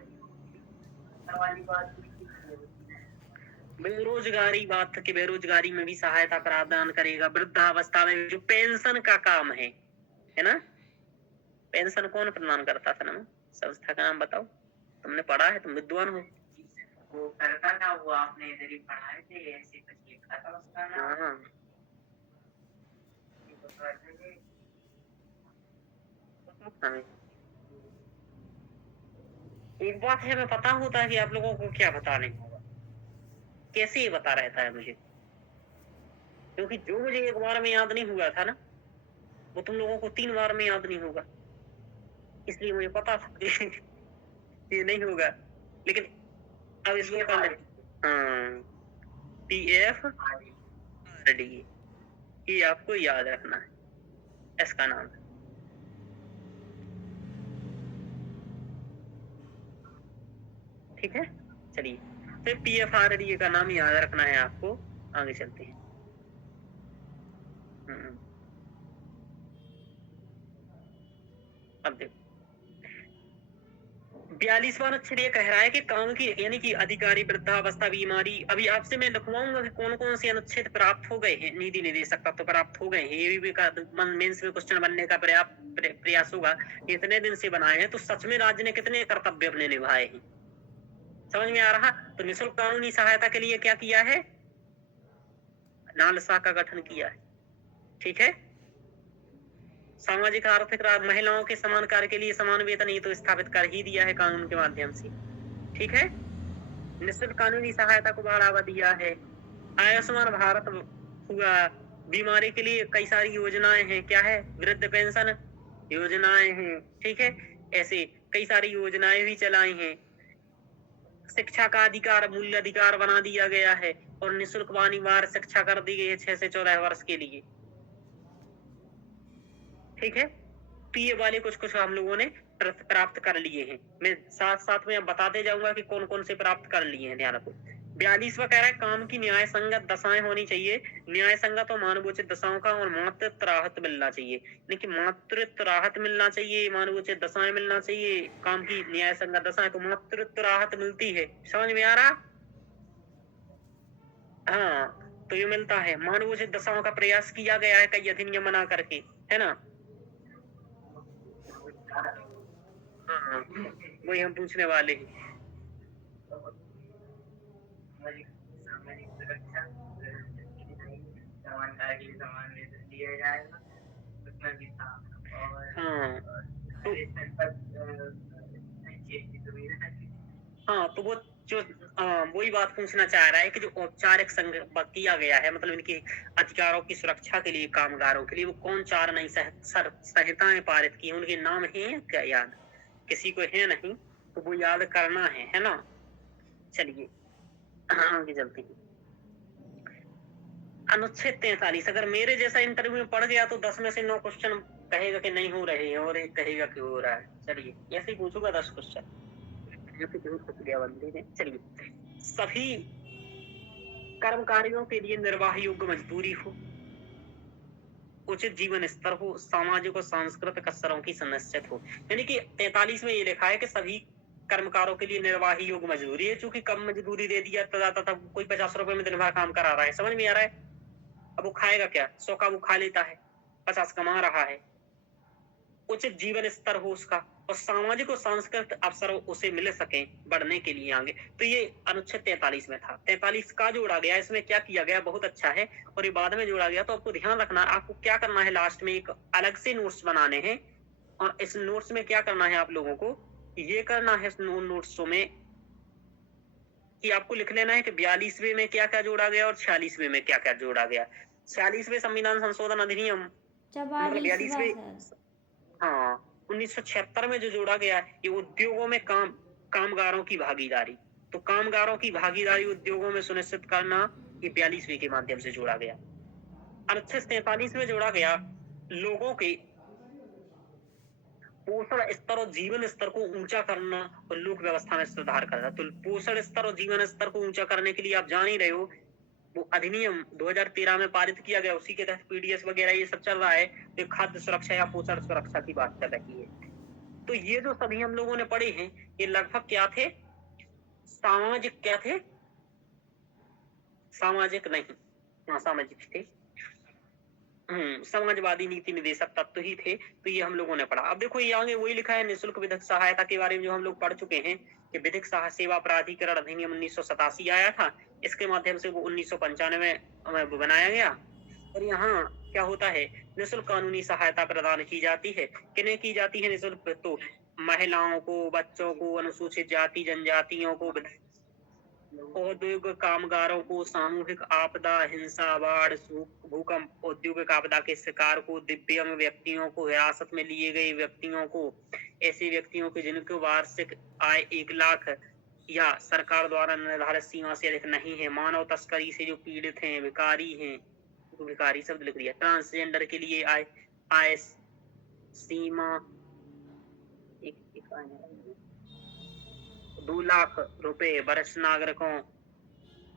बेरोजगारी, बात कि बेरोजगारी में भी सहायता प्रदान करेगा। वृद्धावस्था में जो पेंशन का काम है ना, पेंशन कौन प्रदान करता था ना, संस्था का नाम बताओ, तुमने पढ़ा है, तुम विद्वान हो। वो करता था, वो आपने इधर ही पढ़ाए थे, ऐसे कुछ लिखा था उसका नाम। हाँ, एक बात है, मैं पता होता है कि आप लोगों को क्या बताने, कैसे ये बता रहता है मुझे, क्योंकि जो मुझे एक बार में याद नहीं हुआ था ना, वो तुम लोगों को 3 बार में याद नहीं होगा, इसलिए मुझे पता था ये नहीं होगा। लेकिन अब इसको कर ले, हाँ, PFRD, ये आपको याद रखना है, इसका नाम है। ठीक है, चलिए, तो PFRD का नाम याद रखना है आपको। आगे चलते हैं। अब देखो 42वां अनुच्छेद ये कह रहा है कि काम की यानी कि अधिकारी, वृद्धावस्था, बीमारी, अभी आपसे मैं लिखवाऊंगा कि कौन कौन से अनुच्छेद प्राप्त हो गए हैं। नीति निदेशक तत्व तो प्राप्त हो गए हैं, ये भी मेंस में क्वेश्चन बनने का प्रयास होगा। इतने दिन से बनाए हैं तो सच में राज्य ने कितने कर्तव्य अपने निभाए हैं, समझ में आ रहा। तो निःशुल्क कानूनी सहायता के लिए क्या किया है, नालसा का गठन किया है। ठीक है, सामाजिक आर्थिक महिलाओं के समान कार्य के लिए समान वेतन ये तो स्थापित कर ही दिया है कानून के माध्यम से। ठीक है, निःशुल्क कानूनी सहायता को बढ़ावा दिया है। आयुष्मान भारत हुआ, बीमारी के लिए कई सारी योजनाएं हैं। क्या है, वृद्ध पेंशन योजनाएं हैं। ठीक है, ऐसे कई सारी योजनाएं भी चलाई हैं। शिक्षा का अधिकार मूल्य अधिकार बना दिया गया है और निःशुल्क वाणिज्य शिक्षा कर दी गई है 6 से 14 वर्ष के लिए। ठीक है, तो ये वाले कुछ हम लोगों ने प्राप्त कर लिए हैं। मैं साथ साथ में बताते जाऊंगा कि कौन कौन से प्राप्त कर लिए हैं, ध्यान रखो। 42वां कह रहा है काम की न्याय संगत दशाएं होनी चाहिए। न्याय संगत और मानवोचित दशाओं का और मातृत्व राहत मिलना चाहिए, लेकिन मातृत्व राहत मिलना चाहिए, मानवोचित दशाएं मिलना चाहिए। काम की न्याय संगत दशाएं को मातृत्व राहत मिलती है, समझ में आ रहा। हाँ, तो ये मिलता है। मानवोचित दशाओं का प्रयास किया गया है कई अधिनियम बना करके, है ना। हाँ, वही हम पूछने वाले हैं। सामाजिक सुरक्षा समान कार्य के लिए समान वेतन दिया जाएगा, उसमें भी था। और हाँ, तो वो जो वही बात पूछना चाह रहा है कि जो औपचारिक संघ किया गया है, मतलब इनके अधिकारों की सुरक्षा के लिए कामगारों के लिए वो कौन 4 नई संहिताएं पारित की, उनके नाम हैं क्या याद, किसी को है नहीं तो वो याद करना है ना। चलिए आगे चलते हैं। अनुच्छेद 43, अगर मेरे जैसा इंटरव्यू में पढ़ गया तो 10 में से 9 क्वेश्चन कहेगा कि नहीं हो रहे हैं और एक कहेगा कि हो रहा है। चलिए ऐसे ही पूछूंगा 10 क्वेश्चन। चलिए, सभी कर्मकारियों के लिए निर्वाह योग्य मजदूरी हो, उचित जीवन स्तर हो, सामाजिक और सांस्कृतिक अवसरों की सुनिश्चित हो। यानी कि 43 में ये लिखा है कि सभी कर्मकारों के लिए निर्वाह योग्य मजदूरी है। चूंकि कम मजदूरी दे दिया तब कोई 50 रुपए में दिन भर काम करा रहा है, समझ में आ रहा है। अब वो खाएगा क्या, 100 का वो खा लेता है, 50 कमा रहा है। उचित जीवन स्तर हो उसका, और सामाजिक और सांस्कृतिक अवसर उसे मिल सके बढ़ने के लिए आगे। तो ये अनुच्छेद 43 में था। 43 का जोड़ा गया, इसमें क्या किया गया, बहुत अच्छा है और ये बाद में जोड़ा गया। तो आपको ध्यान रखना, आपको क्या करना है, लास्ट में एक अलग से नोट्स बनाने हैं और इस नोट्स में क्या करना है आप लोगों को, ये करना है नोट्सों में कि आपको लिख लेना है कि 42वें में क्या क्या जोड़ा गया और 46वें में क्या क्या जोड़ा गया। 46वें संविधान संशोधन अधिनियम, मतलब 42वें, हाँ, 1976 में जो जोड़ा गया है ये उद्योगों में कामगारों की भागीदारी। तो कामगारों की भागीदारी उद्योगों में सुनिश्चित करना, ये 42वें के माध्यम से जोड़ा गया। अनुच्छेद 43 में जोड़ा गया लोगों के पोषण स्तर और जीवन स्तर को ऊंचा करना और लोक व्यवस्था में सुधार करना। तो पोषण स्तर और जीवन स्तर को ऊंचा करने के लिए आप जान ही रहे हो, वो अधिनियम 2013 में पारित किया गया, उसी के तहत पीडीएस वगैरह ये सब चल रहा है। तो खाद्य सुरक्षा या पोषण सुरक्षा की बात कर रही है। तो ये जो सभी हम लोगों ने पढ़े हैं ये लगभग क्या थे, सामाजिक क्या थे, सामाजिक नहीं, हाँ सामाजिक थे, समाजवादी नीति निदेशक तत्व ही थे। तो ये हम लोगों ने पढ़ा। अब देखो ये आगे वही लिखा है निःशुल्क विधिक सहायता के बारे में जो हम लोग पढ़ चुके हैं कि विधिक सेवा प्राधिकरण अधिनियम 1987 आया था, इसके माध्यम से वो 1995 में बनाया गया। और यहाँ क्या होता है, निःशुल्क कानूनी सहायता प्रदान की जाती है। किन्हें की जाती है निःशुल्क, तो महिलाओं को, बच्चों को, अनुसूचित जाति जनजातियों को, औद्योगिक कामगारों को, सामूहिक आपदा, हिंसा, बाढ़, भूकंप, औद्योगिक आपदा के शिकार को, दिव्यांग व्यक्तियों को, हिरासत में लिए गए व्यक्तियों को, ऐसे व्यक्तियों को जिनकी वार्षिक आय 1 लाख या सरकार द्वारा निर्धारित सीमा से अधिक नहीं है। मानव तस्करी से जो पीड़ित हैं, भिखारी हैं, तो भिखारी शब्द लिख दिया। ट्रांसजेंडर के लिए आय आय सीमा 2 लाख रुपए। वरिष्ठ नागरिकों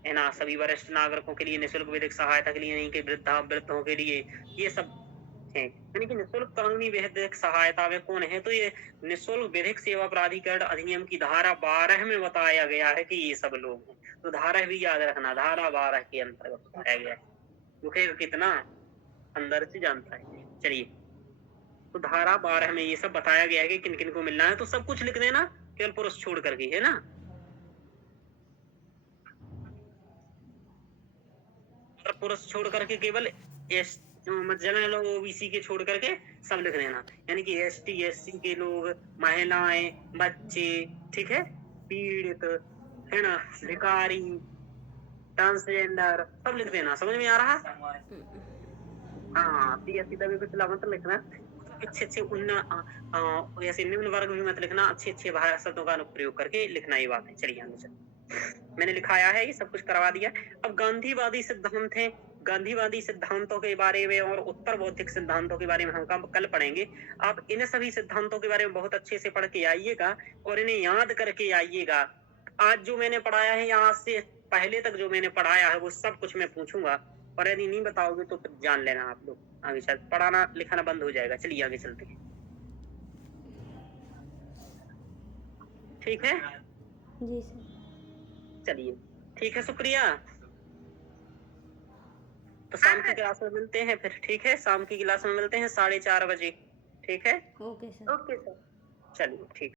है ना, सभी वरिष्ठ नागरिकों के लिए निःशुल्क विधिक सहायता के लिए, नहीं कि वृद्धों के लिए, ये सब है। यानी कि निःशुल्क कानूनी विधिक सहायता में कौन है, तो ये निःशुल्क विधिक सेवा प्राधिकरण अधिनियम की धारा 12 में बताया गया है कि ये सब लोग हैं। तो धारा भी याद रखना, धारा 12 के अंतर्गत बताया गया है। दुखेगा कितना अंदर से जानता है। चलिए, तो धारा 12 में ये सब बताया गया है कि किन किन को मिलना है। तो सब कुछ लिख देना केवल पुरुष छोड़ करके, है ना। और पुरुष छोड़ करके केवल एस जनरल ओबीसी के छोड़ करके सब लिख देना। यानी कि एसटी एससी के लोग, महिलाएं, बच्चे, ठीक है, पीड़ित, है ना, भिखारी, ट्रांसजेंडर, सब लिख देना। समझ में आ रहा? हाँ, सीधा सीधा भी कुछ मत लिखना। अच्छे ऐसे निम्न वर्ग भी मत लिखना। अच्छे अच्छे भाषा शब्दों का प्रयोग करके लिखना ये बात है। चलिए आगे चलो, मैंने लिखाया है, ये सब कुछ करवा दिया। अब गांधीवादी सिद्धांत है। गांधीवादी सिद्धांतों के बारे में और उत्तर बौद्धिक सिद्धांतों के बारे में हम कल पढ़ेंगे। आप इन सभी सिद्धांतों के बारे में बहुत अच्छे से पढ़ के आइएगा और इन्हें याद करके आइएगा। आज जो मैंने पढ़ाया है, यहाँ से पहले तक जो मैंने पढ़ाया है, वो सब कुछ मैं पूछूंगा, और यदि नहीं बताओगे तो फिर जान लेना आप लोग आगे शायद पढ़ाना लिखाना बंद हो जाएगा। चलिए आगे चलते हैं, ठीक है? जी सर। चलिए ठीक है, शुक्रिया। तो शाम की क्लास में मिलते हैं फिर, ठीक है? शाम की क्लास में मिलते हैं 4:30 बजे, ठीक है? Okay sir. Okay sir. चलिए ठीक।